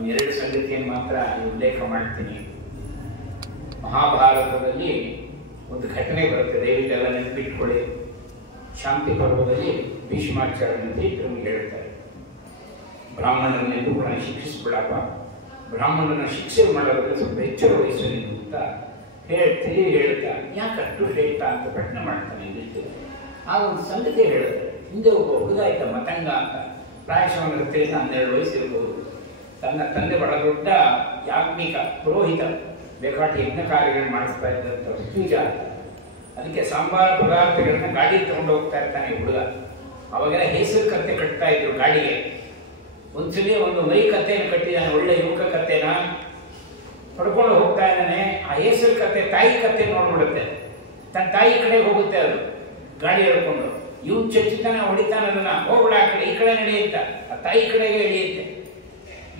ಒಂದೆರಡು ಸಂಗತಿಯನ್ನು ಮಾತ್ರ ಉಲ್ಲೇಖ ಮಾಡ್ತೀನಿ. ಮಹಾಭಾರತದಲ್ಲಿ ಒಂದು ಘಟನೆ ಬರುತ್ತೆ, ದಯವಿಟ್ಟೆಲ್ಲ ನೆನಪಿಟ್ಕೊಳ್ಳಿ. ಶಾಂತಿ ಪರ್ವದಲ್ಲಿ ಭೀಷ್ಮಾಚಾರ್ಯ ನಮಗೆ ಹೇಳ್ತಾರೆ, ಬ್ರಾಹ್ಮಣರನ್ನೆಂದು ಕೂಡ ಶಿಕ್ಷಿಸ್ಬಿಡಪ್ಪ, ಬ್ರಾಹ್ಮಣರನ್ನ ಶಿಕ್ಷೆ ಮಾಡೋದ್ರೆ ಸ್ವಲ್ಪ ಎಚ್ಚರ ವಹಿಸು ನೀನು ಅಂತ ಹೇಳ್ತಾ ಯಾಕಷ್ಟು ಶ್ರೇಷ್ಠ ಅಂತ ಪ್ರಶ್ನೆ ಮಾಡ್ತಾನೆ ಇದಿಷ್ಟು. ಆ ಒಂದು ಸಂಗತಿ ಹೇಳುತ್ತೆ. ಹಿಂದೆ ಒಬ್ಬ ಹುಡುಗ ಇದ್ದ ಮತಂಗ ಅಂತ, ಪ್ರಾಯಶಃ 12 ವಯಸ್ಸು ಇರ್ಬೋದು. ತನ್ನ ತಂದೆ ಬಹಳ ದೊಡ್ಡ ಯಾಜ್ಞಿಕ ಪುರೋಹಿತ, ಬೇಕಾಟ ಯಜ್ಞ ಕಾರ್ಯಗಳನ್ನು ಮಾಡಿಸ್ತಾ ಇದ್ದಂಥ ಪೂಜ. ಅದಕ್ಕೆ ಸಾಂಬಾರ ಪದಾರ್ಥಗಳನ್ನ ಗಾಡಿ ತಗೊಂಡು ಹೋಗ್ತಾ ಇರ್ತಾನೆ ಹುಡುಗ. ಅವಾಗೆಲ್ಲ ಹೆಸರು ಕತ್ತೆ ಕಟ್ತಾ ಇದ್ರು ಗಾಡಿಗೆ. ಒಂದ್ಸಲಿ ಒಂದು ಮೈ ಕತ್ತೆಯನ್ನು ಕಟ್ಟಿದ್ದಾನೆ, ಒಳ್ಳೆ ಯುವಕ ಕತ್ತೆನ ಪಡ್ಕೊಂಡು ಹೋಗ್ತಾ ಇದ್ದಾನೆ. ಆ ಹೆಸರು ಕತ್ತೆ ತಾಯಿ ಕತ್ತೆ ನೋಡ್ಬಿಡುತ್ತೆ, ತನ್ನ ತಾಯಿ ಕಡೆ ಹೋಗುತ್ತೆ ಅದು ಗಾಡಿ ಹೇಳ್ಕೊಂಡು. ಇವ್ ಚಚ್ಚಿತಾನೆ, ಹೊಡಿತಾನೆ ಅದನ್ನ, ಹೋಗ್ಬಿಡ ಆ ಕಡೆ, ಈ ಕಡೆ ನಡೆಯುತ್ತ, ಆ ತಾಯಿ ಕಡೆಗೆ ಎಳೆಯುತ್ತೆ,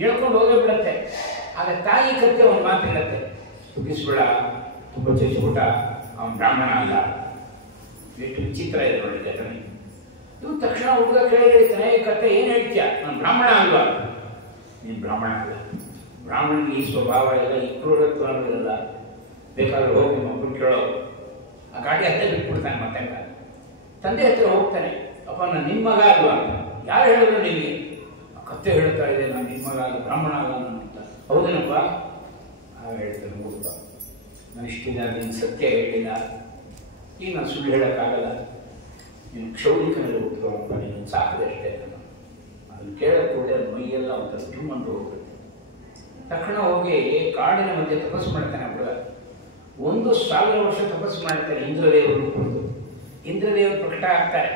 ಹೇಳ್ಕೊಂಡು ಹೋಗೇ ಬಿಡುತ್ತೆ. ಆಗ ತಾಯಿ ಕತ್ತೆ ಒಂದು ಮಾತು ಹೇಳುತ್ತೆ, ತುಗಿಸ್ಬಿಡ, ತುಂಬಾ ಚಚ್ಚಿಬಿಟ್ಟ, ಅವನು ಬ್ರಾಹ್ಮಣ ಅಲ್ಲ. ಎಷ್ಟು ವಿಚಿತ್ರ ಇದೆ ನೋಡಿ ಘಟನೆ. ಇವ್ ತಕ್ಷಣ ಹುಡುಗ ಕೇಳಿ ಹೇಳ್ತಾನೆ, ಈ ಕತ್ತೆ ಏನ್ ಹೇಳ್ತೀಯ, ನಾನು ಬ್ರಾಹ್ಮಣ ಅಲ್ವಾ? ನೀನು ಬ್ರಾಹ್ಮಣ ಅಲ್ಲ, ಬ್ರಾಹ್ಮಣನಿಗೆ ಈ ಸ್ವಭಾವ ಇಲ್ಲ, ಈ ಕ್ರೂರತ್ವ ಅನ್ನೋದಿಲ್ಲ, ಬೇಕಾದ್ರೆ ಹೋಗಿ ನಿಮ್ಮ ಅಪ್ಪನ ಕೇಳೋ. ಆ ಗಾಡಿ ಹತ್ತೆ ಬಿಟ್ಬಿಡ್ತಾನೆ. ಮತ್ತೆ ತಂದೆ ಹತ್ರ ಹೋಗ್ತಾನೆ, ಅಪ್ಪ ನಾನು ನಿಮ್ಮ ಮಗ ಅಲ್ವಾ? ಯಾರು ಹೇಳಿದ್ರು ನಿಮಗೆ? ಆ ಕತ್ತೆ ಹೇಳ್ತಾ ಇದೆ, ನಾನು ನಿಮ್ಮ ಮಗ ಅಲ್ಲ, ಬ್ರಾಹ್ಮಣ ಅಲ್ಲ ನಾನು ಅಂತ. ಹೌದೇನಪ್ಪ? ಹೇಳ್ತಾನೆ ಹುಡುಗ, ನಾನು ಇಷ್ಟಿಲ್ಲ, ನೀನು ಸತ್ಯ ಹೇಳಿಲ್ಲ, ಈಗ ನಾನು ಸುಳ್ಳು ಹೇಳೋಕ್ಕಾಗಲ್ಲ, ನೀನು ಕ್ಷೌರಿಕನಲ್ಲಿ ಹುಟ್ಟುವಪ್ಪ, ನೀನು ಸಾಕದಷ್ಟೇ. ಅದನ್ನು ಕೇಳೋ ಕೂಡ ಮೈಯೆಲ್ಲ ಒಂಥರ ಜುಮ್ಮಂದು ಹೋಗ್ಬಿಡುತ್ತೆ. ತಕ್ಷಣ ಹೋಗಿ ಕಾಡಿನ ಮಧ್ಯೆ ತಪಸ್ಸು ಮಾಡ್ತಾನೆ ಹುಡುಗ. 1000 ವರ್ಷ ತಪಸ್ಸು ಮಾಡ್ತಾರೆ ಇಂದ್ರದೇವರು ಕುರಿತು. ಇಂದ್ರದೇವರು ಪ್ರಕಟ ಆಗ್ತಾರೆ,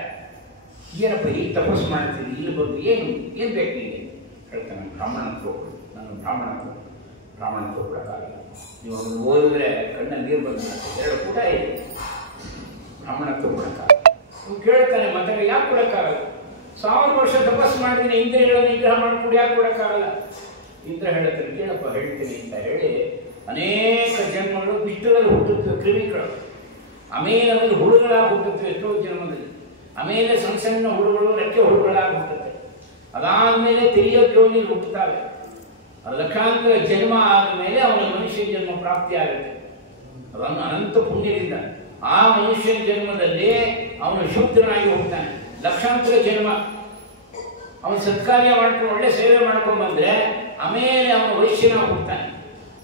ಏನಪ್ಪ ಈಗ ತಪಸ್ಸು ಮಾಡ್ತೀನಿ, ಇಲ್ಲಿ ಬಂದು ಏನು ಬೇಕು ನಿಮಗೆ? ಹೇಳ್ತಾನೆ, ಬ್ರಾಹ್ಮಣತ್ವ ಕೊಡು. ನಾನು ಬ್ರಾಹ್ಮಣತ್ವ ಕೊಡೋಕ್ಕಾಗಲ್ಲ, ನೀವು ಅದನ್ನು ಓದಿದ್ರೆ ಕಣ್ಣಲ್ಲಿ ನೀರು ಬಂದು 2 ಕೂಟ ಇದೆ, ಬ್ರಾಹ್ಮಣತ್ವ ಕೊಡೋಕ್ಕಾಗಲ್ಲ. ನೀವು ಕೇಳ್ತಾನೆ, ಮತ್ತೆ ಯಾಕೆ ಕೊಡೋಕ್ಕಾಗಲ್ಲ? 1000 ವರ್ಷ ತಪಸ್ಸು ಮಾಡ್ತೀನಿ, ಇಂದ್ರಿಯಗಳ ನಿಗ್ರಹ ಮಾಡ್ಕೊಂಡು ಯಾಕೆ ಕೊಡೋಕ್ಕಾಗಲ್ಲ? ಇಂದ್ರ ಹೇಳ್ತಾರೆ, ಕೇಳಪ್ಪ ಹೇಳ್ತೀನಿ ಅಂತ ಹೇಳಿ ಅನೇಕ ಜನ್ಮಗಳು ಬಿಷ್ಟರಲ್ಲಿ ಹುಟ್ಟುತ್ತವೆ ಕ್ರಿಮಿಗಳು, ಆಮೇಲೆ ಹುಳುಗಳಾಗಿ ಹುಟ್ಟುತ್ತವೆ ಎಷ್ಟೋ ಜನ್ಮದಲ್ಲಿ, ಆಮೇಲೆ ಸಣ್ಣ ಸಣ್ಣ ಹುಳುಗಳು ರೆಕ್ಕೆ ಹುಳುಗಳಾಗಿ ಹುಟ್ಟುತ್ತೆ, ಅದಾದ್ಮೇಲೆ ತಿರಿಯೋ ಜೋನಿಲಿ ಹುಟ್ಟುತ್ತವೆ. ಲಕ್ಷಾಂತರ ಜನ್ಮ ಆದಮೇಲೆ ಅವನ ಮನುಷ್ಯ ಜನ್ಮ ಪ್ರಾಪ್ತಿ ಆಗುತ್ತೆ. ಅದನ್ನು ಅನಂತ ಪುಣ್ಯದಿಂದ ಆ ಮನುಷ್ಯನ ಜನ್ಮದಲ್ಲಿ ಅವನು ಶೂದ್ರನಾಗಿ ಹೋಗ್ತಾನೆ. ಲಕ್ಷಾಂತರ ಜನ್ಮ ಅವನು ಸತ್ಕಾರ್ಯ ಮಾಡ್ಕೊಂಡು ಒಳ್ಳೆ ಸೇವೆ ಮಾಡ್ಕೊಂಡು ಬಂದ್ರೆ ಆಮೇಲೆ ಅವನು ವೈಶ್ಯನಾಗಿ ಹೋಗ್ತಾನೆ.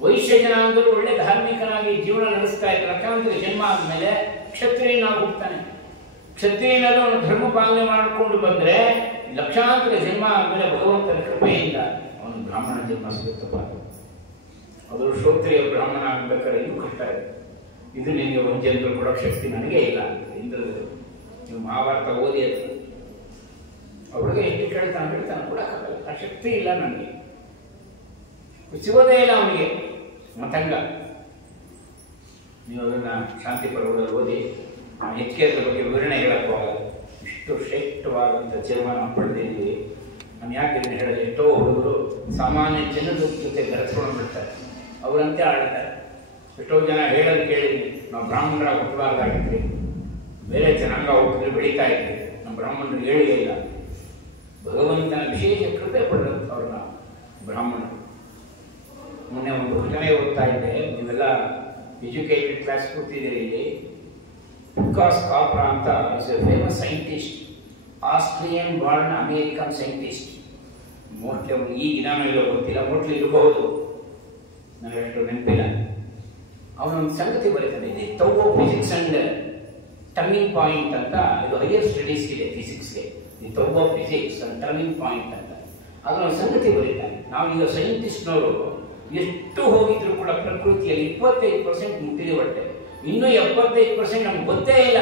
ವೈಶ್ಯ ಜನಾಂಗದಲ್ಲಿ ಒಳ್ಳೆ ಧಾರ್ಮಿಕನಾಗಿ ಜೀವನ ನಡೆಸ್ತಾ ಇದ್ದ ಲಕ್ಷಾಂತರ ಜನ್ಮ ಆದ್ಮೇಲೆ ಕ್ಷತ್ರಿಯನಾಗಿ ಹೋಗ್ತಾನೆ. ಕ್ಷತ್ರಿಯನಲ್ಲಿ ಅವನು ಧರ್ಮ ಪಾಲನೆ ಮಾಡಿಕೊಂಡು ಬಂದ್ರೆ ಲಕ್ಷಾಂತರ ಜನ್ಮ ಆದ್ಮೇಲೆ ಭಗವಂತನ ಕೃಪೆಯಿಂದ ಅವನು ಬ್ರಾಹ್ಮಣ ಜನ್ಮ ಸಿಗುತ್ತಪ್ಪ. ಅದು ಶ್ರೋತ್ರಿಯ ಬ್ರಾಹ್ಮಣ ಆಗ್ಬೇಕಾದ್ರೆ ಇದು ಕಷ್ಟ ಇದೆ. ಇದು ನಿಮಗೆ ಒಂದು ಜನ್ಮಗಳು ಕೊಡೋ ಶಕ್ತಿ ನನಗೆ ಇಲ್ಲ ಅಂತ ಇಂದ್ರದೇವರು. ನೀವು ಮಹಾಭಾರತ ಓದಿ ಅದು ಅವ್ರಿಗೆ ಎಷ್ಟು ಹೇಳ್ತಾನೆ ಕೊಡಕ್ಕಾಗಲ್ಲ, ಆ ಶಕ್ತಿ ಇಲ್ಲ ನನಗೆ, ಸಿಗೋದೇ ಇಲ್ಲ ಅವನಿಗೆ ಮತಂಗ. ನೀವು ಅದನ್ನ ಶಾಂತಿ ಪರ್ವದಲ್ಲಿ ಓದಿ, ನಾನು ಹೆಚ್ಚಿಗೆ ಅದ್ರ ಬಗ್ಗೆ ವಿವರಣೆ ಹೇಳಕ್ಕೂ ಆಗಲ್ಲ. ಇಷ್ಟು ಶ್ರೇಷ್ಠವಾದಂಥ ಜನ್ಮ ನಾವು ಪಡೆದಿದ್ದೀವಿ. ನಾನು ಯಾಕೆ ಇದನ್ನು ಹೇಳೋದು, ಎಷ್ಟೋ ಹುಡುಗರು ಸಾಮಾನ್ಯ ಜನರ ಜೊತೆ ಬೆರೆಸ್ಕೊಂಡು ಬಿಡ್ತಾರೆ, ಅವರಂತೆ ಆಡ್ತಾರೆ. ಎಷ್ಟೋ ಜನ ಹೇಳೋದು ಕೇಳಿದ್ವಿ, ನಾವು ಬ್ರಾಹ್ಮಣರಾಗಿ ಹುಟ್ಟಬಾರ್ದಾಗಿದ್ವಿ, ಬೇರೆ ಜನಾಂಗ ಹುಟ್ಟಿದ್ರೆ ಬೆಳೀತಾ ಇದ್ವಿ, ನಮ್ಮ ಬ್ರಾಹ್ಮಣರು ಹೇಳೇ ಇಲ್ಲ. ಭಗವಂತನ ವಿಶೇಷ ಕೃಪೆ ಪಡೆದಂಥವ್ರು ನಾವು ಬ್ರಾಹ್ಮಣರು. ಮೊನ್ನೆ ಒಂದು ಘಟನೆ ಓದ್ತಾ ಇದ್ದೆ, ನೀವೆಲ್ಲ ಎಜುಕೇಟೆಡ್ ಕ್ಲಾಸ್ ಕೂತಿದ್ದೀರಿ ಇಲ್ಲಿ. ಪಿಕಾಸ್ ಕಾಪ್ರಾ ಅಂತ is A famous scientist, Austrian Born American scientist. Mostly ಅವನು ಈ ದಿನಾನೂ ಇರೋ ಗೊತ್ತಿಲ್ಲ, ಮೋಸ್ಟ್ಲಿ ಇರಬಹುದು, ನನಗೆ ಅಷ್ಟು ನೆನಪಿಲ್ಲ. ಅವನೊಂದು ಸಂಗತಿ ಬರೀತಾನೆ, ಇದೆ tao of physics and turning point ಅಂತ. ಇದು ಹೈಯರ್ ಸ್ಟಡೀಸ್ ಇದೆ ಫಿಸಿಕ್ಸ್ಗೆ, the tao of physics and turning point ಅಂತ. ಅದನ್ನೊಂದು ಸಂಗತಿ ಬರೀತಾನೆ, ನಾವೀಗ ಸೈಂಟಿಸ್ಟ್ನವರು ಎಷ್ಟು ಹೋಗಿದ್ರು ಕೂಡ ಪ್ರಕೃತಿಯಲ್ಲಿ 25% ಮುಟ್ಟಿದೆ ಹೊಟ್ಟೆ, ಇನ್ನೂ 75% ನಮ್ಗೆ ಗೊತ್ತೇ ಇಲ್ಲ.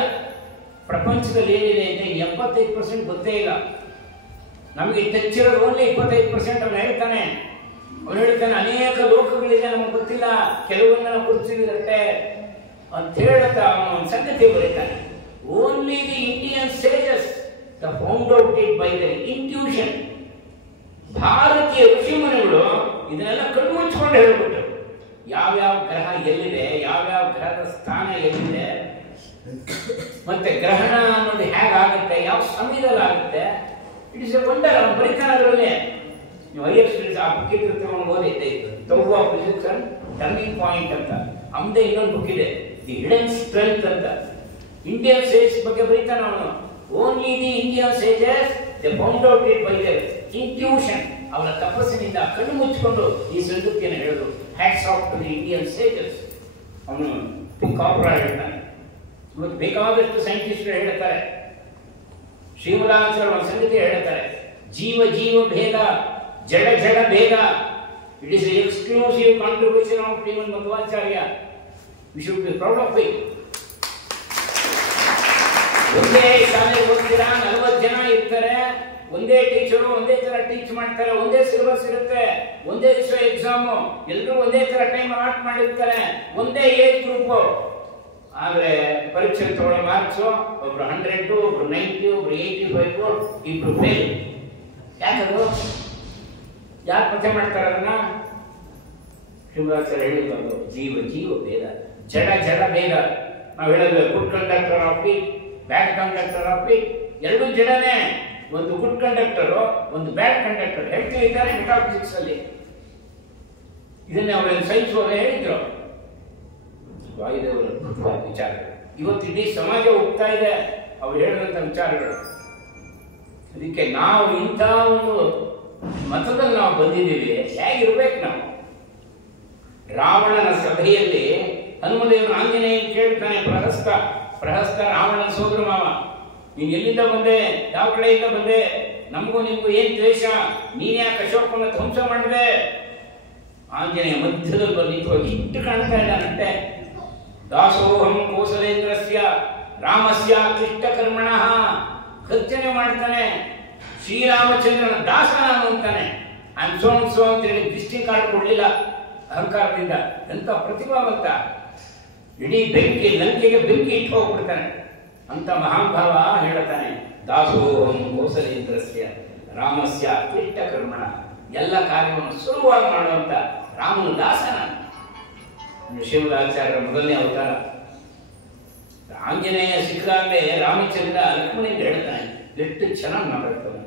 ಪ್ರಪಂಚದಲ್ಲಿ ಏನಿದೆ ಅಂತ 75% ಗೊತ್ತೇ ಇಲ್ಲ ನಮಗೆ. ಟಚ್ಚಿರೋದು ಓನ್ಲಿ 25%. ಅವನು ಹೇಳ್ತಾನೆ ಅನೇಕ ಲೋಕಗಳಿದೆ ನಮಗೆ ಗೊತ್ತಿಲ್ಲ, ಕೆಲವನ್ನ ನಾವು ಗುರುತಿಸಿರುತ್ತೆ ಅಂತ ಹೇಳ್ತಾ ಅವನು ಒಂದು ಸಂಗತಿ ಬರೀತಾನೆ. Only the Indian sages the found out it by the intuition. ಭಾರತೀಯ ಋಷಿಮುನಿಗಳು ಇದನ್ನೆಲ್ಲ ಕಣ್ಮುಚ್ಕೊಂಡು ಹೇಳ್ಬಿಟ್ರು, ಯಾವ್ಯಾವ ಗ್ರಹ ಎಲ್ಲಿದೆ, ಯಾವ್ಯಾವ ಗ್ರಹದ ಸ್ಥಾನ ಎಲ್ಲಿದೆ, ಮತ್ತೆ ಗ್ರಹಣ ಅನ್ನೋದು ಹೇಗಾಗುತ್ತೆ, ಯಾವ ಸಮಯದಲ್ಲಿ ಆಗುತ್ತೆ. It is A wonder. ಅವನು ಬರೀತಾನೆ ಅದರಲ್ಲಿ ನೀವು ಹೈಯರ್ ಸ್ಟಡೀಸ್ ಆ ಬುಕ್ ಇದ್ರೆ ತಗೊಂಡು ಓದಿದ್ದೆ, tao of physics and turning point ಅಂತ. ಅಮ್ಮದೇ ಇನ್ನೊಂದು ಬುಕ್ ಇದೆ, ದಿ ಹಿಡನ್ ಸ್ಟ್ರೆಂತ್ ಅಂತ. ಇಂಡಿಯನ್ ಸೇಜಸ್ ಬಗ್ಗೆ ಬರೀತಾನೆ ಅವನು. Only the Indian sages they found out it by their intuition. ಅವರ ತಪಸ್ಸಿನಿಂದ ಕಣ್ಣು ಮುಚ್ಚಿಕೊಂಡು ಈ ಸಂಗತಿಯನ್ನು ಹೇಳಿದ್ರು. Hats off to the Indian sages. ಅವನು ಕಾಪ್ರಾ ಹೇಳ್ತಾನೆ. ಇವತ್ತು ಬೇಕಾದಷ್ಟು ಸೈಂಟಿಸ್ಟ್ಗಳು ಹೇಳ್ತಾರೆ, ಶ್ರೀಮದಾಚಾರ್ಯ ಒಂದು ಸಂಗತಿ ಹೇಳ್ತಾರೆ, ಜೀವ ಜೀವ ಭೇದ, ಜಡ ಜಡ ಭೇದ, it is exclusive contribution of Shrimad Madhvacharya. We should be proud of it. ಒಂದೇ ಶಾಲೆ ಓದ್ತೀರಾ, 40 ಜನ ಇರ್ತಾರೆ, ಒಂದೇ ಟೀಚರು ಒಂದೇ ತರ ಟೀಚ್ ಮಾಡ್ತಾರೆ, ಒಂದೇ ಸಿಲೆಬಸ್ ಇರುತ್ತೆ, ಒಂದೇ ದಿವಸ ಎಕ್ಸಾಮು, ಎಲ್ಲರೂ ಒಂದೇ ತರ ಟೈಮ್ ಅಲಾಟ್ ಮಾಡಿರ್ತಾರೆ, ಒಂದೇ ಏಜ್ ಗ್ರೂಪ್. ಆದ್ರೆ ಪರೀಕ್ಷೆ ತಗೊಳ್ಳೋ ಮಾರ್ಕ್ಸ್ ಒಬ್ರು 100, ಒಬ್ರು 90, ಒಬ್ರು 85, ಇಬ್ರು ಫೇಲ್. ಯಾಕದು? ಯಾರು ಪತ್ತೆ ಮಾಡ್ತಾರೆ ಅದನ್ನ? ಶ್ರೀಮದಾಚಾರ್ಯ ಹೇಳಿದ್ರು, ಜೀವ ಜೀವ ಭೇದ, ಜಡ ಜಡ ಭೇದ. ನಾವು ಹೇಳಿದ್ವಿ good conductor of it, bad conductor of it. ಎರಡು ಜಡನೇ, ಒಂದು ಗುಡ್ ಕಂಡಕ್ಟರ್, ಒಂದು ಬ್ಯಾಡ್ ಕಂಡಕ್ಟರ್. ಹೇಳ್ತೀವಿ ಇದ್ದಾರೆ ಮೆಟಾಫಿಸಿಕ್ಸ್ ಅಲ್ಲಿ. ಇದನ್ನೇ ಅವರೇನು ಸೈನ್ಸ್ ಅವರು ಹೇಳಿದ್ರು. ವಾಯುದೇವರ ವಿಚಾರ ಇವತ್ತು ಇಡೀ ಸಮಾಜ ಹೋಗ್ತಾ ಇದೆ ಅವ್ರು ಹೇಳಿದಂತ ವಿಚಾರಗಳು. ಅದಕ್ಕೆ ನಾವು ಇಂಥ ಒಂದು ಮತದಲ್ಲಿ ನಾವು ಬಂದಿದ್ದೀವಿ. ಹೇಗಿರ್ಬೇಕು ನಾವು? ರಾವಣನ ಸಭೆಯಲ್ಲಿ ಹನುಮದೇವನ ಆಂಜನೇಯ ಕೇಳ್ತಾನೆ, ಪ್ರಹಸ್ತ ರಾವಣನ ಸೋದರ ಮಾವ, ನೀನ್ ಎಲ್ಲಿಂದ ಬಂದೆ, ಯಾವ ಕಡೆಯಿಂದ ಬಂದೆ, ನಮಗೂ ನಿಮ್ಗೂ ಏನ್ ದ್ವೇಷ, ನೀನ್ಯಾಕೆ ಅಶೋಕನ ಧ್ವಂಸ ಮಾಡಿದೆ? ಆಂಜನೇಯ ಮಧ್ಯದಲ್ಲಿ ಬಂದಿತ್ತು, ಇಟ್ಟು ಕಾಣ್ತಾ ಇದ್ದಾನಂತೆ. ದಾಸೋಹಂ ಕೋಸಲೇಂದ್ರಸ್ಯ ರಾಮಸ್ಯ ಕ್ಲಿಷ್ಟ ಕರ್ಮಣಃ. ಗರ್ಜನೆ ಮಾಡ್ತಾನೆ, ಶ್ರೀರಾಮಚಂದ್ರನ ದಾಸ ನಾನು ಅಂತಾನೆ. I am so and so ಅಂತ ಹೇಳಿ ವಿಸಿಟಿಂಗ್ ಕಾರ್ಡ್ ಕೊಡ್ಲಿಲ್ಲ ಅಹಂಕಾರದಿಂದ. ಎಂತ ಪ್ರತಿಭಾವಂತ, ಇಡೀ ಬೆಂಕಿ ಲಂಕೆಗೆ ಬೆಂಕಿ ಇಟ್ಟು ಹೋಗ್ಬಿಡ್ತಾನೆ ಅಂತ ಮಹಾನುಭಾವ. ಹೇಳ್ತಾನೆ, ದಾಸೋಹಂ ಕೋಸಲೇಂದ್ರಸ್ಯ ರಾಮಸ್ಯ ಕ್ಲಿಷ್ಟ ಕರ್ಮಣ. ಎಲ್ಲ ಕಾರ್ಯವನ್ನು ಸುಲಭವಾಗಿ ಮಾಡುವಂತ ರಾಮನ ದಾಸ ನಾನು. ಶ್ರೀಮದಾಚಾರ್ಯರ ಮೊದಲನೇ ಅವತಾರ. ಆಂಜನೇಯ ಸಿಕ್ಕಾಗಲೇ ರಾಮಚಂದ್ರ ಲಕ್ಷ್ಮಣಿಂದ ಹೇಳ್ತಾನೆ, ಎಷ್ಟು ಚೆನ್ನಾಗಿ ಮಾತಾಡ್ತಾನೆ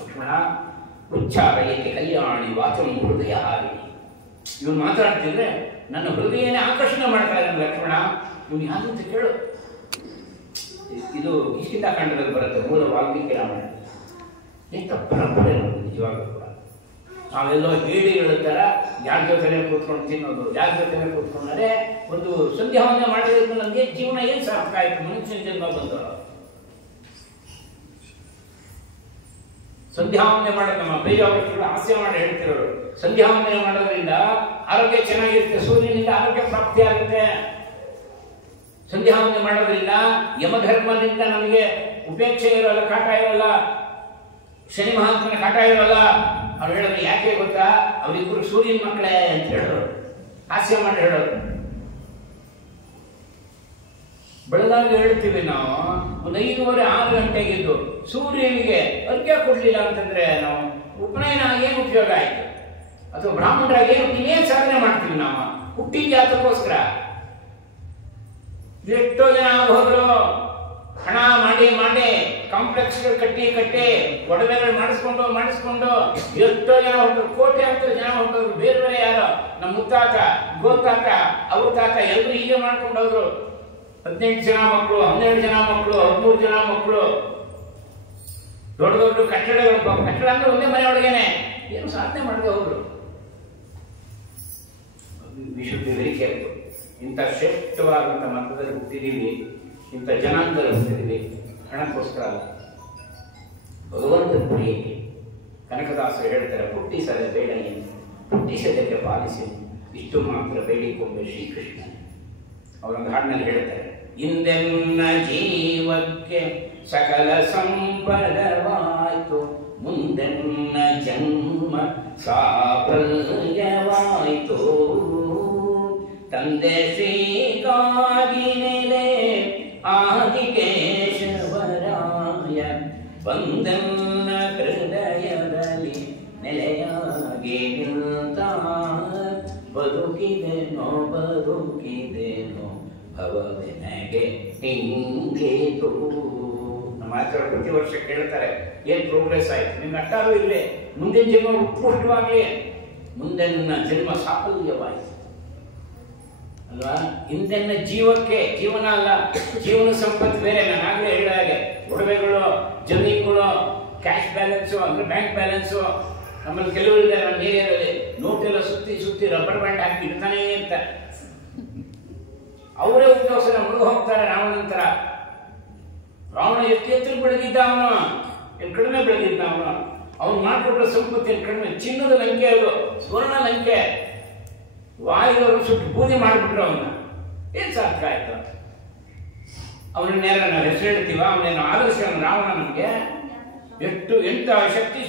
ಲಕ್ಷ್ಮಣ. ಉಚ್ಚಾರಯತೆ ಕಲ್ಯಾಣಿ ವಾಚಂ ಹೃದಯ ಹಾರಿಣಿ. ಇವನು ಮಾತಾಡ್ತಿದ್ರೆ ನನ್ನ ಹೃದಯನೇ ಆಕರ್ಷಣೆ ಮಾಡ್ತಾ ಇದ್ದಾನೆ ಲಕ್ಷ್ಮಣ. ಇವನು ಯಾರಂತ ಕೇಳು. ಇದು ಕಿಷ್ಕಿಂಧಾಕಾಂಡದಲ್ಲಿ ಬರುತ್ತೆ, ಮೂಲ ವಾಲ್ಮೀಕಿ ರಾಮಾಯಣ. ಎಂತ ಪರಂಪರೆ ನಮ್ದು ನಿಜವಾಗ್ಲೂ ಕೂಡ. ನಾವೆಲ್ಲೋ ಹೇಳಿ ಹೇಳುತ್ತಾರ, ಯಾರ ಜೊತೆನೆ ಕೂತ್ಕೊಂಡು ತಿನ್ನೋದು, ಯಾರ ಜೊತೆನೆ ಕೂತ್ಕೊಂಡ್ರೆ ಒಂದು ಸಂಧ್ಯಾವಂದನೆ ಮಾಡಿದ್ರೆ ನಮ್ಗೆ ಜೀವನ ಏನ್ ಸಾರ್ಥಕ ಆಯ್ತು? ಮನುಷ್ಯನ ಜನ್ಮ ಬಂದು ಸಂಧ್ಯಾವಂದನೆ ಮಾಡೋದು ನಮ್ಮ ಬೇಜಾವೃತ್ತಿಗಳು ಹಾಸ್ಯ ಮಾಡಿ ಹೇಳ್ತಿರೋರು. ಸಂಧ್ಯಾವಂದನೆ ಮಾಡೋದ್ರಿಂದ ಆರೋಗ್ಯ ಚೆನ್ನಾಗಿರುತ್ತೆ, ಸೂರ್ಯನಿಂದ ಆರೋಗ್ಯ ಪ್ರಾಪ್ತಿ ಆಗುತ್ತೆ. ಸಂಧ್ಯಾವಂದನೆ ಮಾಡೋದ್ರಿಂದ ಯಮಧರ್ಮದಿಂದ ನಮಗೆ ಉಪೇಕ್ಷೆ ಇರೋಲ್ಲ, ಕಾಟ ಇರೋಲ್ಲ, ಶನಿ ಮಹಾತ್ಮನ ಕಾಟ ಇರೋಲ್ಲ. ಅವ್ರು ಹೇಳಿದ್ರೆ ಯಾಕೆ ಗೊತ್ತಾ? ಅವರಿಬ್ಬರು ಸೂರ್ಯನ ಮಕ್ಕಳೇ ಅಂತ ಹೇಳೋರು, ಹಾಸ್ಯ ಮಾಡಿ ಹೇಳೋರು. ಬೆಳಗಾಗಿ ಹೇಳ್ತೀವಿ ನಾವು, ಒಂದು 5:30-6 ಗಂಟೆಗಿದ್ದು ಸೂರ್ಯನಿಗೆ ಅರ್ಘ್ಯ ಕೊಡ್ಲಿಲ್ಲ ಅಂತಂದ್ರೆ ನಾವು ಉಪನಯನ ಏನು ಉಪಯೋಗ ಆಯ್ತು? ಅಥವಾ ಬ್ರಾಹ್ಮಣರಾಗಿ ಇನ್ನೇನ್ ಸಾಧನೆ ಮಾಡ್ತೀವಿ ನಾವು? ಹುಟ್ಟಿದ್ದೆ ಅದಕ್ಕೋಸ್ಕರ. ಎಷ್ಟೋ ಜನ ಹೋದ್ರು, ಹಣ ಮಾಡಿ ಮಾಡಿ ಕಾಂಪ್ಲೆಕ್ಸ್ ಕಟ್ಟಿ ಒಡವೆಗಳು ಮಾಡಿಸ್ಕೊಂಡು ಎಷ್ಟೋ ಜನ ಹೊರಟರು, ಕೋಟೆ ಅಂತ ಜನ ಹೊರಟರು. ಬೇರೆ ಬೇರೆ ಯಾರೋ ನಮ್ಮ ಮುತ್ತಾತ, ಗೋತಾತ, ಅವ್ರ ತಾತ ಎಲ್ಲರೂ ಹೀಗೆ ಮಾಡ್ಕೊಂಡು ಹೋದ್ರು. 18 ಜನ ಮಕ್ಕಳು, 12 ಜನ ಮಕ್ಕಳು, 13 ಜನ ಮಕ್ಕಳು, ದೊಡ್ಡ ದೊಡ್ಡ ಕಟ್ಟಡಗಳು. ಕಟ್ಟಡ ಅಂದ್ರೆ ಒಂದೇ ಮನೆ ಒಳಗೇನೆ ಏನು ಸಾಧನೆ ಮಾಡದೆ ಹೋದ್ರು. V should be very careful. ಇಂಥ ಶ್ರೇಷ್ಠವಾದಂಥ ಮತದಲ್ಲಿ ಹುಟ್ಟಿದೀವಿ, ಇಂಥ ಜನಾಂಗದಲ್ಲಿ ಹುಟ್ಟಿದೀವಿ, ಹಣಕ್ಕೋಸ್ಕರ ಅಲ್ಲ, ಭಗವಂತನ ಪ್ರಿಯಕ್ಕೆ. ಕನಕದಾಸರು ಹೇಳ್ತಾರೆ, ಪುಟ್ಟಿಸದೆ ಬೇಡ ಏನು, ಪುಟ್ಟಿಸದಕ್ಕೆ ಪಾಲಿಸಿ, ಇಷ್ಟು ಮಾತ್ರ ಬೇಡಿಕೊಂಡೆ ಶ್ರೀಕೃಷ್ಣ. ಅವರೊಂದು ಹಾಡಿನಲ್ಲಿ ಹೇಳ್ತಾರೆ, ಇಂದೆನ್ನ ಜೀವಕ್ಕೆ ಸಕಲ ಸಂಪದವಾಯ್ತು, ಮುಂದೆನ್ನ ಜನ್ಮ ಸಾಫಲ್ಯವಾಯ್ತು. ತಂದೆ ಶ್ರೀಗಾಗಿ ನೆಲೆ ಆದಿಕೇಶವರಾಯ, ಬಂದನ್ನ ಹೃದಯದಲ್ಲಿ ನೆಲೆಯಾಗಿ ನಿಂತ. ಬದುಕಿದೆನೋ ಭವವೆನಗೆ ಹಿಂಗೇತು. ನಮ್ಮ ಆಚಾರ್ಯರು ಪ್ರತಿ ವರ್ಷ ಕೇಳ್ತಾರೆ, ಏನ್ ಪ್ರೋಗ್ರೆಸ್ ಆಯ್ತು ನಿಮ್ಗೆ ಅಟ್ಟಾರು ಇಲ್ಲೇ, ಮುಂದಿನ ಜನ್ಮ ಉತ್ಕೃಷ್ಟವಾಗಲಿ, ಮುಂದಿನ ಜನ್ಮ ಸಾಫಲ್ಯವಾಯಿತು ಅಲ್ವಾ. ಹಿಂದಿನ ಜೀವಕ್ಕೆ ಜೀವನ ಅಲ್ಲ, ಜೀವನ ಸಂಪತ್ತು ಬೇರೆ. ನಾನು ಆಗಲೇ ಹೇಳಿದ ಹಾಗೆ ಒಡವೆಗಳು, ಜಮೀನುಗಳು, ಕ್ಯಾಶ್ ಬ್ಯಾಲೆನ್ಸು ಅಂದ್ರೆ ಬ್ಯಾಂಕ್ ಬ್ಯಾಲೆನ್ಸು. ನಮ್ಮಲ್ಲಿ ಕೆಲವರು ಇದ್ದಾರೆ ನಮ್ಮ ಏರಿಯಾದಲ್ಲಿ, ನೋಟೆಲ್ಲ ಸುತ್ತಿ ಸುತ್ತಿ ರಬ್ಬರ್ ಬ್ಯಾಂಡ್ ಹಾಕಿ ಇಡ್ತಾನೆ ಅಂತ ಅವರೇ ಉದ್ಯೋಗ ಮುಳುಗ ಹೋಗ್ತಾರೆ. ರಾವಣಂತರ ರಾವಣ ಎಷ್ಟು ಎತ್ತರ ಬೆಳೆದಿದ್ದ, ಅವನು ಏನು ಕಡಿಮೆ ಬೆಳೆದಿದ್ದ, ಅವನು ಮಾಡಿಕೊಟ್ಟ ಸಂಪತ್ತಿ ಕಡಿಮೆ. ಚಿನ್ನದ ಲಂಕೆ, ಅದು ಸ್ವರ್ಣ ಲಂಕೆ. ವಾಯುವರು ಸುಟ್ಟು ಬೂದಿ ಮಾಡಿಬಿಟ್ರು ಅವನ್ನ. ಏನ್ ಸಾರ್ಥಕ ಆಯ್ತು? ಅವನನ್ನೇರ ನಾವು ಹೆಸರು ಹೇಳ್ತೀವ? ಅವನೇನು ಆದರ್ಶ ರಾವಣ ನಮ್ಗೆ? ಎಂತ ಶಕ್ತಿ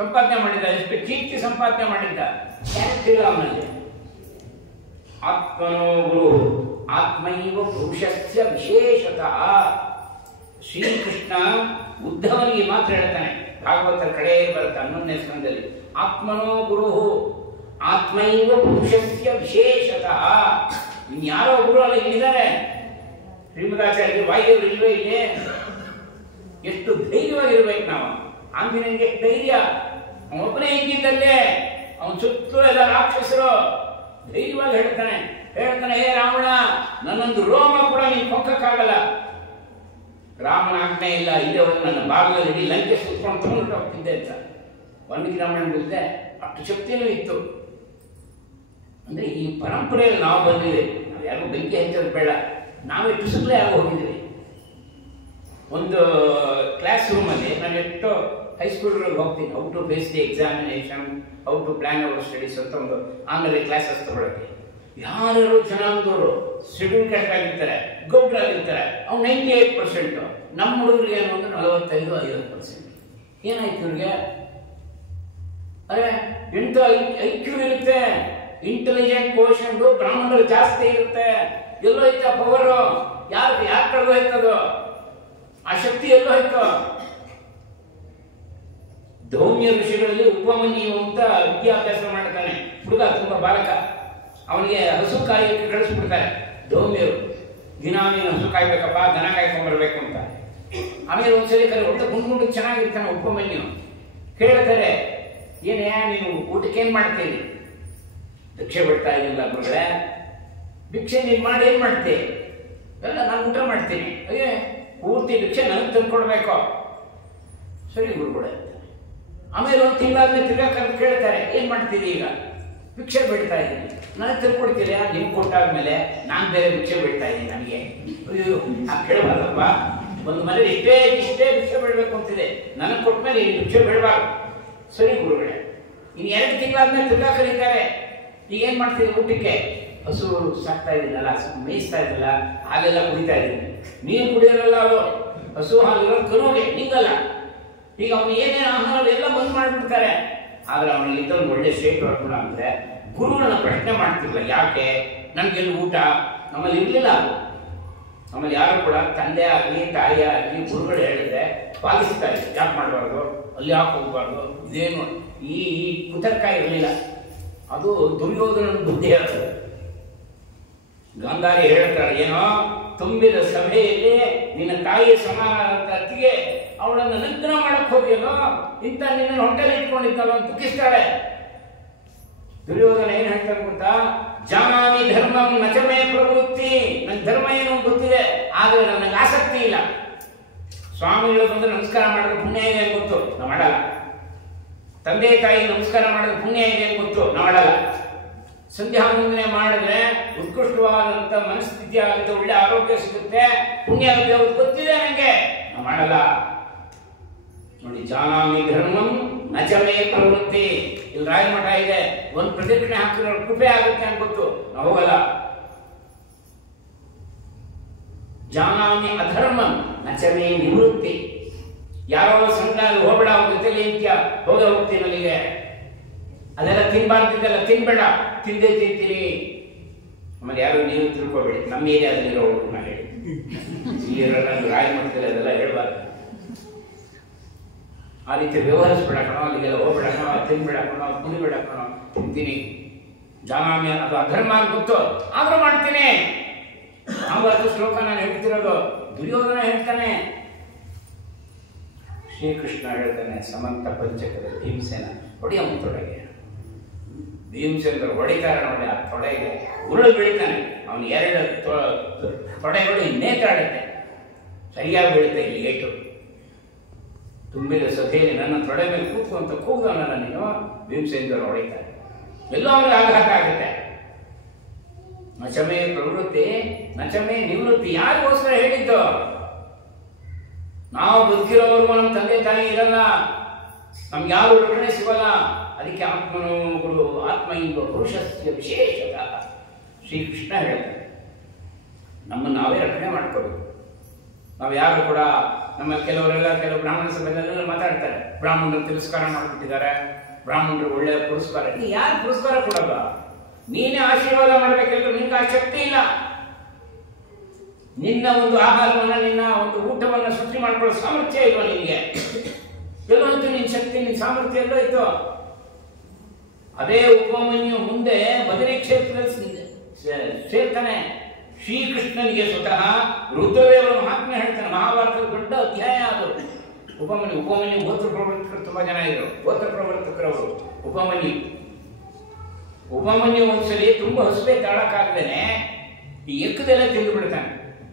ಸಂಪಾದನೆ ಮಾಡಿದ್ದ, ಎಷ್ಟು ಕೀರ್ತಿ ಸಂಪಾದನೆ ಮಾಡಿದ್ದ, ಕ್ಯಾರೆಕ್ಟರ್ ಅವನಲ್ಲಿ. ಆತ್ಮನೋ ಗುರು ಆತ್ಮೈವ ಪುರುಷಸ್ಯ ವಿಶೇಷತಃ. ಶ್ರೀಕೃಷ್ಣ ಉದ್ಧವನಿಗೆ ಮಾತ್ರ ಹೇಳ್ತಾನೆ, ಭಾಗವತರ ಕಡೆ ಬರುತ್ತೆ 11ನೇ ಸ್ಕಂದದಲ್ಲಿ. ಆತ್ಮನೋ ಗುರು ಆತ್ಮೈವ ಪುರುಷಸ್ಯ ವಿಶೇಷತಃ. ಇನ್ಯಾರೋ ಗುರು ಅಲ್ಲ, ಇಲ್ಲಿದ್ದಾರೆ. ಶ್ರೀಮದಾಚಾರ್ಯರಿಗೆ ವಾಯುದೇವರು ಇಲ್ವೇ ಇಲ್ಲಿ? ಎಷ್ಟು ಧೈರ್ಯವಾಗಿರ್ಬೇಕು ನಾವು. ಆಂಜನೇಯನಿಗೆ ಧೈರ್ಯ, ಅವನೊಬ್ಬನೇ ಇದ್ದಿದ್ದಲ್ಲೇ, ಅವನ ಸುತ್ತಲೂ ಎಲ್ಲ ರಾಕ್ಷಸರು. ಧೈರ್ಯವಾಗಿ ಹೇಳ್ತಾನೆ, ಹೇ ರಾವಣ, ನನ್ನೊಂದು ರೋಮ ಕೂಡ ನೀನು ಕೊಂಕಕ್ಕಾಗಲ್ಲ. ರಾಮನ ಆಜ್ಞೆ ಇಲ್ಲ, ಇಲ್ಲಿವರೆಗೆ ನನ್ನ ಭಾಗದಲ್ಲಿ ಇಡೀ ಲಂಕೆ ಸುತ್ಕೊಂಡು ತಗೊಂಡು ಹೋಗ್ತಿದ್ದೆ ಅಂತ ವಾಲ್ಮೀಕಿ ರಾಮಾಯಣದಲ್ಲಿದೆ. ಅಷ್ಟು ಶಕ್ತಿನೂ ಇತ್ತು. ಅಂದ್ರೆ ಈ ಪರಂಪರೆಯಲ್ಲಿ ನಾವು ಬಂದಿದ್ದೀವಿ. ನಾವು ಯಾರಿಗೂ ಬೆಂಕಿ ಹಚ್ಚೋದು ಬೇಡ, ನಾವೇ ಟುಸುಕ್ಲೇ ಆಗಿ ಹೋಗಿದ್ದೀವಿ. ಒಂದು ಕ್ಲಾಸ್ ರೂಮಲ್ಲಿ ನಾನು ಎಷ್ಟು ಹೈಸ್ಕೂಲ್ಗಳಿಗೆ ಹೋಗ್ತೀನಿ, how to face the examination, how to plan our studies ಅಂತ ಒಂದು ಆಮೇಲೆ ಕ್ಲಾಸಸ್ ತಗೊಳಕ್ಕೆ. ಯಾರು ಜನಾಂಗದವರು ಶೆಡ್ಯೂಲ್ ಕ್ಯಾಸ್ಟ್ ಆಗಿರ್ತಾರೆ, ಗೌಡ್ರಾಗಿರ್ತಾರೆ, ಅವ್ನು 98%. ನಮ್ಮ ಹುಡುಗರಿಗೆ ಏನು ಅಂದ್ರೆ 45-50%. ಏನಾಯ್ತು ಇವ್ರಿಗೆ? ಅರೆ ಎಂತ ಐಕ್ಯೂ ಇರುತ್ತೆ, ಇಂಟೆಲಿಜೆಂಟ್ ಕೋಶನ್ ಬ್ರಾಹ್ಮಣರು ಜಾಸ್ತಿ ಇರುತ್ತೆ. ಎಲ್ಲೋ ಐತ ಪವರು? ಯಾರು ಕಳೆದು ಹೋಯ್ತದು? ಆ ಶಕ್ತಿ ಎಲ್ಲೋ ಹೋಯ್ತು? ಧೌಮ್ಯ ಋಷಿಗಳಲ್ಲಿ ಉಪಮನ್ಯು ಅಂತ ವಿದ್ಯಾಭ್ಯಾಸ ಮಾಡ್ತಾನೆ ಹುಡುಗ, ತುಂಬಾ ಬಾಲಕ. ಅವನಿಗೆ ಹಸು ಕಾಯಕ್ಕೆ ಕಳಿಸ್ಬಿಡ್ತಾರೆ ಧೌಮ್ಯರು. ದಿನ ನೀನು ಹಸು ಕಾಯ್ಬೇಕಪ್ಪ, ದನ ಕಾಯ್ಕೊಂಡ್ಬರ್ಬೇಕು ಅಂತ. ಆಮೇಲೆ ಒಂದ್ಸಲಿ ಕರೆ ಹೊಟ್ಟೆ ಗುಂಡ್ಗುಂಡು ಚೆನ್ನಾಗಿರ್ತಾನೆ ಉಪಮನ್ಯು. ಕೇಳ್ತಾರೆ, ಏನೇ ನೀನು ಊಟಕ್ಕೆ ಏನ್ ಮಾಡ್ತೀನಿ? ಭಿಕ್ಷೆ ಬಿಡ್ತಾ ಇದ್ದಿಲ್ಲ ಗುರುಗಳೇ. ಭಿಕ್ಷೆ ನೀನ್ ಮಾಡಿ ಏನ್ ಮಾಡ್ತಿ? ಎಲ್ಲ ನಾನು ಊಟ ಮಾಡ್ತೀನಿ. ಅಯ್ಯೇ, ಪೂರ್ತಿ ಭಿಕ್ಷೆ ನನಗೆ ತಂದ್ಕೊಡ್ಬೇಕು. ಸರಿ ಗುರುಗಳೇ. ಆಮೇಲೆ ಒಂದು ತಿಂಗಳಾದ್ಮೇಲೆ ತಿರ್ಗಾ ಕರೆದು ಕೇಳ್ತಾರೆ, ಏನ್ ಮಾಡ್ತೀರಿ ಈಗ? ಭಿಕ್ಷೆ ಬಿಡ್ತಾ ಇದ್ದೀನಿ. ನನಗೆ ತಂದ್ಕೊಡ್ತೀರಾ? ನಿಮ್ಗೆ ಕೊಟ್ಟಾದ್ಮೇಲೆ ನಾನು ಬೇರೆ ಭಿಕ್ಷೆ ಬಿಡ್ತಾ ಇದ್ದೀನಿ. ನನಗೆ ಅಯ್ಯೋ ಕೇಳಬಾರ್ದಪ್ಪ. ಒಂದು ಮನೇಲಿ ಇಷ್ಟೇ ಭಿಕ್ಷೆ ಬಿಡ್ಬೇಕು ಅಂತಿದೆ, ನನಗೆ ಕೊಟ್ಮೇಲೆ ಈ ಭಿಕ್ಷೆ ಬಿಡಬಾರ್ದು. ಸರಿ ಗುರುಗಳೇ. ಇನ್ನು 2 ತಿಂಗಳಾದ್ಮೇಲೆ ತಿರ್ಗಾ ಕರೀತಾರೆ, ಈಗ ಏನ್ ಮಾಡ್ತೀರಿ ಊಟಕ್ಕೆ? ಹಸು ಸಾಕ್ತಾ ಇದ್ದೀನಲ್ಲ, ಮೇಯಿಸ್ತಾ ಇದ್ದಲ್ಲ, ಹಾಲೆಲ್ಲ ಕುಡಿತಾ ಇದ್ದೀನಿ. ನೀರು ಕುಡಿಯೋಲ್ಲ, ಅದು ಹಸು ಹಾಲು ಕರುಗೆ ನಿಂಗಲ್ಲ. ಈಗ ಅವನು ಏನೇನು ಆಹಾರ ಎಲ್ಲ ಬಂದ್ ಮಾಡಿಬಿಡ್ತಾರೆ. ಆದ್ರೆ ಅವನಲ್ಲಿ ಇದ್ದೊಂದು ಒಳ್ಳೆ ಶೇಟ್ ಹೊರಗುಣ ಅಂದ್ರೆ ಗುರುಗಳನ್ನ ಪ್ರಶ್ನೆ ಮಾಡ್ತಿರ್ಲಿಲ್ಲ. ಯಾಕೆ? ನನ್ಗೆಲ್ಲಿ ಊಟ? ನಮ್ಮಲ್ಲಿ ಇರ್ಲಿಲ್ಲ ಅದು. ನಮ್ಮಲ್ಲಿ ಯಾರು ಕೂಡ ತಂದೆ ಆಗಲಿ ತಾಯಿ ಆಗಲಿ ಗುರುಗಳು ಹೇಳಿದ್ರೆ ಪಾಲಿಸ್ತಾ ಇದ್ರು. ಯಾಕೆ ಮಾಡಬಾರ್ದು, ಅಲ್ಲಿ ಯಾಕೆ ಹೋಗ್ಬಾರ್ದು, ಇದೇನು ಈ ಕುತರ್ಕ ಇರಲಿಲ್ಲ. ಅದು ದುರ್ಯೋಧನನ ಬುದ್ಧಿ ಹೇಳ್ತದೆ. ಗಾಂಧಾರಿ ಹೇಳ್ತಾರೆ, ಏನೋ ತುಂಬಿದ ಸಭೆಯಲ್ಲಿ ನಿನ್ನ ತಾಯಿಯ ಸಮಾನವಾದಂತ ಅತ್ತಿಗೆ ಅವಳನ್ನು ನಿಗ್ರಹ ಮಾಡಕ್ ಹೋಗಿಯಲ್ಲೋ, ಇಂಥ ನಿನ್ನ ಹೊಟ್ಟೆಲಿ ಇಟ್ಕೊಂಡಿದ್ದಲ್ಲ ಅಂತ ದುಃಖಿಸ್ತಾಳೆ. ದುರ್ಯೋಧನ ಏನ್ ಹೇಳ್ತಾರೆ ಗೊತ್ತಾ? ಜಾನಾಮಿ ಧರ್ಮಂ ನಚಮೇ ಪ್ರವೃತ್ತಿ. ನನ್ನ ಧರ್ಮ ಏನು ಗೊತ್ತಿದೆ, ಆದ್ರೆ ನನಗೆ ಆಸಕ್ತಿ ಇಲ್ಲ. ಸ್ವಾಮಿಗಳು ಬಂದು ನಮಸ್ಕಾರ ಮಾಡಿದ್ರೆ ಪುಣ್ಯ ಇದೆ ಅಂತ ಗೊತ್ತು, ನಾವು ಮಾಡಲ್ಲ. ತಂದೆ ತಾಯಿ ನಮಸ್ಕಾರ ಮಾಡಿದ್ರೆ ಪುಣ್ಯ ಇದೆ ಅಂತ ಗೊತ್ತು, ನಾವು ಮಾಡಲ್ಲ. ಸಂಧ್ಯಾ ವಂದನೆ ಮಾಡಿದ್ರೆ ಉತ್ಕೃಷ್ಟವಾದಂತ ಮನಸ್ಥಿತಿ ಆಗುತ್ತೆ, ಒಳ್ಳೆ ಆರೋಗ್ಯ ಸಿಗುತ್ತೆ, ಪುಣ್ಯ ಆಗುತ್ತೆ, ಅವ್ರು ಗೊತ್ತಿದೆ ನನಗೆ, ನಾವು ಮಾಡಲ್ಲ. ನೋಡಿ, ಜಾನಾಮಿ ಧರ್ಮಂ ನಚಮೇ ಪ್ರವೃತ್ತಿ. ಇಲ್ಲಿ ರಾಯಮಠ ಇದೆ, ಒಂದು ಪ್ರದಕ್ಷಿಣೆ ಹಾಕಿದ್ರೆ ಕೃಪೆ ಆಗುತ್ತೆ ಅಂತ ಗೊತ್ತು, ನಾವು ಹೋಗಲ್ಲ. ಜಾನಾಮಿ ಅಧರ್ಮಂ ನಚಮೇ ನಿವೃತ್ತಿ. ಯಾರೋ ಸಂಘ ಹೋಗಬೇಡ, ಅವ್ರ ಜೊತೆಲಿ ಇಂತ್ಯ ಹೋಗ್ತೀನಿ ಅಲ್ಲಿಗೆ, ಅದೆಲ್ಲ ತಿನ್ಬಾರ್ದಿದ್ದೆಲ್ಲ ತಿನ್ಬೇಡ, ತಿಂದೇ ತಿಂತೀನಿ. ಆಮೇಲೆ ಯಾರು ನೀವು ತಿಳ್ಕೊಬೇಡಿ, ನಮ್ಮ ಏರಿಯಾದಲ್ಲಿರೋ ಹುಡುಗ ನಾ ಹೇಳಿ, ಇಲ್ಲಿರೋ ರಾಯಮಠದಲ್ಲಿ ಅದೆಲ್ಲ ಹೇಳ್ಬಾರ್ದು. ಆ ರೀತಿ ವ್ಯವಹರಿಸ್ಬೇಡ ಕಣೋ, ಅಲ್ಲಿಗೆಲ್ಲ ಹೋಗ್ಬೇಡ ಕಣೋ, ತಿನ್ಬೇಡ ಕಣೋ, ಕುಡಿಬೇಡ ಕಣೋ, ತಿಂತೀನಿ. ಜಾನಾಮಿ ಅದು ಅಧರ್ಮ ಅಂತ ಗೊತ್ತು, ಆದ್ರೂ ಮಾಡ್ತೀನಿ. ಮಹಾಭಾರತ ಶ್ಲೋಕ ನಾನು ಹೇಳ್ತಿರೋದು. ದುರ್ಯೋಧನ ಹೇಳ್ತಾನೆ, ಶ್ರೀಕೃಷ್ಣ ಹೇಳ್ತಾನೆ ಸಮಂತ ಪಂಚಕದ ಭೀಮಸೇನ ಹೊಡೆಯಮ್ಮ ತೊಡೆಗೆ. ಭೀಮಸೇನ ಹೊಡಿತಾರೆ ನೋಡಿ, ಆ ತೊಡೆಗೆ ಉರುಳು ಬೀಳ್ತಾನೆ. ಅವನು 2 ತೊಡೆಗಳು ನೇತಾಡುತ್ತೆ, ಸರಿಯಾಗಿ ಬೀಳುತ್ತೆ ಇಲ್ಲಿ ಏಟು. ತುಂಬಿದ ಸಭೆಯಲ್ಲಿ ನನ್ನ ತೊಡೆ ಮೇಲೆ ಕೂತು ಅಂತ ಕೂಗವನಲ್ಲ ನೀನು, ಭೀಮಸೇನರು ಹೊಡಿತಾರೆ. ಎಲ್ಲೋ ಅವನಿಗೆ ಆಘಾತ ಆಗುತ್ತೆ. ನಚಮೇ ಪ್ರವೃತ್ತಿ ನಚಮೇ ನಿವೃತ್ತಿ. ಯಾರಿಗೋಸ್ಕರ ಹೇಳಿದ್ದು? ನಾವು ಬದುಕಿರೋವರೆಗೂ ನಮ್ಮ ತಂದೆ ತಾಯಿ ಇರಲ್ಲ, ನಮ್ಗೆ ಯಾರು ರಕ್ಷಣೆ ಸಿಗಲ್ಲ. ಅದಕ್ಕೆ ಆತ್ಮನೋಗಳು ಆತ್ಮ ಎಂಬ ಪುರುಷಸ್ಯ ವಿಶೇಷತಃ ಶ್ರೀಕೃಷ್ಣ ಹೇಳ್ತಾರೆ, ನಮ್ಮನ್ನು ನಾವೇ ರಕ್ಷಣೆ ಮಾಡ್ಕೋಬೇಕು. ನಾವು ಯಾರು ಕೂಡ ನಮ್ಮ ಕೆಲವು ಬ್ರಾಹ್ಮಣ ಸಭೆಯಲ್ಲೆಲ್ಲ ಮಾತಾಡ್ತಾರೆ, ಬ್ರಾಹ್ಮಣರು ತಿರಸ್ಕಾರ ಮಾಡಿಬಿಟ್ಟಿದ್ದಾರೆ, ಬ್ರಾಹ್ಮಣರು ಒಳ್ಳೆಯ ಪುರಸ್ಕಾರ. ನೀ ಯಾರು ಪುರಸ್ಕಾರ ಕೊಡಲ್ಲ? ನೀನೇ ಆಶೀರ್ವಾದ ಮಾಡಬೇಕೆಲ್ಲರೂ. ನಿನ್ಗೆ ಆ ಶಕ್ತಿ ಇಲ್ಲ. ನಿನ್ನ ಒಂದು ಆಹಾರವನ್ನ, ನಿನ್ನ ಒಂದು ಊಟವನ್ನ ಸೃಷ್ಟಿ ಮಾಡ್ಕೊಳ್ಳೋ ಸಾಮರ್ಥ್ಯ ಇಲ್ವಾ ನಿನಗೆ? ಎಲ್ಲೋಯ್ತು ನಿನ್ನ ಶಕ್ತಿ, ನಿನ್ನ ಸಾಮರ್ಥ್ಯ ಎಲ್ಲೋ ಇತ್ತು? ಅದೇ ಉಪಮನ್ಯು ಮುಂದೆ ಬದರಿ ಕ್ಷೇತ್ರದಲ್ಲಿ ಸೇರ್ತಾನೆ. ಶ್ರೀಕೃಷ್ಣನಿಗೆ ಸ್ವತಃ ರುದ್ರದೇವರ ಮಹಾತ್ಮೆ ಹೇಳ್ತಾನೆ. ಮಹಾಭಾರತದ ದೊಡ್ಡ ಅಧ್ಯಾಯ ಅದು. ಉಪಮನ್ಯು ಗೋತ್ರ ಪ್ರವರ್ತಕರು ತುಂಬಾ ಜನ ಇದ್ರು. ಗೋತ್ರ ಪ್ರವರ್ತಕರವರು ಉಪಮನ್ಯು ಒಂದ್ಸಲಿ ತುಂಬಾ ಹಸುವೆ ತಾಳಕ್ಕಾಗದೇನೆ ಈ ಎಕ್ಕದೆಲ್ಲ ತಿಂದು ಬಿಡ್ತಾನೆ.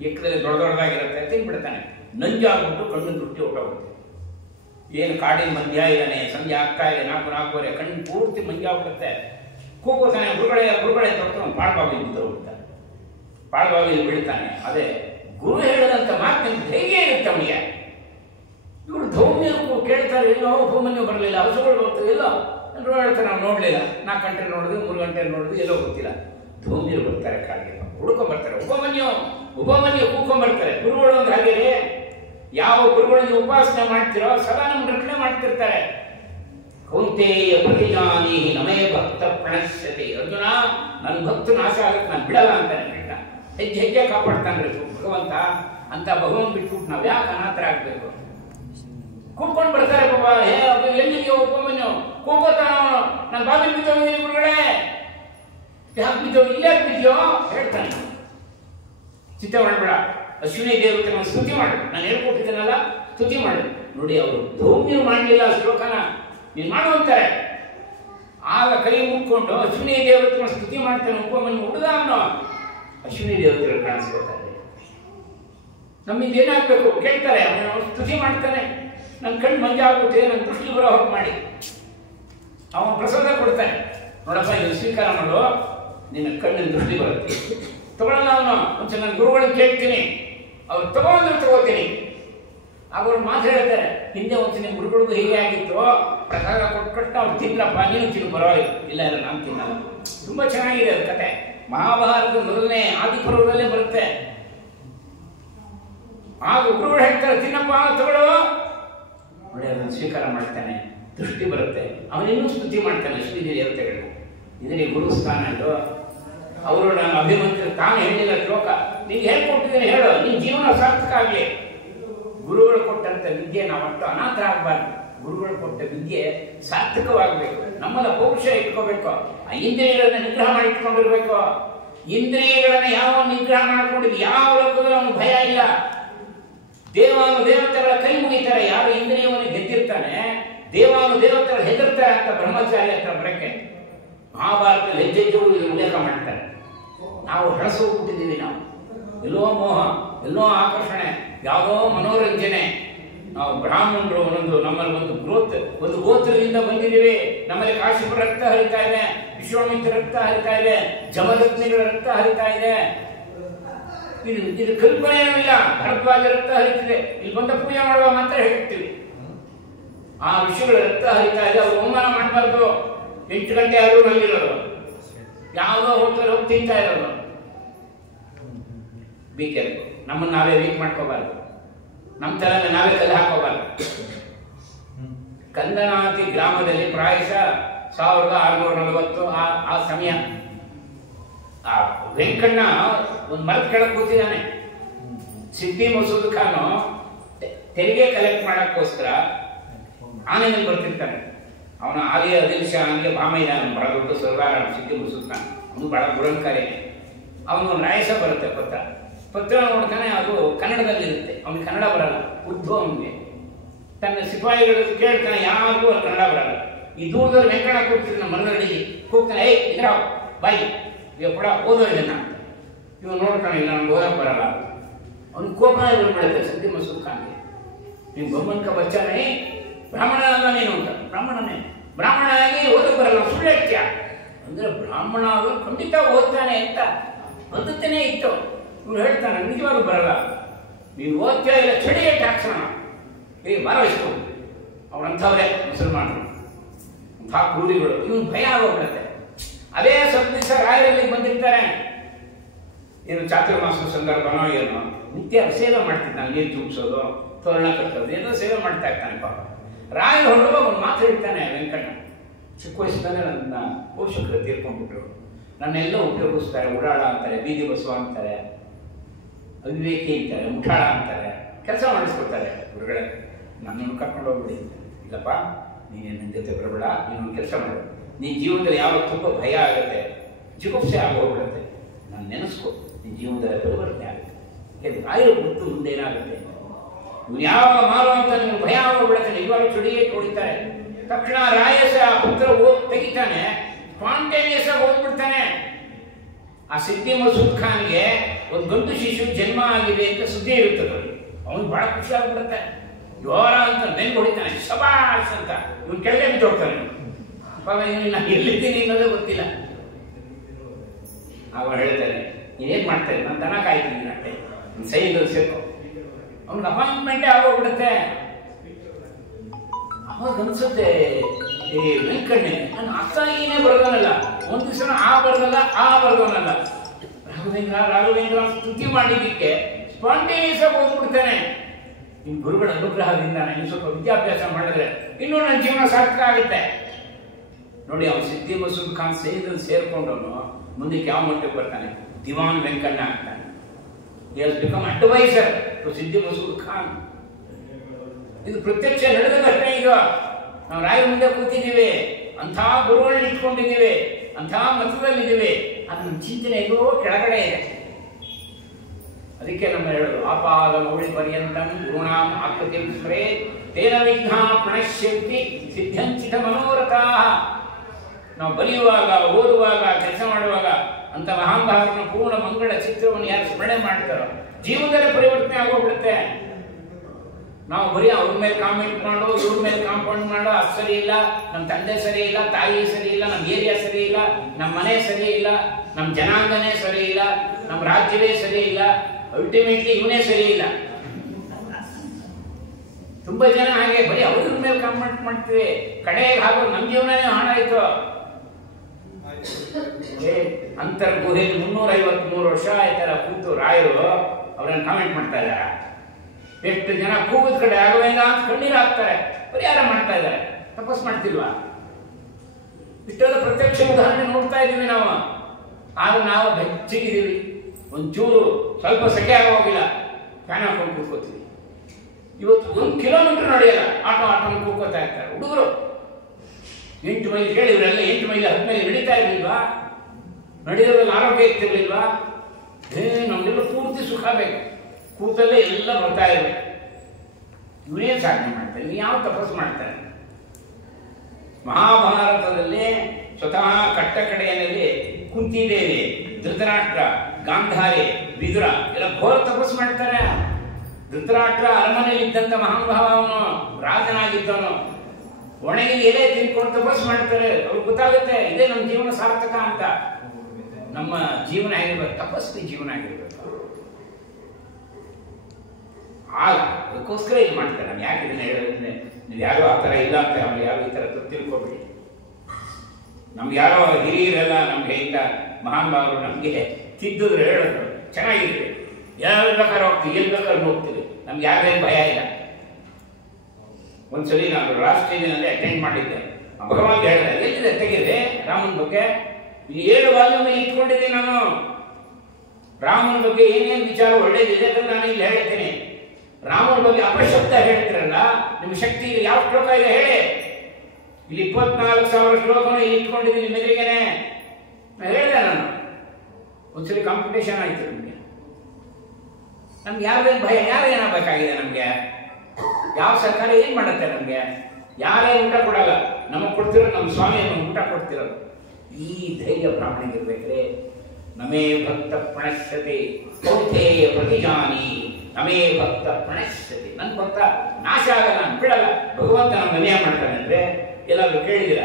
ಎಕ್ಕದಲ್ಲಿ ದೊಡ್ಡದಾಗಿರುತ್ತೆ, ತಿಂದ್ಬಿಡ್ತಾನೆ. ನಂಜಾಗ್ಬಿಟ್ಟು ಕಣ್ಣು ದೃಷ್ಟಿ ಹೊಟ್ಟೋಗುತ್ತೆ. ಏನು ಕಾಡಿನ ಮಧ್ಯ ಇದ್ದಾನೆ, ಸಂಜೆ ಆಗ್ತಾ ಇದೆ, 4:00-4:15, ಕಣ್ಣು ಪೂರ್ತಿ ಮಂಜಾಗ್ಬಿಡುತ್ತೆ. ಕೂಗೋತಾನೆ, ಗುರುಗಳೇ ತೊಟ್ಟು ಪಾಳ್ಬಾವಿಲಿ ಬಿದ್ದೋಗ್ಬಿಡ್ತಾನೆ. ಪಾಳ್ಬಾವಿಲಿ ಬೀಳ್ತಾನೆ. ಅದೇ ಗುರು ಹೇಳದಂತ ಮಾತಿನ ಧೈರ್ಯ ಇರುತ್ತೆ ಅವನಿಗೆ. ಇವರು ಧೌಮ್ಯರು ಕೇಳ್ತಾರೆ, ಎಲ್ಲೋ ಉಪಮನ್ಯು ಬರಲಿಲ್ಲ, ಹಸುಗಳು ಬರ್ತದೆ, ಎಲ್ಲೋ ಎಲ್ಲರೂ ಹೇಳ್ತಾರೆ ನಾವು ನೋಡ್ಲಿಲ್ಲ, 4 ಗಂಟೆ ನೋಡಿದ್ವಿ, 3 ಗಂಟೆ ನೋಡಿದ್ವಿ, ಎಲ್ಲೋ ಗೊತ್ತಿಲ್ಲ. ಧೌಮ್ಯರು ಬರ್ತಾರೆ, ಕಾಡಿಗೆ ಹುಡ್ಕೊಂಡ್ಬರ್ತಾರೆ. ಉಪಮನ್ಯು ಕೂಕೊಂಡ್ಬರ್ತಾರೆ. ಗುರುಗಳು ಒಂದು ಹಾಗೆ, ಯಾವ ಗುರುಗಳನ್ನು ಉಪಾಸನೆ ಮಾಡ್ತಿರೋ ಸದಾ ನಮ್ಗೆ ರಕ್ಷಣೆ ಮಾಡ್ತಿರ್ತಾರೆ. ಕೌಂತೆಯ ಪ್ರತಿಜಾನಿ ನಮೇ ಭಕ್ತ ಪ್ರಣಶ್ಯತೆ. ಅರ್ಜುನ, ನನ್ನ ಭಕ್ತ ನಾಶ ಆಗಕ್ಕೆ ನಾನು ಬಿಡಲ್ಲ ಅಂತಾನೆ ಕೃಷ್ಣ. ಹೆಜ್ಜೆ ಹೆಜ್ಜೆ ಕಾಪಾಡ್ತಾನೆ ಭಗವಂತ. ಅಂತ ಭಗವಂತ ಬಿಟ್ಬಿಟ್ಟು ನಾವ್ ಯಾಕೆ ಅನಾಥರಾಗಬೇಕು? ಕೂತ್ಕೊಂಡು ಬರ್ತಾರೆ ಬಾಬಾ. ಎಲ್ಲಿದೆಯೋ ಉಪಮನ್ಯು? ಕೂಗೋತಾನ. ನಾನು ಬಾಗಿಲು ಬಿದ್ದೋಗಿದ್ದೀನಿ ಗುರುಗಳೇ. ಯಾಕೆ ಬಿದ್ದೋ? ಇಲ್ಲೇ ಬಿದ್ದೋ ಹೇಳ್ತಾನೆ. ಚಿತ್ತ ಮಾಡಬೇಡ, ಅಶ್ವಿನಿ ದೇವತೆ ನಾನು ಸ್ತುತಿ ಮಾಡು, ನಾನು ಹೇಳ್ಕೊಟ್ಟಿದ್ದೇನಲ್ಲ ಸ್ತುತಿ ಮಾಡು. ನೋಡಿ, ಅವರು ಧೌಮ್ಯರು ಮಾಡಲಿಲ್ಲ ಶ್ಲೋಕನ, ನೀನು ಮಾಡುವಂತಾರೆ. ಆಗ ಕೈ ಮುಕ್ಕೊಂಡು ಅಶ್ವಿನಿ ದೇವತೆ ಸ್ತುತಿ ಮಾಡ್ತಾನೆ. ಉಪಮನ್ಯು ಹುಡುಗ ಅವನು ಅಶ್ವಿನಿ ದೇವತೆಗಳು ಕಾಣಿಸ್ಕೊಳ್ತಾರೆ. ನಮ್ಮಿಂದ ಏನಾಗಬೇಕು ಕೇಳ್ತಾರೆ. ಅವನು ಸ್ತುತಿ ಮಾಡ್ತಾನೆ. ನನ್ನ ಕಣ್ಣು ಮಂಜಾಗುತ್ತೆ, ನನ್ನ ದೃಷ್ಟಿ ಬರೋ ಹೋಗಿ ಮಾಡಿ ಅವನು ಪ್ರಸಾದ ಕೊಡ್ತಾನೆ. ನೋಡಪ್ಪ, ಇದು ಸ್ವೀಕಾರ ಮಾಡು, ನಿನ್ನ ಕಣ್ಣಿನ ದೃಷ್ಟಿ ಬರುತ್ತೆ. ತಗೊಳ್ಳಲ್ಲ ಅವನು. ಒಂದ್ಸಲ ನನ್ನ ಗುರುಗಳನ್ನ ಕೇಳ್ತೀನಿ, ಅವ್ರು ತಗೊಂಡ್ರೆ ತಗೋತೀನಿ. ಆಗ ಅವ್ರು ಮಾತು ಹೇಳ್ತಾರೆ, ಹಿಂದೆ ಒಂದ್ಸಲ ನಿಮ್ಮ ಗುರುಗಳಿಗೂ ಹೀಗೆ ಆಗಿತ್ತು, ಪ್ರಸಾದ ಕೊಟ್ಟು ಅವ್ರು ತಿನ್ನಪ್ಪ, ನೀನು ತಿನ್ನು ಪರವಾಗಿಲ್ಲ. ಇಲ್ಲ ಇಲ್ಲ, ನಾನು ತಿನ್ನಲ್ಲ. ತುಂಬಾ ಚೆನ್ನಾಗಿದೆ ಅದು ಕತೆ. ಮಹಾಭಾರತ ಮೊದಲನೇ ಆದಿಪರ್ವದಲ್ಲೇ ಬರುತ್ತೆ. ಆಗ ಗುರುಗಳು ಹೇಳ್ತಾರೆ, ತಿನ್ನಪ್ಪ ತಗೊಳ್ಳೋ. ನೋಡಿ, ಅದನ್ನು ಸ್ವೀಕಾರ ಮಾಡ್ತಾನೆ, ದೃಷ್ಟಿ ಬರುತ್ತೆ. ಅವನಿನ್ನೂ ಸ್ತುತಿ ಮಾಡ್ತಾನೆ ಅಶ್ವಿನಿ ದೇವತೆಗಳು. ಇದರಲ್ಲಿ ಗುರು ಸ್ಥಾನ ಇದು. ಅವರು ನಾನು ಅಭಿಮಂತ್ರಿ ತಾನು ಹೇಳಿಲ್ಲ ಶ್ಲೋಕ, ನೀನು ಹೇಳ್ಕೊಟ್ಟಿದ್ದೀನಿ ಹೇಳು, ನಿನ್ನ ಜೀವನ ಸಾರ್ಥಕ ಆಗಲಿ. ಗುರುಗಳು ಕೊಟ್ಟಂತ ವಿದ್ಯೆ ನಾವಷ್ಟು ಅನಾಥರಾಗಬಾರ್ದು. ಗುರುಗಳು ಕೊಟ್ಟ ವಿದ್ಯೆ ಸಾರ್ಥಕವಾಗಬೇಕು. ನಮ್ಮನ್ನ ಪೌರುಷ ಇಟ್ಕೋಬೇಕು. ಆ ಇಂದ್ರಿಯಗಳನ್ನ ನಿಗ್ರಹ ಮಾಡಿ ಇಟ್ಕೊಂಡಿರ್ಬೇಕು. ಇಂದ್ರಿಯಗಳನ್ನ ಯಾವ ನಿಗ್ರಹ ಮಾಡ್ಕೊಂಡಿದ್ದು ಯಾವ ಲೋಕದಲ್ಲೂ ಅವನು ಭಯ ಇಲ್ಲ. ದೇವತೆಗಳ ಕೈ ಮುಗಿತಾರೆ. ಯಾರು ಇಂದ್ರಿಯವನ್ನು ಗೆದ್ದಿರ್ತಾನೆ, ದೇವತೆಗಳು ಹೆದರ್ತಾರೆ ಅಂತ ಬ್ರಹ್ಮಚಾರಿ ಹತ್ರ ಬರಕ್ಕೆ ಮಹಾಭಾರತದಲ್ಲಿ ಹೆಜ್ಜೆಜ್ಜು ಉಲ್ಲೇಖ ಮಾಡ್ತಾರೆ. ನಾವು ಹಳಸೋಗ್ಬಿಟ್ಟಿದ್ದೀವಿ. ನಾವು ಎಲ್ಲೋ ಮೋಹ, ಎಲ್ಲೋ ಆಕರ್ಷಣೆ, ಯಾವುದೋ ಮನೋರಂಜನೆ. ನಾವು ಬ್ರಾಹ್ಮಣರು ನಮ್ಮಲ್ಲಿ ಒಂದು ಗೋತ್ರದಿಂದ ಬಂದಿದ್ದೀವಿ. ನಮ್ಮಲ್ಲಿ ಕಾಶ್ಯಪ ರಕ್ತ ಹರಿತಾ ಇದೆ, ವಿಶ್ವಾಮಿತ್ರ ರಕ್ತ ಹರಿತಾ ಇದೆ, ಜಮದಗ್ನಿಗಳ ರಕ್ತ ಹರಿತಾ ಇದೆ. ಇದು ಕಲ್ಪನೆ ಏನಿಲ್ಲ. ಭರದ್ವಾಜ ರಕ್ತ ಹರಿತಿದೆ, ಇಲ್ಲಿ ಬಂದ ಪೂಜೆ ಮಾಡುವ ಮಾತ್ರ ಹೇಳ್ತೀವಿ. ಆ ವಿಷಯಗಳ ರಕ್ತ ಹರಿತಾ ಇದೆ. ಅವ್ರು ಅವಮಾನ ಮಾಡಬಾರ್ದು. 8 ಗಂಟೆ ಆದ್ರೂ ನಲ್ಲಿರೋದು, ಯಾವುದೋ ಹೋಟೆಲ್ ಹೋಗಿ ತಿಂತಾ ಇರೋದು. ಬೇಕೇನು, ನಮ್ಮನ್ನು ನಾವೇ ವೀಕ್ ಮಾಡ್ಕೋಬಾರ್ದು. ನಮ್ಮ ತರ ನಾವೇ ಕಲ್ಲು ಹಾಕೋಬಾರ್ದು. ಕಂದನಾತಿ ಗ್ರಾಮದಲ್ಲಿ ಪ್ರಾಯಶಃ 1640 ಆ ಸಮಯ. ಆ ವೆಂಕಣ್ಣ ಒಂದು ಮರದ ಕೆಳಗೆ ಕೂತಿದ್ದಾನೆ. ಸಿದ್ದಿ ಮಸೂದ್ ಖಾನು ತೆರಿಗೆ ಕಲೆಕ್ಟ್ ಮಾಡಕ್ಕೋಸ್ಕರ ಆನೆ ಮೇಲೆ ಬರ್ತಿರ್ತಾನೆ. ಅವನ ಆದಿ ಆದಿಲ್ ಶಾ ಹಂಗೆ ಬಾಮ ಇದ್ದಾನೆ, ಬಹಳ ದೊಡ್ಡ ಸರ್ದಾರ ಸಿದ್ದಿ ಮಸೂದ್ ಖಾನ್. ಅವನು ಬಹಳ ಬುಡನ್ಕಾರಿ. ಅವನು ರಾಯಸ ಬರುತ್ತೆ ಪತ್ರ ನೋಡ್ತಾನೆ. ಅದು ಕನ್ನಡದಲ್ಲಿ ಇರುತ್ತೆ. ಅವನಿಗೆ ಕನ್ನಡ ಬರಲ್ಲ, ಉರ್ದು ಅವನಿಗೆ. ತನ್ನ ಸಿಪಾಯಿಗಳು ಕೇಳ್ತಾನೆ, ಯಾರಿಗೂ ಅವ್ರು ಕನ್ನಡ ಬರಲ್ಲ. ಈ ದೂರದವ್ರು ವೆಂಕಣ್ಣ ಕೂಗ್ತಿದ್ರು ನಮ್ಮ ಮರದಡಿಗೆ, ಕೂಗ್ತಾನೆ, ಏಯ್ ಇದ್ರ ಬಾಯಿ ಇವಾಗ ಕೂಡ ಓದೋ ಇದನ್ನ ಅಂತ. ಇವ್ ನೋಡ್ತಾನೆ, ಇಲ್ಲ ನಮ್ಗೆ ಓದಕ್ಕೆ ಬರಲ್ಲ. ಅವ್ನಿಗೆ ಕೋಪ ಬಂದ್ಬಿಡುತ್ತೆ ಸದ್ಯ ಮಸೂದ್ ಖಾನ್ಗೆ. ನೀವು ಗೊಮ್ಮನ್ಕ ಬಚ್ಚಾನೆ ಬ್ರಾಹ್ಮಣ ಅಲ್ಲ ನೀನು ಅಂತ. ಬ್ರಾಹ್ಮಣನಾಗಿ ಓದಕ್ಕೆ ಬರಲ್ಲ, ಸುಳ್ಳು ಹೇಳ್ತೀಯ ಅಂದ್ರೆ ಬ್ರಾಹ್ಮಣ ಆದರೂ ಖಂಡಿತ ಓದ್ತಾನೆ ಅಂತ ಪದ್ಧತಿನೇ ಇತ್ತು. ಇವ್ರು ಹೇಳ್ತಾನೆ, ನಿಜವಾಗ್ಲೂ ಬರಲ್ಲ, ನೀನು ಓದ್ತೀಯ ಇಲ್ಲ ಚಳಿಯೇ ಟಾಕ್ಸೋಣ, ಬಾರೋ ಇಷ್ಟು. ಅವರಂಥವ್ರೆ ಮುಸಲ್ಮಾನರು, ಅಂಥ ಕ್ರೂರಿಗಳು. ಇವನು ಭಯ ಆಗೋಗ್ಬಿಡುತ್ತೆ. ಅದೇ ಸ್ವಲ್ಪ ದಿವಸ ರಾಯರಲ್ಲಿ ಬಂದಿರ್ತಾರೆ, ಏನು ಚಾತುರ್ಮಾಸ ಸಂದರ್ಭನೋ ಏನೋ, ನಿತ್ಯ ಸೇವೆ ಮಾಡ್ತಿದ್ದಾನೆ, ನೀರು ತುಂಬಿಸೋದು, ತೋರಣ ಕಟ್ಟೋದು, ಏನೋ ಸೇವೆ ಮಾಡ್ತಾ ಇರ್ತಾನೆ. ಪಾಪ ರಾಯರು ಹೊರಡುವಾಗ ಒಂದು ಮಾತು ಹೇಳ್ತಾನೆ ವೆಂಕಣ್ಣ, ಚಿಕ್ಕ ವಯಸ್ಸಿನಲ್ಲೇ ನನ್ನ ಪೋಷಕರು ತೀರ್ಕೊಂಡ್ಬಿಟ್ರು, ನನ್ನೆಲ್ಲ ಉಪಯೋಗಿಸ್ತಾರೆ, ಉಡಾಳ ಅಂತಾರೆ, ಬೀದಿ ಬಸವ ಅಂತಾರೆ, ಅವಿವೇಕಿ ಅಂತಾರೆ, ಮುಠಾಳ ಅಂತಾರೆ, ಕೆಲಸ ಮಾಡಿಸ್ಕೊಡ್ತಾರೆ ಗುರುಗಳೇ. ನನ್ನನ್ನು ಕರ್ಕೊಂಡು ಹೋಗ್ಬಿಡಿ. ಇಲ್ಲಪ್ಪ, ನೀನು ನನ್ನ ಜೊತೆ ಬರಬೇಡ, ನೀನೊಂದು ಕೆಲಸ ಮಾಡು, ನಿನ್ನ ಜೀವನದಲ್ಲಿ ಯಾವಾಗ ತುಂಬ ಭಯ ಆಗುತ್ತೆ, ಜಿಗುಪ್ಸೆ ಆಗೋಗ್ಬಿಡುತ್ತೆ, ನಾನು ನೆನೆಸ್ಕೊ, ನಿನ್ನ ಜೀವನದಲ್ಲಿ ಪರಿವರ್ತನೆ ಆಗುತ್ತೆ. ಯಾಕೆ ರಾಯರ ಗುರುತು ಮುಂದೆ ಏನಾಗುತ್ತೆ, ಇವ್ನು ಯಾವಾಗ ಮಾರು ಅಂತ ನಿಮ್ಗೆ ಭಯ ಆಗೋಗ್ಬಿಡುತ್ತೆ, ನಿಜವಾಗ್ಲೂ ಚುಡಿಯೇ ಹೊಡಿತಾರೆ. ತಕ್ಷಣ ರಾಯಸ ಪುತ್ರ ತೆಗಿತಾನೆ, ಸ್ಪಾಂಟೇನಿಯಸ್ ಆಗಿ ಓದ್ಬಿಡ್ತಾನೆ. ಆ ಸಿದ್ದಿ ಮಸೂದ್ ಖಾನ್ಗೆ ಒಂದು ಗಂಡು ಶಿಶು ಜನ್ಮ ಆಗಿದೆ ಅಂತ ಸುದ್ದಿ ಇರುತ್ತದೆ. ಅವನು ಬಹಳ ಖುಷಿ ಆಗ್ಬಿಡುತ್ತೆ, ಜೋರ ಅಂತ ಬೆನ್ನು ಹೊಡಿತಾನೆ, ಶಬಾಷ್ ಅಂತ. ಇವನು ಕೆಳಗೆ ಬಿದ್ದು ಹೋಗ್ತಾನೆ. ನಾನು ಎಲ್ಲಿದ್ದೀನಿ ಅನ್ನೋದೇ ಗೊತ್ತಿಲ್ಲ. ಆಗ ಹೇಳ್ತಾನೆ, ನೀನೇನ್ ಮಾಡ್ತಾರೆ, ನಾನು ದನ ಕಾಯ್ತೀನಿ ಅಷ್ಟೇ, ಸೈನ್ಯದಲ್ಲಿ ಸೇರ್ಕೊ. ಅವ್ನಿಗೆ ಅಪಾಯಿಂಟ್ಮೆಂಟೇ ಆಗೋಗ್ಬಿಡುತ್ತೆ. ಅವಾಗ ಅನ್ಸುತ್ತೆ, ಈ ವೆಂಕಣ್ಣೆ ನಾನು ಅಕ್ಕಾಗಿನೇ ಬರ್ದವನಲ್ಲ, ಒಂದ್ ದಿವಸ ಆ ಬರ್ದಲ್ಲ ಆ ಬರ್ದವನಲ್ಲ, ರಾಘವೇಂದ್ರ ಸ್ತುತಿ ಮಾಡಿದ್ದಕ್ಕೆ ಸ್ಪಾಂಟೇನಿಯಸ್ ಆಗಿ ಓದ್ಬಿಡ್ತಾನೆ. ನಿಮ್ಮ ಗುರುಗಳ ಅನುಗ್ರಹದಿಂದ ನಾನು ಸ್ವಲ್ಪ ವಿದ್ಯಾಭ್ಯಾಸ ಮಾಡಿದ್ರೆ ಇನ್ನೂ ನನ್ನ ಜೀವನ ಸಾರ್ಥಕ ಆಗುತ್ತೆ. ನೋಡಿ, ಅವನು ಸಿದ್ದಿ ಮಸೂದ್ ಖಾನ್ ಸೈನ್ಯದಲ್ಲಿ ಸೇರ್ಕೊಂಡವನು ಮುಂದಕ್ಕೆ ಯಾವ ಮಟ್ಟಕ್ಕೆ ಬರ್ತಾನೆ, ದಿವಾನ್ ವೆಂಕಣ್ಣ ಆಗ್ತಾನೆ. He has become advisor to ಸಿದ್ದಿ ಮಸೂದ್ ಖಾನ್. ಇದು ಪ್ರತ್ಯಕ್ಷ ನಡೆದಷ್ಟೇ. ಈಗ ನಾವು ರಾಯರ ಮುಂದೆ ಕೂತಿದ್ದೀವಿ, ಅಂಥ ಗುರುಗಳನ್ನ ಇಟ್ಕೊಂಡಿದ್ದೀವಿ, ಅಂಥ ಮತದಲ್ಲಿದ್ದೀವಿ, ಅದು ನಮ್ಮ ಚಿಂತನೆ ಎಲ್ಲೋ ಕೆಳಗಡೆ ಇದೆ. ಅದಕ್ಕೆ ನಮ್ಮ ಹೇಳೋದು, ಆಪಾದ ಮೌಳಿ ಪರ್ಯಂತಂ ಗುರುಣಾಂ ಆಕೃತಿ ಸ್ಪ್ರೇ ತೇನ ವಿಘ್ನ ಪ್ರಣಶ್ಯಂತಿ ಸಿದ್ಧಂಚಿತ ಮನೋರಥಾ. ನಾವು ಬರೆಯುವಾಗ, ಓದುವಾಗ, ಕೆಲಸ ಮಾಡುವಾಗ ಅಂತ ಮಹಾಭಾರತನ ಪೂರ್ಣ ಮಂಗಳ ಚಿತ್ರವನ್ನು ಯಾರು ಸ್ಮರಣೆ ಮಾಡ್ತಾರೋ ಜೀವನದಲ್ಲಿ ಪರಿವರ್ತನೆ ಆಗೋಗ್ಬಿಡುತ್ತೆ. ನಾವು ಬರೀ ಅವ್ರ ಮೇಲೆ ಕಾಮೆಂಟ್ ಮಾಡೋ, ಇವ್ರ ಮೇಲೆ ಕಾಂಪೌಂಡ್ ಮಾಡೋ, ಅದು ಸರಿ ಇಲ್ಲ, ನಮ್ಮ ತಂದೆ ಸರಿ ಇಲ್ಲ, ತಾಯಿ ಸರಿ ಇಲ್ಲ, ನಮ್ಮ ಏರಿಯಾ ಸರಿ ಇಲ್ಲ, ನಮ್ಮ ಮನೆ ಸರಿ ಇಲ್ಲ, ನಮ್ಮ ಜನಾಂಗನೇ ಸರಿ ಇಲ್ಲ, ನಮ್ಮ ರಾಜ್ಯವೇ ಸರಿ ಇಲ್ಲ, ಅಲ್ಟಿಮೇಟ್ಲಿ ಇವನೇ ಸರಿ ಇಲ್ಲ. ತುಂಬಾ ಜನ ಹಾಗೆ ಬರೀ ಅವ್ರ ಮೇಲೆ ಕಾಮೆಂಟ್ ಮಾಡ್ತೀವಿ, ಕಡೆಗೆ ಹಾಗೋ ನಮ್ಮ ಜೀವನನೇ ಹಾಳಾಯ್ತು. ಅಂತರ್ಗುಹೆಯಲ್ಲಿ 353 ವರ್ಷ ಆಯ್ತಾರ ಕೂತು ರಾಯರು ಅವ್ರನ್ನ ಕಾಮೆಂಟ್ ಮಾಡ್ತಾ ಇದಾರ. ಎಷ್ಟು ಜನ ಕೂಗಿದ ಕಡೆ ರಾಘವೇಂದ್ರ ಅಂತ ಕಣ್ಣೀರು ಹಾಕ್ತಾರೆ, ಪರಿಹಾರ ಮಾಡ್ತಾ ಇದ್ದಾರೆ, ತಪಸ್ ಮಾಡ್ತಿಲ್ವಾ? ಇಷ್ಟೆಲ್ಲ ಪ್ರತ್ಯಕ್ಷ ಉದಾಹರಣೆ ನೋಡ್ತಾ ಇದೀವಿ ನಾವು. ಆಗ ನಾವು ಬೆಚ್ಚಗಿದ್ದೀವಿ, ಒಂಚೂರು ಸ್ವಲ್ಪ ಸೆಕೆ ಆಗೋಗಿಲ್ಲ, ಫ್ಯಾನ್ ಹಾಕೊಂಡು ಕೂತ್ಕೋತೀವಿ. ಇವತ್ತು 1 ಕಿಲೋಮೀಟರ್ ನಡೆಯಲ್ಲ, ಆಟೋ ಕೂತ್ಕೋತಾ ಇರ್ತಾರೆ ಹುಡುಗರು. 8 ಮೈಲಿ ಕೇಳಿ, ಇವರೆಲ್ಲ 8 ಮೈಲಿ 10 ಮೈಲಿ ನಡೀತಾ ಇರ್ಲಿಲ್ವಾ? ನಡೆಯೋದ್ರಲ್ಲಿ ಆರೋಗ್ಯ ಇರ್ತಿರ್ಲಿಲ್ವಾ? ನಮ್ಗೆಲ್ಲ ಪೂರ್ತಿ ಸುಖ ಬೇಕು, ಕೂತಲ್ಲೇ ಎಲ್ಲ ಬರ್ತಾ ಇರ್ಬೇಕು. ಇವನೇ ಸಾಧನೆ ಮಾಡ್ತಾರೆ, ನೀವು ಯಾವ ತಪಸ್ಸು ಮಾಡ್ತಾರೆ? ಮಹಾಭಾರತದಲ್ಲಿ ಸ್ವತಃ ಕಟ್ಟ ಕಡೆಯಲ್ಲಿ ಕುಂತಿದೇವಿ, ಧೃತರಾಷ್ಟ್ರ, ಗಾಂಧಾರಿ, ವಿದುರ ಎಲ್ಲ ಘೋರ ತಪಸ್ಸು ಮಾಡ್ತಾರೆ. ಧೃತರಾಷ್ಟ್ರ ಅರಮನೆಯಲ್ಲಿ ಇದ್ದಂತ ಮಹಾನುಭಾವನು, ರಾಜನಾಗಿದ್ದವನು, ಒಣಗಿ ಎಲೆ ತಿನ್ಕೊಂಡು ತಪಸ್ಸು ಮಾಡ್ತಾರೆ. ಅವ್ರಿಗೆ ಗೊತ್ತಾಗುತ್ತೆ ಇದೇ ನಮ್ಮ ಜೀವನ ಸಾರ್ಥಕ ಅಂತ. ನಮ್ಮ ಜೀವನ ಆಗಿರ್ಬೇಕು, ತಪಸ್ವಿ ಜೀವನ ಆಗಿರ್ಬೇಕು. ಆಗ ಅದಕ್ಕೋಸ್ಕರ ಇದು ಮಾಡ್ತಾರೆ. ನಾನು ಯಾಕೆ ಇದನ್ನ ಹೇಳೋದಂದ್ರೆ, ನೀವು ಯಾರು ಆ ಥರ ಇಲ್ಲ ಅಂತ ಅವ್ರು ಯಾರು ಈ ಥರ ತಿಳ್ಕೊಬೇಡಿ. ನಮ್ಗೆ ಯಾರೋ ಹಿರಿಯರೆಲ್ಲ ನಮ್ಗೆ ಇಂಥ ಮಹಾನ್ ಭಾವರು ನಮಗೆ ತಿದ್ದಿದ್ರು, ಹೇಳೋದು ಚೆನ್ನಾಗಿದೆ, ಎಲ್ಲಿ ಬೇಕಾದ್ರೆ ಹೋಗ್ತೀವಿ, ಎಲ್ಲಿ ಬೇಕಾದ್ರೆ ಹೋಗ್ತೀವಿ, ನಮ್ಗೆ ಯಾರೇನು ಭಯ ಇಲ್ಲ. ಒಂದ್ಸಲಿ ನಾನು ರಾಷ್ಟ್ರೀಯದಲ್ಲಿ ಅಟೆಂಡ್ ಮಾಡಿದ್ದೆ. ಭಗವಂತ ಹೇಳಿದೆ, ಎಲ್ಲಿದೆ ತೆಗೆದೆ ರಾಮನ ಬಗ್ಗೆ, ಇಲ್ಲಿ 7 ವಾಲ್ಯೂಮ್ ಇಟ್ಕೊಂಡಿದ್ದೀನಿ ನಾನು. ರಾಮನ ಬಗ್ಗೆ ಏನೇನು ವಿಚಾರ ಒಳ್ಳೇದಿದೆ ಅದನ್ನು ನಾನು ಇಲ್ಲಿ ಹೇಳ್ತೀನಿ. ರಾಮನ ಬಗ್ಗೆ ಅಪಶಬ್ದ ಹೇಳ್ತಿರಲ್ಲ, ನಿಮ್ಮ ಶಕ್ತಿ ಯಾವ ಶ್ಲೋಕ ಇದೆ ಹೇಳಿ. ಇಲ್ಲಿ 24,000 ಶ್ಲೋಕನು ಇಲ್ಲಿ ಇಟ್ಕೊಂಡಿದ್ದೀನಿ ನಿಮ್ಮೆದುರಿಗೇನೆ. ಹೇಳಿದೆ ನಾನು. ಒಂದ್ಸಲಿ ಕಾಂಪಿಟೇಷನ್ ಆಯ್ತು ನಮ್ಗೆ. ನಮ್ಗೆ ಯಾರೇನು ಭಯ, ಯಾರೇನಾಗಬೇಕಾಗಿದೆ ನಮ್ಗೆ? ಯಾವ ಸರ್ಕಾರ ಏನ್ ಮಾಡುತ್ತೆ ನಮ್ಗೆ? ಯಾರೇ ಊಟ ಕೊಡಲ್ಲ, ನಮಗ್ ಕೊಡ್ತಿರೋದು ನಮ್ಮ ಸ್ವಾಮಿ ನಮ್ಗೆ ಊಟ ಕೊಡ್ತಿರೋದು. ಈ ಧೈರ್ಯ ಬ್ರಾಹ್ಮಣಿಗಿರ್ಬೇಕ್ರೆ. ನಮೇ ಭಕ್ತ ಪ್ರಣಶ್ಯತೆ ಕೌಂತೆಯ ಪ್ರತಿಜಾನಿ, ನಮೇ ಭಕ್ತ ಪ್ರಣಶ್ಯತೆ. ನನ್ ಭಕ್ತ ನಾಶ ಆಗಲ್ಲ, ನಾನು ಬಿಡಲ್ಲ. ಭಗವಂತ ನಮ್ಮ ಅನ್ಯಾಯ ಮಾಡ್ತಾನೆ ಅಂದ್ರೆ ಎಲ್ಲಾದ್ರೂ ಕೇಳಿದಿರ?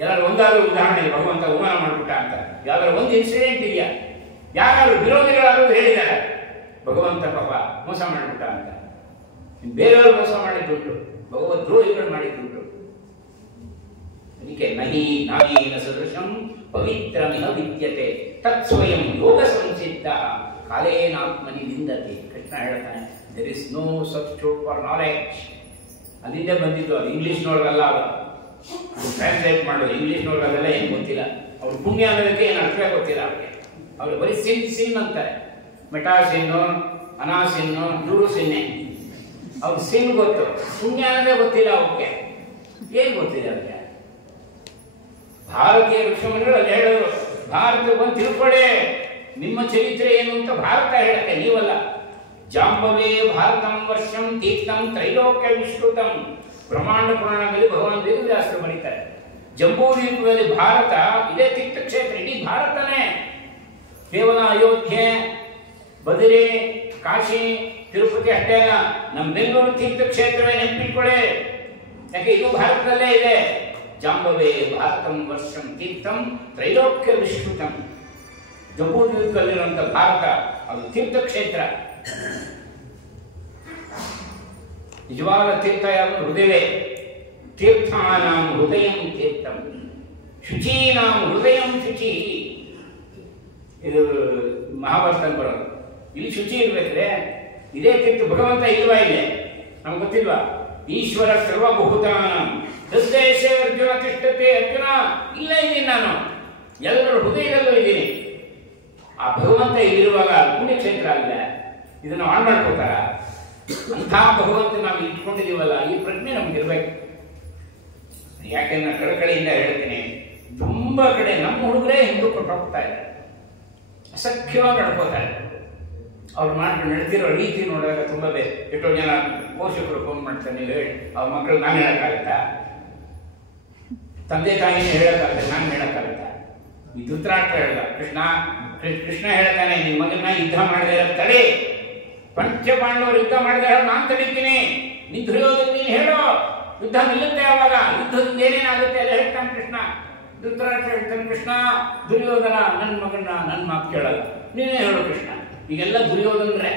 ಎಲ್ಲಾದ್ರೂ ಒಂದಾದ್ರೂ ಉದಾಹರಣೆ ಭಗವಂತ ಅವಮಾನ ಮಾಡ್ಬಿಟ್ಟ ಅಂತ ಯಾವ್ದಾದ್ರು ಒಂದು ಇನ್ಸಿಡೆಂಟ್ ಇದೆಯಾ? ಯಾರು ವಿರೋಧಿಗಳಾದ್ರೂ ಹೇಳಿದ್ದಾರೆ ಭಗವಂತ ಪಾಪ ಮೋಸ ಮಾಡ್ಬಿಟ್ಟ ಅಂತ? ಬೇರೆಯವರು ಮೋಸ ಮಾಡಿದ್ದುಂಟು, ಭಗವದ್ ದ್ರೋಹಿಗಳು ಮಾಡಿದ್ದುಂಟು. ಅದಕ್ಕೆ ನಹಿ ನಾಗೇನ ಸದೃಶಂ ಪವಿತ್ರಮಿಹ ವಿದ್ಯತೆ ತತ್ ಸ್ವಯಂ ಯೋಗ ಸಂಸಿದ್ಧ ಕಾಲೇನಾತ್ಮನಿ ವಿಂದತೆ. ಕೃಷ್ಣ ಹೇಳ್ತಾನೆ, there is no substitute for knowledge. ಅಲ್ಲಿಂದ ಬಂದಿದ್ದು, ಅದು ಇಂಗ್ಲಿಷ್ನವ್ರಿಗಲ್ಲ. ಅವರು ಟ್ರಾನ್ಸ್ಲೇಟ್ ಮಾಡೋದು ಇಂಗ್ಲಿಷ್ನವ್ರಿಗೆಲ್ಲ ಏನು ಗೊತ್ತಿಲ್ಲ. ಅವ್ರು ಪುಣ್ಯ ಅನ್ನೋದಕ್ಕೆ ಏನು ಅರ್ಥವೇ ಗೊತ್ತಿಲ್ಲ ಅವ್ರಿಗೆ. ಅವ್ರು ಬರೀ ಸಿನ್ ಅಂತಾರೆ. ಮೆಟಾ ಸಿನ್ನು, ಅನಾ ಸಿನ್ನು, ನೂರು ಸಿನ್ನೆ. ಅವ್ರು ಸಿನ್ ಗೊತ್ತು, ಪುಣ್ಯ ಅನ್ನೋದೇ ಗೊತ್ತಿಲ್ಲ ಅವ್ರಿಗೆ. ಏನ್ ಗೊತ್ತಿದೆ ಅವ್ರಿಗೆ? ಭಾರತೀಯ ಋಷಿಮುನಿಗಳು ಅಲ್ಲಿ ಹೇಳೋರು, ಭಾರತ ಬಂದು ತಿಳ್ಕೊಳ್ಳಿ, ನಿಮ್ಮ ಚರಿತ್ರೆ ಏನು ಅಂತ ಭಾರತ ಹೇಳುತ್ತೆ, ನೀವಲ್ಲ. ಜಾಂಬವೇ ಭಾರತಂ ವರ್ಷಂ ತೀರ್ಥಂ ತ್ರೈಲೋಕ್ಯ ವಿಶ್ರುತಂ. ಬ್ರಹ್ಮಾಂಡ ಪುರಾಣದಲ್ಲಿ ಭಗವಾನ್ ವೇದವ್ಯಾಸರು ಬರೀತಾರೆ, ಜಂಬೂ ದ್ವೀಪದಲ್ಲಿ ಭಾರತ ಇದೇ ತೀರ್ಥಕ್ಷೇತ್ರ, ಇಡೀ ಭಾರತನೇ. ಕೇವಲ ಅಯೋಧ್ಯೆ, ಬದರಿ, ಕಾಶಿ, ತಿರುಪತಿ ಅಷ್ಟೇ ಅಲ್ಲ, ನಮ್ಮ ಬೆಂಗಳೂರು ತೀರ್ಥಕ್ಷೇತ್ರವೇ ನೆನಪಿಟ್ಕೊಳ್ಳಿ. ಯಾಕೆ ಇದು ಭಾರತದಲ್ಲೇ ಇದೆ. ಜಾಂಬವೇ ಭಾರತಂ ವರ್ಷಂ ತೀರ್ಥಂ ತ್ರೈಲೋಕ್ಯ ವಿಶ್ರುತಂ. ಜಂಬೂ ದ್ವೀಪದಲ್ಲಿರುವಂತ ಭಾರತ ಅದು ತೀರ್ಥಕ್ಷೇತ್ರ. ನಿಜವಾದ ತೀರ್ಥ ಯಾವುದು? ಹೃದಯವೇ. ತೀರ್ಥಾನಾಂ ಹೃದಯಂ ತೀರ್ಥಂ, ಶುಚೀನಾಂ ಹೃದಯಂ ಶುಚಿ. ಇದು ಮಹಾಭಾರತ ಬರೋದು. ಇಲ್ಲಿ ಶುಚಿ ಇರ್ಬೇಕ್ರೆ ಇದೇ ತೀರ್ಥ. ಭಗವಂತ ಇಲ್ವಾ ಇಲ್ಲಿ? ನಮ್ಗೆ ಗೊತ್ತಿಲ್ವಾ? ಈಶ್ವರ ಸರ್ವಭೂತಾನಾಂ ಹೃದಯೇಶ ಅರ್ಜುನ ತಿಷ್ಠತೆ. ಅರ್ಜುನ ಇಲ್ಲ ಇದ್ದೀನಿ, ನಾನು ಎಲ್ಲರ ಹೃದಯದಲ್ಲೂ ಇದ್ದೀನಿ. ಆ ಭಗವಂತ ಇಲ್ಲಿರುವಾಗ ಪುಣ್ಯಕ್ಷೇತ್ರ ಅಲ್ಲ, ಇದನ್ನು ಹಾಳು ಮಾಡ್ಕೋತಾರ? ಅಂಥ ಭಗವಂತ ನಾವು ಇಟ್ಕೊಂಡಿದೀವಲ್ಲ, ಈ ಪ್ರಜ್ಞೆ ನಮ್ಗಿರ್ಬೇಕು. ಯಾಕೆಂದ್ರೆ ಕಳಕಳಿಯಿಂದ ಹೇಳ್ತೀನಿ, ತುಂಬಾ ಕಡೆ ನಮ್ಮ ಹುಡುಗರೇ ಹಿಂದೂ ಕೊಟ್ಟು ಹೋಗ್ತಾ ಇದ್ದಾರೆ, ಅಸಖ್ಯವಾಗಿ ನಡ್ಕೋತಾ ಇದ್ದಾರೆ. ಅವ್ರು ನಡ್ತಿರೋ ರೀತಿ ನೋಡಿದಾಗ ತುಂಬಾ ಬೇರೆ. ಎಷ್ಟೋ ಜನ ಪೋಷಕರು ಫೋನ್ ಮಾಡ್ತಾರೆ, ನೀವು ಹೇಳಿ ಅವ್ರ ಮಕ್ಕಳು ನಾನು ಹೇಳಕ್ಕಾಗತ್ತಾ? ತಂದೆ ತಾಯಿನೇ ಹೇಳಕ್ಕಾಗತ್ತೆ, ನಾನು ಹೇಳಕ್ಕಾಗತ್ತಾ? ಈ ಧೃತರಾಷ್ಟ್ರ ಹೇಳ್ದ, ಕೃಷ್ಣ ಹೇಳ್ತಾನೆ, ನಿನ್ ಮಗನ ಯುದ್ಧ ಮಾಡದೇ ಇರೋ ತಡೆ, ಪಂಚಪಾಂಡವರು ಯುದ್ಧ ಮಾಡದೇ ಹೇಳೋ ನಾನು ತಡೀತೀನಿ, ನೀನ್ ದುರ್ಯೋಧನ ನೀನ್ ಹೇಳೋ, ಯುದ್ಧ ನಿಲ್ಲುತ್ತೆ. ಯಾವಾಗ ಯುದ್ಧದಿಂದ ಏನೇನಾಗುತ್ತೆ ಎಲ್ಲ ಹೇಳ್ತಾನೆ ಕೃಷ್ಣ. ಧೃತರಾಷ್ಟ್ರ ಹೇಳ್ತಾನೆ, ಕೃಷ್ಣ ದುರ್ಯೋಧನ ನನ್ನ ಮಗನ ನನ್ನ ಮಾತು ಕೇಳಲ್ಲ, ನೀನೇ ಹೇಳು ಕೃಷ್ಣ. ಈಗೆಲ್ಲ ದುರ್ಯೋಧನ್ರೆ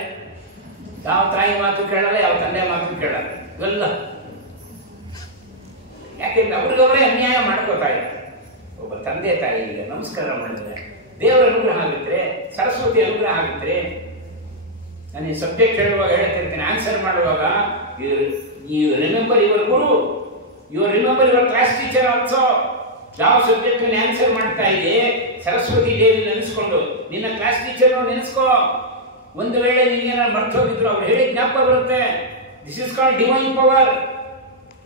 ಯಾವ ತಾಯಿ ಮಾತು ಕೇಳಲ್ಲ, ಯಾವ ತಂದೆ ಮಾತು ಕೇಳಲ್ಲ, ಇವೆಲ್ಲ ಯಾಕೆಂದ್ರೆ ಅವ್ರಿಗವರೇ ಅನ್ಯಾಯ ಮಾಡ್ಕೋತಾ ಇದ್ದಾರೆ. ಒಬ್ಬ ತಂದೆ ತಾಯಿಗೆ ನಮಸ್ಕಾರ ಮಾಡಿದ್ರೆ ದೇವರ ಅನುಗ್ರಹ ಆಗುತ್ತೆ, ಸರಸ್ವತಿ ಅನುಗ್ರಹ ಆಗುತ್ತೆ. ನಾನು ಈ ಸಬ್ಜೆಕ್ಟ್ ಹೇಳುವಾಗ ಹೇಳ್ತಿರ್ತೀನಿ, ಆನ್ಸರ್ ಮಾಡುವಾಗ, you remember your guru, you remember your class teacher also. ಯಾವ ಸಬ್ಜೆಕ್ಟ್ ಆನ್ಸರ್ ಮಾಡ್ತಾ ಇದೆ, ಸರಸ್ವತಿ ದೇವಿ ನೆನೆಸ್ಕೊಂಡು ನಿನ್ನ ಕ್ಲಾಸ್ ಟೀಚರ್ ನೆನೆಸ್ಕೋ. ಒಂದು ವೇಳೆ ನಿನ್ಗೇನಾದ್ರು ಮರ್ತು ಹೋಗಿದ್ರು ಅವ್ರು ಹೇಳಿದ ಜ್ಞಾಪಕ ಬರುತ್ತೆ. This is called divine power.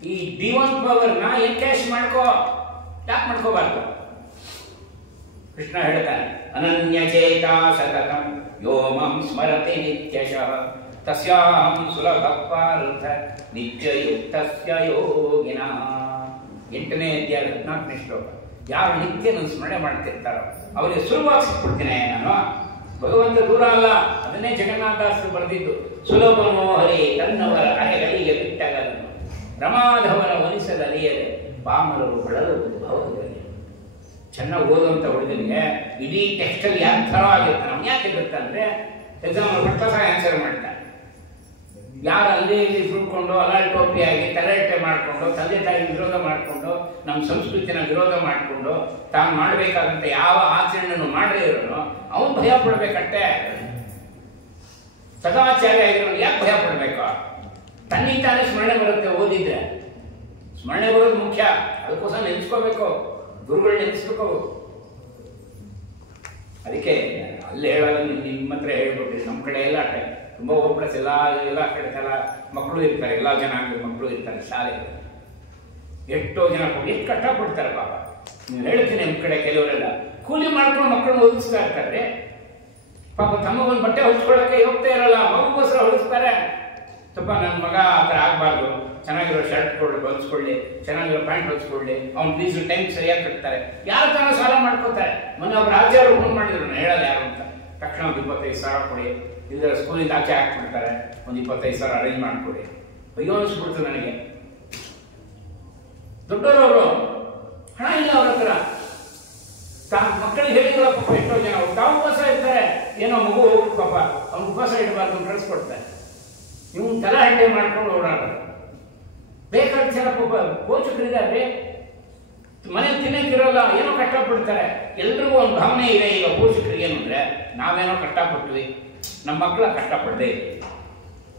ಈ ಡಿವೈನ್ ಪವರ್ ನ ಎನ್ಕ್ಯಾಶ್ ಮಾಡ್ಕೋ, ಯಾಕೆ ಮಾಡ್ಕೋಬಾರ್ದು? ಕೃಷ್ಣ ಹೇಳ್ತಾನೆ, ಅನನ್ಯ ಚೇತ ಸತತಂ ಯೋ ಮಾಂ ಸ್ಮರತಿ ನಿತ್ಯಶಃ ತಸ್ಯಾಹಂ ಸುಲಭ ಪಾರ್ಥ ನಿತ್ಯಯುಕ್ತಸ್ಯ ಯೋಗಿನಃ. 8ನೇ ಅಧ್ಯಾಯ 14ನೇ ಶ್ಲೋಕ. ಯಾರು ನಿತ್ಯ ನನ್ನ ಸ್ಮರಣೆ ಮಾಡ್ತಿರ್ತಾರೋ ಅವರಿಗೆ ಸುಲಭವಾಗಿ ಸಿಕ್ಬಿಡ್ತೀನಿ ನಾನು. ಭಗವಂತ ದೂರ ಅಲ್ಲ, ಅದನ್ನೇ ಜಗನ್ನಾಥದಾಸರು ಬರೆದಿದ್ದು. ಸುಲಭನೋ ಹರಿ ತನ್ನವರ ಅರೆಗಳಿಗೆ ಬಿಟ್ಟಗಲನು, ರಮಾಧವರ ವನಿಸದರಿಯದೆ ಪಾಮರರು ಬಳಲುವುದು ಭವದಲ್ಲಿ. ಚೆನ್ನಾಗಿ ಓದುವಂತ ಹುಡುಗನಿಗೆ ಇಡೀ ಟೆಕ್ಸ್ಟ್ ಅಲ್ಲಿ ಯಾವ ಥರ ಆಗಿರ್ತಾನೆ, ಅವ್ನು ಯಾಕೆ ಇರುತ್ತಂದ್ರೆ ಎಕ್ಸಾಮ್ ಪಟ್ಟ ಆನ್ಸರ್ ಮಾಡ್ತಾನೆ. ಯಾರು ಅಲ್ಲಿ ಇಲ್ಲಿ ಸುಳ್ಕೊಂಡು ಅಲಾಲ್ ಟೋಪಿ ಆಗಿ ತಲೆಹರಟೆ ಮಾಡಿಕೊಂಡು ತಂದೆ ತಾಯಿ ವಿರೋಧ ಮಾಡಿಕೊಂಡು ನಮ್ಮ ಸಂಸ್ಕೃತಿನ ವಿರೋಧ ಮಾಡಿಕೊಂಡು ತಾನು ಮಾಡಬೇಕಾದಂತ ಯಾವ ಆಚರಣೆಯನ್ನು ಮಾಡದೇ ಇರೋನು ಅವನು ಭಯ ಪಡ್ಬೇಕಷ್ಟೇ. ಸದಾಚಾರ್ಯ ಆಗಿರೋನು ಯಾಕೆ ಭಯ ಪಡ್ಬೇಕು? ತನ್ನಿಂದ ತಾನೇ ಸ್ಮರಣೆ ಬರುತ್ತೆ. ಓದಿದ್ರೆ ಸ್ಮರಣೆ ಬರೋದು ಮುಖ್ಯ, ಅದಕ್ಕೋಸ್ಕರ ನೆನೆಸ್ಕೋಬೇಕು, ಗುರುಗಳು ನೆನೆಸ್ಬೇಕು. ಅದಕ್ಕೆ ಅಲ್ಲಿ ಹೇಳೋದು ನಿಮ್ಮ ಹತ್ರ ಹೇಳ್ಬಿಟ್ರಿ, ನಮ್ಮ ಕಡೆ ಎಲ್ಲ ಅಷ್ಟೇ ತುಂಬಾ ಓಪನ್ಸ್ ಎಲ್ಲ ಕಡೆ ಎಲ್ಲ ಮಕ್ಕಳು ಇರ್ತಾರೆ, ಎಲ್ಲ ಜನ ಮಕ್ಕಳು ಇರ್ತಾರೆ ಶಾಲೆಗೆ. ಎಷ್ಟೋ ಜನ ಎಷ್ಟು ಕಷ್ಟಪಡ್ತಾರೆ ಪಾಪ. ನೀವು ಹೇಳ್ತೀನಿ, ನಿಮ್ಮ ಕಡೆ ಕೆಲವರೆಲ್ಲ ಕೂಲಿ ಮಾಡ್ಕೊಂಡು ಮಕ್ಕಳನ್ನ ಓದಿಸ್ತಾ ಇರ್ತಾರೆ. ಪಾಪ ತಮ್ಮಗೊಂದು ಬಟ್ಟೆ ಹೊಲಿಸ್ಕೊಳ್ಳೋಕೆ ಹೋಗ್ತಾ ಇರಲ್ಲ, ಮಗುಗೋಸ್ಕರ ಹೊಲಿಸ್ತಾರೆ. ಸ್ವಲ್ಪ ನನ್ನ ಮಗ ಆ ಥರ ಆಗಬಾರ್ದು, ಚೆನ್ನಾಗಿರೋ ಶರ್ಟ್ ಹೊಲಿಸ್ಕೊಳ್ಳಿ, ಚೆನ್ನಾಗಿರೋ ಪ್ಯಾಂಟ್ ಹೊಲಿಸ್ಕೊಳ್ಳಿ, ಅವ್ನು ಫೀಸು ಟೈಮ್ ಸರಿಯಾಗಿ ಕಟ್ತಾರೆ. ಯಾರ ಥರ ಸಾಲ ಮಾಡ್ಕೋತಾರೆ. ಮೊನ್ನೆ ಒಬ್ರು ಆಚಾರ್ಯರು ಫೋನ್ ಮಾಡಿದ್ರು, ಹೇಳಲ್ಲ ಯಾರು ಅಂತ. ತಕ್ಷಣ ಒಂದು 25,000 ಕೊಡಿ, ಇಲ್ಲದ್ರೆ ಸ್ಕೂಲಿಂದ ಆಚೆ ಹಾಕ್ಬಿಡ್ತಾರೆ, ಒಂದು 25,000 ಅರೇಂಜ್ ಮಾಡಿಕೊಡಿ. ಅಯ್ಯೋ ಅನಿಸ್ಬಿಡ್ತು ನನಗೆ. ದೊಡ್ಡವರವರು ಹಣ ಇಲ್ಲ ಅವ್ರ ಹತ್ರ. ಮಕ್ಕಳಿಗೆ ಹೇಳಿದ್ರು ಪಾಪ ಎಷ್ಟೋ ಜನ ತಾವು ಉಪವಾಸ ಇರ್ತಾರೆ, ಏನೋ ಮಗು ಹೋಗ್ಬಿಟ್ಟು ಪಾಪ ಅವ್ನು ಉಪವಾಸ ಇಡಬಾರ್ದು ಅಂತ ಕಳಿಸ್ಕೊಡ್ತಾರೆ. ನೀವು ತಲಹಂಡೆ ಮಾಡ್ಕೊಂಡು ಓಡಾಡೋದು. ಬೇಕಾದ ಜನ ಪಾಪ ಪೋಷಕರಿದ್ದಾರೆ, ಮನೇಲಿ ತಿನ್ನಕ್ಕಿರೋಲ್ಲ, ಏನೋ ಕಷ್ಟಪಡ್ತಾರೆ. ಎಲ್ರಿಗೂ ಒಂದು ಭಾವನೆ ಇದೆ ಈಗ ಪೋಷಕರಿಗೆ ಏನು ಅಂದರೆ, ನಾವೇನೋ ಕಷ್ಟಪಟ್ವಿ, ನಮ್ಮ ಮಕ್ಕಳ ಕಷ್ಟಪಡದೆ ಇದೆ.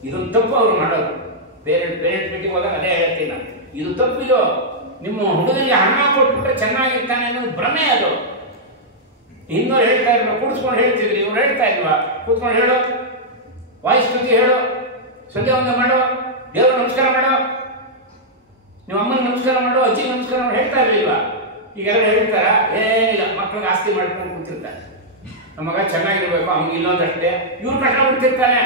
ಇದೊಂದು ತಪ್ಪು ಅವ್ರು ಮಾಡೋದು. ಪೇರೆಂಟ್ ಮೀಟಿಂಗ್ ಹೋದಾಗ ಅದೇ ಹೇಳ್ತೀನಿ ನಾನು, ಇದು ತಪ್ಪಿದು. ನಿಮ್ಮ ಹುಡುಗನಿಗೆ ಹಣ ಕೊಟ್ಬಿಟ್ರೆ ಚೆನ್ನಾಗಿರ್ತಾನೆ ಅನ್ನೋದು ಭ್ರಮೆ ಅದು. ಇನ್ನೂರು ಹೇಳ್ತಾ ಇಲ್ವಾ, ಕೂಡಿಸ್ಕೊಂಡು ಹೇಳ್ತಿದ್ರಿ, ಇವ್ರು ಹೇಳ್ತಾ ಇಲ್ವಾ? ಕೂತ್ಕೊಂಡು ಹೇಳೋ, ವಾಯ್ಸ್ ಸ್ತುತಿ ಹೇಳೋ, ಸಂಧ್ಯಾ ವಂದನೆ ಮಾಡೋ, ದೇವ್ರ ನಮಸ್ಕಾರ ಮಾಡೋ, ನಿಮ್ಮ ಅಮ್ಮನ ನಮಸ್ಕಾರ ಮಾಡೋ, ಅಜ್ಜಿ ನಮಸ್ಕಾರ ಮಾಡೋ ಹೇಳ್ತಾ ಇರ್ಲಿಲ್ವಾ? ಈಗೆಲ್ಲ ಹೇಳ್ತಾರ? ಏನಿಲ್ಲ, ಮಕ್ಳಿಗೆ ಆಸ್ತಿ ಮಾಡ್ಕೊಂಡು ಕೂತಿರ್ತಾರೆ. ನಮ್ಮ ಮಗ ಚೆನ್ನಾಗಿರ್ಬೇಕು, ಅವ್ನಿಗೆ ಇನ್ನೊಂದಷ್ಟೇ. ಇವ್ರು ಕಷ್ಟ ಬಿಡ್ತಿರ್ತಾನೆ.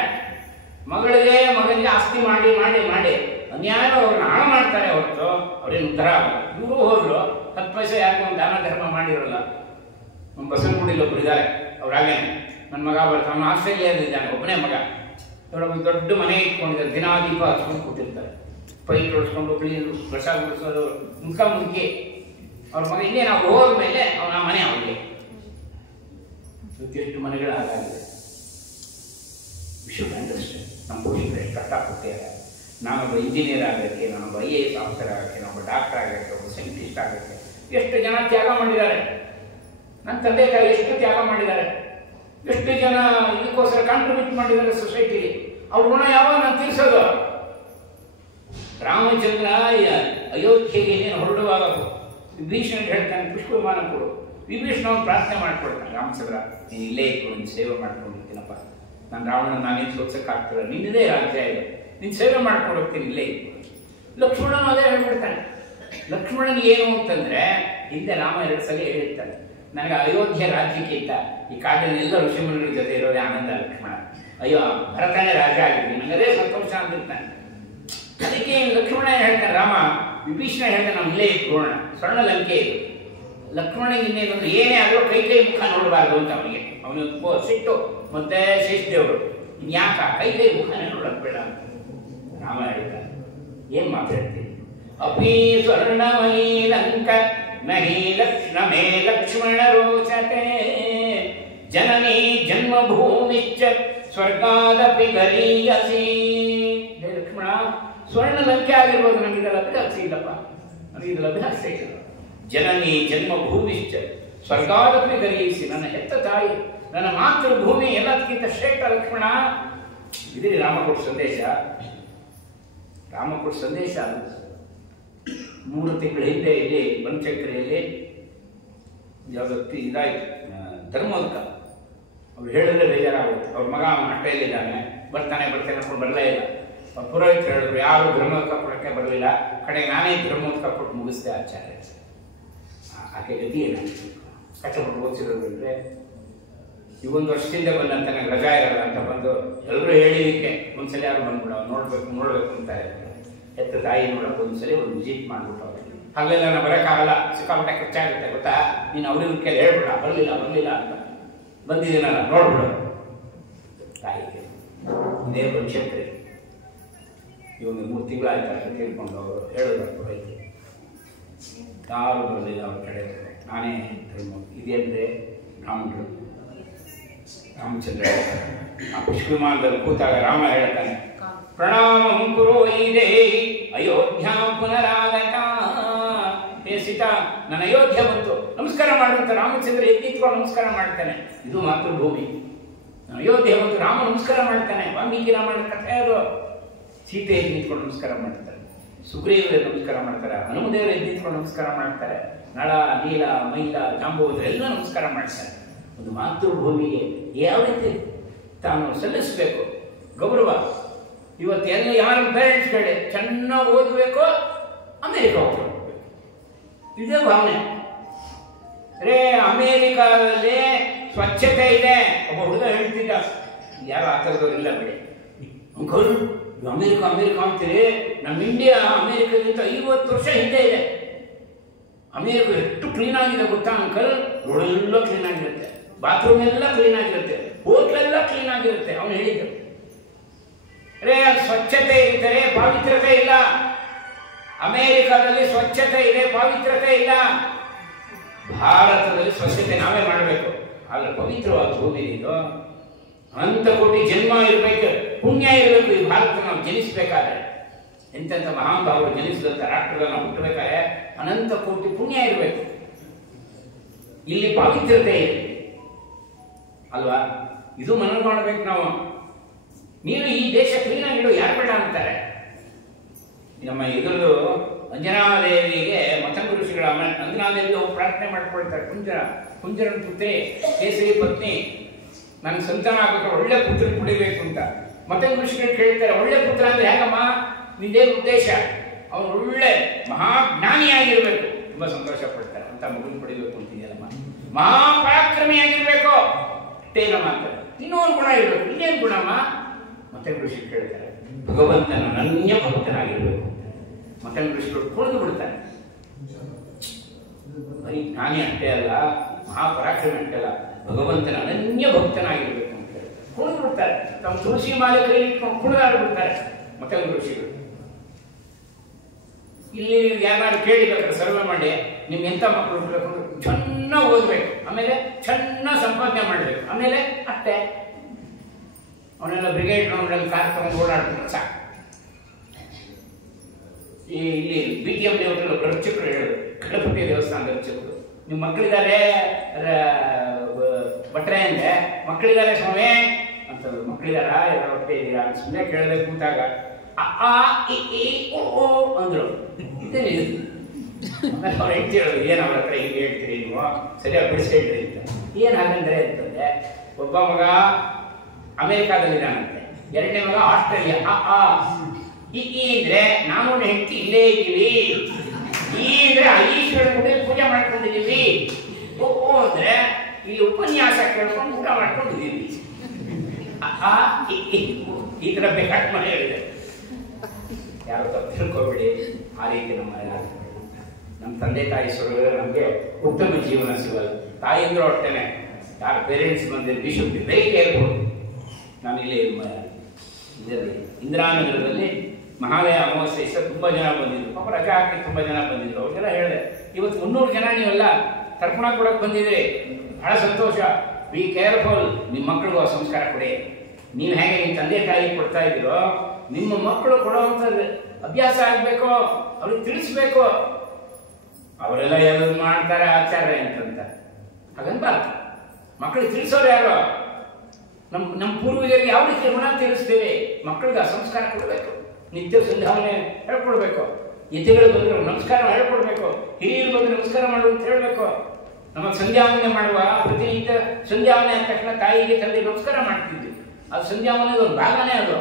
ಮಗನಿಗೆ ಆಸ್ತಿ ಮಾಡಿ ಮಾಡಿ ಮಾಡಿ ಅನ್ಯಾಯ ಅವ್ರನ್ನ ಹಾಳು ಮಾಡ್ತಾರೆ ಹೊರತು ಅವ್ರೇನು ಉದ್ಧಾರ ಆಗಲ್ಲ. ಇವರು ಹೋದ್ರು 10 ಪೈಸೆ ಯಾರಿಗೂ ಒಂದು ದಾನ ಧರ್ಮ ಮಾಡಿರೋಲ್ಲ. ನಮ್ಮ ಬಸವನಗುಡಿಲಿ ಒಬ್ರು ಇದ್ದಾರೆ, ಅವ್ರಾಗೇ ನನ್ನ ಮಗ ಬರ್ತಾನೆ, ಅವನು ಆಸ್ಟ್ರೇಲಿಯಾದಿದ್ದಾನೆ, ಒಬ್ಬನೇ ಮಗ. ಅವರೊಬ್ಬ ದೊಡ್ಡ ಮನೆ ಇಟ್ಕೊಂಡಿದ್ದಾರೆ, ದಿನಾ ದೀಪ ಹಚ್ಕೊಂಡು ಕೂತಿರ್ತಾರೆ, ಪೈಪ್ ಹೊಡಿಸ್ಕೊಂಡು ಕ್ಲೀನ್ ಕಸ ಗುಡಿಸೋದು, ಮುಖಿ ಅವ್ರ ಮಗ. ಇನ್ನೇ ನಾವು ಹೋದ್ಮೇಲೆ ಅವನ ಮನೆ ಅವರಿಗೆ ಎಷ್ಟು ಮನೆಗಳು ಹಾಗಾಗಿದೆ. ವಿಶ್ವ ಅಂಡರ್ಸ್ಟ್ಯಾಂಡ್ ನಮ್ಮ ಪೋಷಕರು ಎಷ್ಟು ಕಷ್ಟಪಟ್ಟಿದ್ದಾರೆ. ನಾನೊಬ್ಬ ಇಂಜಿನಿಯರ್ ಆಗೋಕ್ಕೆ, ನಾನೊಬ್ಬ IAS ಆಫೀಸರ್ ಆಗೋಕ್ಕೆ, ನಾನೊಬ್ಬ ಡಾಕ್ಟರ್ ಆಗೋಕ್ಕೆ, ಒಬ್ಬ ಸೈಂಟಿಸ್ಟ್ ಆಗೋಕ್ಕೆ ಎಷ್ಟು ಜನ ತ್ಯಾಗ ಮಾಡಿದ್ದಾರೆ. ನನ್ನ ತಂದೆ ತಾಯಿ ಎಷ್ಟು ತ್ಯಾಗ ಮಾಡಿದ್ದಾರೆ, ಎಷ್ಟು ಜನ ಇದಕ್ಕೋಸ್ಕರ ಕಾಂಟ್ರಿಬ್ಯೂಟ್ ಮಾಡಿದ್ದಾರೆ ಸೊಸೈಟಿಗೆ. ಅವ್ರ ಋಣ ಯಾವಾಗ ನಾನು ತೀರಿಸೋದು? ರಾಮಚಂದ್ರ ಅಯೋಧ್ಯೆಗೆ ನೀನು ಹೊರಡುವಾಗ ವಿಭೀಷಣ ಹೇಳ್ತಾನೆ, ಪುಷ್ಪ ವಿಮಾನ ಕೊಡು. ವಿಭೀಷಣ ಅವ್ನು ಪ್ರಾರ್ಥನೆ ಮಾಡ್ಕೊಡ್ತಾನೆ, ರಾಮಚಂದ್ರ ನೀನು ಇಲ್ಲೇ ಇಟ್ಟು ನಿನ್ನ ಸೇವೆ ಮಾಡ್ಕೊಂಡಿರ್ತೀನಪ್ಪ, ನಾನು ರಾವಣ ನಾನೇನು ಸೋಲ್ಸಕ್ಕಾಗ್ತಿಲ್ಲ, ನಿನ್ನದೇ ರಾಜ್ಯ ಇದೆ, ನಿನ್ನ ಸೇವೆ ಮಾಡ್ಕೊಂಡು ಹೋಗ್ತೀನಿ, ಇಲ್ಲೇ ಇತ್ತು. ಲಕ್ಷ್ಮಣನು ಅದೇ ಹೇಳ್ಬಿಡ್ತಾನೆ. ಲಕ್ಷ್ಮಣನಿಗೆ ಏನು ಅಂತಂದ್ರೆ, ಹಿಂದೆ ರಾಮ 2 ಸಲ ಹೇಳಿರ್ತಾನೆ, ನನಗೆ ಅಯೋಧ್ಯೆ ರಾಜ್ಯಕ್ಕಿಂತ ಈ ಕಾಡಿನೆಲ್ಲ ಋಷಿಮುನಿಗಳ ಜೊತೆ ಇರೋದೇ ಆನಂದ. ಲಕ್ಷ್ಮಣ ಅಯ್ಯೋ ಭರತನೇ ರಾಜ ಆಗಿದ್ದೀನಿ, ನನಗೆ ಅದೇ ಸಂತೋಷ ಅಂತಿರ್ತಾನೆ. ಅದಕ್ಕೆ ಲಕ್ಷ್ಮಣ ಹೇಳ್ತಾನೆ, ರಾಮ ವಿಭೀಷಣ ಹೇಳ್ತಾನೆ, ನಾವು ಇಲ್ಲೇ ಇಟ್ಕೊಳ್ಳೋಣ, ಸ್ವರ್ಣ ಲಂಕೆ ಇದು. ಲಕ್ಷ್ಮಣನಿಗೆ ಇನ್ನೇನಂದ್ರೆ ಏನೇ ಆದರೂ ಕೈ ಮುಖ ನೋಡಬಾರ್ದು ಅಂತ ಅವನಿಗೆ ಸಿಟ್ಟು. ಮತ್ತೆ ಶೇಷದೇವರು ಇನ್ಯಾಕ ಕೈ ಮುಖನೇ ನೋಡಕ್ ಬೇಡ ಅಂತ ರಾಮ ಹೇಳ್ತಾನೆ. ಏನ್ ಮಾತಾಡ್ತೀನಿ? ಅಪಿ ಸ್ವರ್ಣಮಯೀ ಲಂಕ ನಹಿ ಲಕ್ಷ್ಮೇ ಲಕ್ಷ್ಮಣ ರೋಚತೆ ಜನನೀ ಜನ್ಮಭೂಮಿಶ್ಚ ಸ್ವರ್ಗಾದಪಿ ಗರೀಯಸಿ. ಲಕ್ಷ್ಮಣ, ಸ್ವರ್ಣ ಲಂಕೆ ಆಗಿರ್ಬೋದು, ನನಗೆ ಇದೆಲ್ಲ ಅಭ್ಯಾಸ ಇಲ್ಲಪ್ಪ, ನನಗೆ ಇದೆಲ್ಲ ಅಭ್ಯಾಸ ಇಲ್ಲ. ಜನನೀ ಜನ್ಮಭೂಮಿಶ್ಚ ಸ್ವರ್ಗಾದಪಿ ಗರೀಯಸಿ, ನನ್ನ ಹೆತ್ತ ತಾಯಿ, ನನ್ನ ಮಾತೃಭೂಮಿ ಎಲ್ಲದಕ್ಕಿಂತ ಶ್ರೇಷ್ಠ ಲಕ್ಷ್ಮಣ. ಇದೇ ರಾಮ ಕೊಟ್ಟ ಸಂದೇಶ. ರಾಮ ಕೊಟ್ಟ ಸಂದೇಶ 3 ತಿಂಗಳ ಹಿಂದೆ ಇಲ್ಲಿ ಬನಶಂಕರಿಯಲ್ಲಿ ಯಾವುದೋ ಇದಾಯ್ತು, ಧರ್ಮೋದಕ. ಅವ್ರು ಹೇಳಿದ್ರೆ ಬೇಜಾರಾಗುತ್ತೆ. ಅವ್ರ ಮಗ ಅಟ್ಟೆಯಲ್ಲಿದ್ದಾನೆ, ಬರ್ತಾನೆ ಅನ್ಕೊಂಡು ಬರಲೇ ಇಲ್ಲ. ಅವ್ರ ಪುರೋಹಿತರು ಹೇಳಿದ್ರು, ಯಾರು ಧರ್ಮೋದಕ ಕೊಡೋಕ್ಕೆ ಬರಲಿಲ್ಲ. ಕಡೆಗೆ ನಾನೇ ಧರ್ಮೋದಕ ಕೊಟ್ಟು ಮುಗಿಸ್ದೆ ಆಚಾರ್ಯ. ಆಕೆ ಗತಿ ಏನಾಯ್ತು? ಕಷ್ಟಪಟ್ಟು ಓದಿಸಿರೋದ್ರೆ ಇವೊಂದು ವರ್ಷದಿಂದ ಬಂದಂತ ನಂಗೆ ರಜಾ ಇರಲ್ಲ ಅಂತ ಬಂದು ಎಲ್ಲರೂ ಹೇಳಿದಕ್ಕೆ ಒಂದ್ಸಲ ಯಾರು ಬಂದ್ಬಿಡ ನೋಡ್ಬೇಕು ಅಂತಾರೆ. ಹೆತ್ತ ತಾಯಿ ನೋಡಕ್ಕೆ ಒಂದ್ಸಲ ಒಂದು ವಿಸಿಟ್ ಮಾಡ್ಬಿಟ್ಟು ಹಾಗೆಲ್ಲ ನಾನು ಬರೋಕ್ಕಾಗಲ್ಲ, ಸಿಕ್ಕಾಪಟ್ಟೆ ಖರ್ಚಾಗುತ್ತೆ ಗೊತ್ತಾ, ನೀನು ಅವ್ರಿಗೆ ಕೇಳಿ ಹೇಳ್ಬಿಡ, ಬರಲಿಲ್ಲ ಅಂತ. ಬಂದಿದ್ದೀನಲ್ಲ ನೋಡ್ಬಿಡು ತಾಯಿಗೆ. ಇದೇ ಬನಶಂಕರಿ ಇವನು 3 ತಿಂಗಳು ಆಯ್ತು ತಿಳ್ಕೊಂಡು ಅವರು ಹೇಳಿದ್ರು, ರೈತರು ಯಾರು ಬರಲಿಲ್ಲ ಅವ್ರ ಕಡೆ, ನಾನೇ ಧರ್ಮ ಇದೇಂದ್ರೆ ಬ್ರಾಹ್ಮಣರು. ರಾಮಚಂದ್ರ ಆ ಪುಷ್ಪವಿಮಾನದಲ್ಲಿ ಕೂತಾಗ ರಾಮ ಹೇಳ್ತಾನೆ, ಪ್ರಣಾಮಂ ಕುರು ವೈದೇ ಅಯೋಧ್ಯಾಂ ಪುನರಾಗತ. ಹೇ ಸೀತಾ, ನನ್ನ ಅಯೋಧ್ಯ ಬಂತು, ನಮಸ್ಕಾರ ಮಾಡುವಂತ. ರಾಮಚಂದ್ರ ಎತ್ತಿತ್ಕೊಂಡು ನಮಸ್ಕಾರ ಮಾಡ್ತಾನೆ. ಇದು ಮಾತೃಭೂಮಿ. ಅಯೋಧ್ಯ ಬಂತು, ರಾಮ ನಮಸ್ಕಾರ ಮಾಡ್ತಾನೆ. ವಾಲ್ಮೀಕಿ ರಾಮಾಯಣ ಕಥೆ ಅದು. ಸೀತೆ ಎತ್ತಿತ್ಕೊಂಡು ನಮಸ್ಕಾರ ಮಾಡ್ತಾರೆ, ಸುಗ್ರೀವರು ನಮಸ್ಕಾರ ಮಾಡ್ತಾರೆ, ಹನುಮದೇವರು ಎತ್ತಿತ್ಕೊಂಡು ನಮಸ್ಕಾರ ಮಾಡ್ತಾರೆ, ನಳ, ನೀಲ, ಮೈಲ, ಜಾಂಬವಂತರು ಎಲ್ಲ ನಮಸ್ಕಾರ ಮಾಡ್ತಾರೆ. ಒಂದು ಮಾತೃಭೂಮಿಗೆ ಯಾವ ರೀತಿ ತಾನು ಸಲ್ಲಿಸಬೇಕು ಗೌರವ. ಇವತ್ತೆಲ್ಲ ಯಾರು ಪೇರೆಂಟ್ಸ್ ಕಡೆ ಚೆನ್ನಾಗಿ ಓದಬೇಕು, ಅಮೇರಿಕಾ ಹೋಗ್ಬೇಕು, ಇದೇ ಭಾವನೆ. ರೇ ಅಮೇರಿಕಾದಲ್ಲಿ ಸ್ವಚ್ಛತೆ ಇದೆ. ಒಬ್ಬ ಹುಡುಗ ಹೇಳ್ತಿದ್ದ, ಯಾರು ಆ ಥರದವ್ರು ಇಲ್ಲ ಬಿಡಿ, ಅಂಕಲ್ ಅಮೆರಿಕ ಅಮೆರಿಕ ಅಂತೀರಿ, ನಮ್ಮ ಇಂಡಿಯಾ ಅಮೆರಿಕದಿಂದ 50 ವರ್ಷ ಹಿಂದೆ ಇದೆ. ಅಮೆರಿಕ ಎಷ್ಟು ಕ್ಲೀನ್ ಆಗಿದೆ ಗೊತ್ತಾ ಅಂಕಲ್? ರೋಡೆಲ್ಲ ಕ್ಲೀನ್ ಆಗಿರುತ್ತೆ, ಬಾತ್ರೂಮ್ ಎಲ್ಲ ಕ್ಲೀನ್ ಆಗಿರುತ್ತೆ, ಹೋಟ್ಲೆಲ್ಲ ಕ್ಲೀನ್ ಆಗಿರುತ್ತೆ. ಅವನು ಹೇಳಿದ್ದು ರೇ ಸ್ವಚ್ಛತೆ ಇದ್ದರೆ ಪಾವಿತ್ರತೆ ಇಲ್ಲ. ಅಮೆರಿಕದಲ್ಲಿ ಸ್ವಚ್ಛತೆ ಇದೆ, ಪಾವಿತ್ರತೆ ಇಲ್ಲ. ಭಾರತದಲ್ಲಿ ಸ್ವಚ್ಛತೆ ನಾವೇ ಮಾಡಬೇಕು. ಆದ್ರೆ ಪವಿತ್ರವಾದ ಭೂಮಿ ಇದು. ಅನಂತ ಕೋಟಿ ಜನ್ಮ ಇರಬೇಕು, ಪುಣ್ಯ ಇರಬೇಕು ಈ ಭಾರತ ನಾವು ಜನಿಸಬೇಕಾದ್ರೆ. ಎಂತೆಂಥ ಮಹಾನ್ ಭಾವರು ಜನಿಸಿದಂಥ ರಾಷ್ಟ್ರದಲ್ಲಿ ನಾವು ಹುಟ್ಟಬೇಕಾದ್ರೆ ಅನಂತ ಕೋಟಿ ಪುಣ್ಯ ಇರಬೇಕು. ಇಲ್ಲಿ ಪಾವಿತ್ರತೆ ಇದೆ ಅಲ್ವಾ? ಇದು ಮನನ ಮಾಡಬೇಕು ನಾವು. ನೀನು ಈ ದೇಶ ಕ್ಲೀನಾಗಿ ಇಡು, ಯಾರು ಬೇಡ ಅಂತಾರೆ? ನಮ್ಮ ಎದುರು ಅಂಜನಾದೇವಿಗೆ ಮತಂಗ ಋಷಿಗಳ ಅಂಜನಾದೇವಿಗೆ ಹೋಗಿ ಪ್ರಾರ್ಥನೆ ಮಾಡ್ಕೊಳ್ತಾರೆ. ಕುಂಜರನ ಪುತ್ರಿ ಕೇಸರಿ ಪತ್ನಿ, ನನ್ನ ಸಂತಾನ ಆಗಬೇಕು, ಒಳ್ಳೆ ಪುತ್ರ ಪಡಿಬೇಕು ಅಂತ. ಮತಂಗ ಋಷಿಗಳು ಕೇಳ್ತಾರೆ, ಒಳ್ಳೆ ಪುತ್ರ ಅಂದ್ರೆ ಹೇಗಮ್ಮ, ನಿಂದೇನು ಉದ್ದೇಶ? ಅವನು ಒಳ್ಳೆ ಮಹಾಜ್ಞಾನಿಯಾಗಿರ್ಬೇಕು. ತುಂಬಾ ಸಂತೋಷ ಪಡ್ತಾರೆ, ಅಂತ ಮಗನ ಪಡಿಬೇಕು ಅಂತಿದೆಯಲ್ಲಮ್ಮ. ಮಹಾಪರಾಕ್ರಮಿಯಾಗಿರ್ಬೇಕು, ಅಷ್ಟೇನ ಮಾತಾರೆ. ಇನ್ನೊಂದು ಗುಣ ಇರಬೇಕು. ಇನ್ನೇನು ಗುಣಮ್ಮ? ಮತಂಗ ಋಷಿ ಕೇಳ್ತಾರೆ, ಭಗವಂತನ ಅನನ್ಯ ಭಕ್ತನಾಗಿರ್ಬೇಕು. ಮತಂಗ ಋಷಿಗಳು ಕುಳಿದು ಬಿಡ್ತಾರೆ. ಬರೀ ಜ್ಞಾನಿ ಅಷ್ಟೇ ಅಲ್ಲ, ಮಹಾಪರಾಕ್ರಮಿ ಅಷ್ಟೇ ಅಲ್ಲ, ಭಗವಂತನ ಅನನ್ಯ ಭಕ್ತನಾಗಿರ್ಬೇಕು ಅಂತ ಹೇಳಿ ಕುಣಿದು ಬಿಡ್ತಾರೆ. ತಮ್ಮ ತುಳಸಿ ಮಾಲೆ ಕೈಯಲ್ಲಿ ಇಟ್ಕೊಂಡು ಕುಣಿದಾಡ್ಬಿಡ್ತಾರೆ ಮತಂಗ ಋಷಿಗಳು. ಇಲ್ಲಿ ಯಾರು ಕೇಳಿಬೇಕಾದ್ರೆ ಸರ್ವೆ ಮಾಡಿ, ನಿಮ್ಗೆ ಎಂತ ಮಕ್ಕಳು ಇರಬೇಕು, ಚೆನ್ನಾಗಿ ಓದ್ಬೇಕು, ಆಮೇಲೆ ಚೆನ್ನಾಗಿ ಸಂಪಾದನೆ ಮಾಡಬೇಕು, ಆಮೇಲೆ ಅಷ್ಟೇ. ಅವನೆಲ್ಲ ಬ್ರಿಗೇಡ್ ಗ್ರೌಂಡಲ್ಲಿ ಕಾರ್ ತಗೊಂಡು ಓಡಾಡ್ತಾರೆ ಸಾಕು. ಇಲ್ಲಿ BTM ದೇವತೆಗಳು ಅರ್ಚಕರು ಹೇಳೋದು, ಗಣಪತಿ ದೇವಸ್ಥಾನದ ಅರ್ಚಕರು, ನಿಮ್ಮ ಮಕ್ಕಳಿದ್ದಾರೆ ಭಟ್ರೆ ಅಂದ್ರೆ, ಮಕ್ಕಳಿದ್ದಾರೆ ಸ್ವಾಮಿ ಅಂತಂದ್ರು. ಮಕ್ಕಳಿದಾರ ಎಲ್ಲ ಹೊಟ್ಟೆ ಇದ್ದೀರಾ ಸುಮ್ಮನೆ ಕೇಳಬೇಕು ಕೂತಾಗ ಅ ಇ ಈ ಓ ಅಂದ್ರು. ಇದೇನೆ ಆಮೇಲೆ ಅವ್ರು ಹೆಂಡ್ತಿ ಹೇಳೋದು, ಏನು ಅವ್ರ ಹತ್ರ ಹಿಂಗೆ ಹೇಳ್ತೀರಿ ನೀವು, ಸರಿಯಾಗಿ ಬಿಡಿಸಿ ಹೇಳ್ರಿ ಅಂತ. ಏನು ಹಾಗಂದ್ರೆ ಅಂತಂದ್ರೆ, ಒಬ್ಬ ಮಗ ಅಮೆರಿಕಾದಲ್ಲಿದ್ದಾನಂತೆ, ಎರಡನೇ ಮಗ ಆಸ್ಟ್ರೇಲಿಯಾ. ಈ ಅಂದ್ರೆ ನಾನು ಹೆಂಡತಿ ಇಲ್ಲೇ ಇದ್ದೀವಿ. ಈ ಅಂದ್ರೆ ಈಶ್ವರ ಗುಡಿಯಲ್ಲಿ ಪೂಜೆ ಮಾಡ್ಕೊಂಡಿದ್ದೀವಿ. ಓ ಅಂದ್ರೆ ಇಲ್ಲಿ ಉಪನ್ಯಾಸ ಕೇಳ್ಕೊಂಡು ಊಟ ಮಾಡ್ಕೊಂಡಿದ್ದೀವಿ. ಈ ತರ ಬೇಕಾಟ್ ಮನೆ ಹೇಳಿದೆ. ಯಾರು ತಪ್ಪು ತಿಳ್ಕೊಬೇಡಿ, ಆ ರೀತಿ ನಮ್ಮ ತಂದೆ ತಾಯಿ ಸ್ವರ್ಗ ನಮಗೆ ಉತ್ತಮ ಜೀವನ ಸಿಗಲ್ಲ. ತಾಯಿಂದ್ರು ಹೊಟ್ಟೆನೆ, ಯಾರು ಪೇರೆಂಟ್ಸ್ ಬಂದಿದ್ದು V should be very careful. ನಾನು ಇಲ್ಲಿ ಇದರಲ್ಲಿ ಇಂದಿರಾನಗರದಲ್ಲಿ ಮಹಾಲಯ ಅಮಾವಾಸ್ಯೆ ತುಂಬಾ ಜನ ಬಂದಿದ್ರು. ಪಾಪ ರಜಾ ಹಾಕಿ ತುಂಬಾ ಜನ ಬಂದಿದ್ರು. ಅವ್ರಿಗೆಲ್ಲ ಹೇಳಿದೆ, ಇವತ್ತು 300 ಜನ ನೀವೆಲ್ಲ ತರ್ಪಣ ಕೊಡಕ್ ಬಂದಿದ್ರಿ, ಬಹಳ ಸಂತೋಷ. ಬಿ ಕೇರ್ಫುಲ್, ನಿಮ್ಮ ಮಕ್ಕಳಿಗೂ ಸಂಸ್ಕಾರ ಕೊಡಿ. ನೀವು ಹೇಗೆ ನಿಮ್ಮ ತಂದೆ ತಾಯಿ ಕೊಡ್ತಾ ಇದ್ದೀರೋ, ನಿಮ್ಮ ಮಕ್ಕಳು ಕೊಡುವಂಥದ್ದು ಅಭ್ಯಾಸ ಆಗ್ಬೇಕು, ಅವ್ರಿಗೆ ತಿಳಿಸ್ಬೇಕು. ಅವರೆಲ್ಲ ಎಲ್ಲ ಮಾಡ್ತಾರೆ ಆಚಾರ್ಯ ಅಂತಂತ ಹಾಗನ್ಬಾರ್ದು. ಮಕ್ಕಳಿಗೆ ತಿಳಿಸೋರು ಯಾರು? ನಮ್ಮ ಪೂರ್ವಜರಿಗೆ ಯಾವ ರೀತಿ ಋಣ ತೀರಿಸ್ತೇವೆ, ಮಕ್ಕಳಿಗೆ ಆ ಸಂಸ್ಕಾರ ಕೊಡಬೇಕು. ನಿತ್ಯ ಸಂಧಾವನೆ ಹೇಳ್ಕೊಡ್ಬೇಕು. ಯತಿಗಳು ಬಂದ್ರೆ ನಮಸ್ಕಾರ ಹೇಳ್ಕೊಡ್ಬೇಕು. ಹಿರಿಯರು ಬಂದ್ರೆ ನಮಸ್ಕಾರ ಮಾಡು ಅಂತ ಹೇಳ್ಬೇಕು. ನಮಗೆ ಸಂಧ್ಯಾವನೆ ಮಾಡುವ ಪ್ರತಿನಿತ್ಯ ಸಂಧ್ಯಾವನೆ ಅಂದ ತಕ್ಷಣ ತಾಯಿಗೆ ತಂದೆ ನಮಸ್ಕಾರ ಮಾಡ್ತಿದ್ವಿ. ಅದು ಸಂಧ್ಯಾವನೆ ಒಂದು ಭಾಗನೇ ಅದು.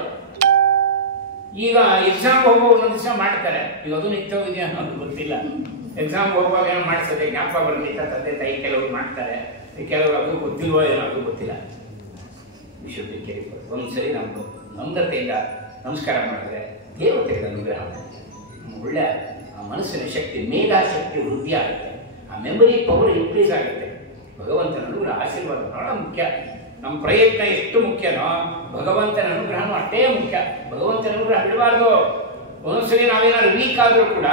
ಈಗ ಎಕ್ಸಾಮ್ ಹೋಗುವ ಒಂದೊಂದು ದಿವಸ ಮಾಡ್ತಾರೆ. ಈಗ ಅದು ನಿತ್ಯ ಇದೆಯಾ ಅನ್ನೋದು ಗೊತ್ತಿಲ್ಲ. ಎಕ್ಸಾಮ್ ಹೋಗುವಾಗ ಏನೋ ಮಾಡಿಸದೆ ಜ್ಞಾಪಕ ಬರಲಿಲ್ಲ, ತಂದೆ ತಾಯಿ ಕೆಲವರು ಮಾಡ್ತಾರೆ, ಕೆಲವರು ಅದು ಗೊತ್ತಿಲ್ವೋ ಏನೋ ಅದು ಗೊತ್ತಿಲ್ಲ. ವಿಶ್ವಕ್ಕೆ ಒಂದ್ಸರಿ ನಮ್ದು ನಮ್ರತೆಯಿಂದ ನಮಸ್ಕಾರ ಮಾಡಿದ್ರೆ ದೇವತೆಗಳ ಅನುಗ್ರಹ, ಒಳ್ಳೆ ಆ ಮನಸ್ಸಿನ ಶಕ್ತಿ, ಮೇಧಾಶಕ್ತಿ ವೃದ್ಧಿ ಆಗುತ್ತೆ. ಆ ಮೆಮೊರಿ ಪವರ್ ಇನ್ಕ್ರೀಸ್ ಆಗುತ್ತೆ. ಭಗವಂತನ ಅನುಗ್ರಹ ಆಶೀರ್ವಾದ ಬಹಳ ಮುಖ್ಯ. ನಮ್ಮ ಪ್ರಯತ್ನ ಎಷ್ಟು ಮುಖ್ಯನೋ ಭಗವಂತನ ಅನುಗ್ರಹನೂ ಅಷ್ಟೇ ಮುಖ್ಯ. ಭಗವಂತನ ಅನುಗ್ರಹ ಬಿಡಬಾರ್ದು. ಒಂದೊಂದ್ಸರಿ ನಾವೇನಾದ್ರು ವೀಕ್ ಆದ್ರೂ ಕೂಡ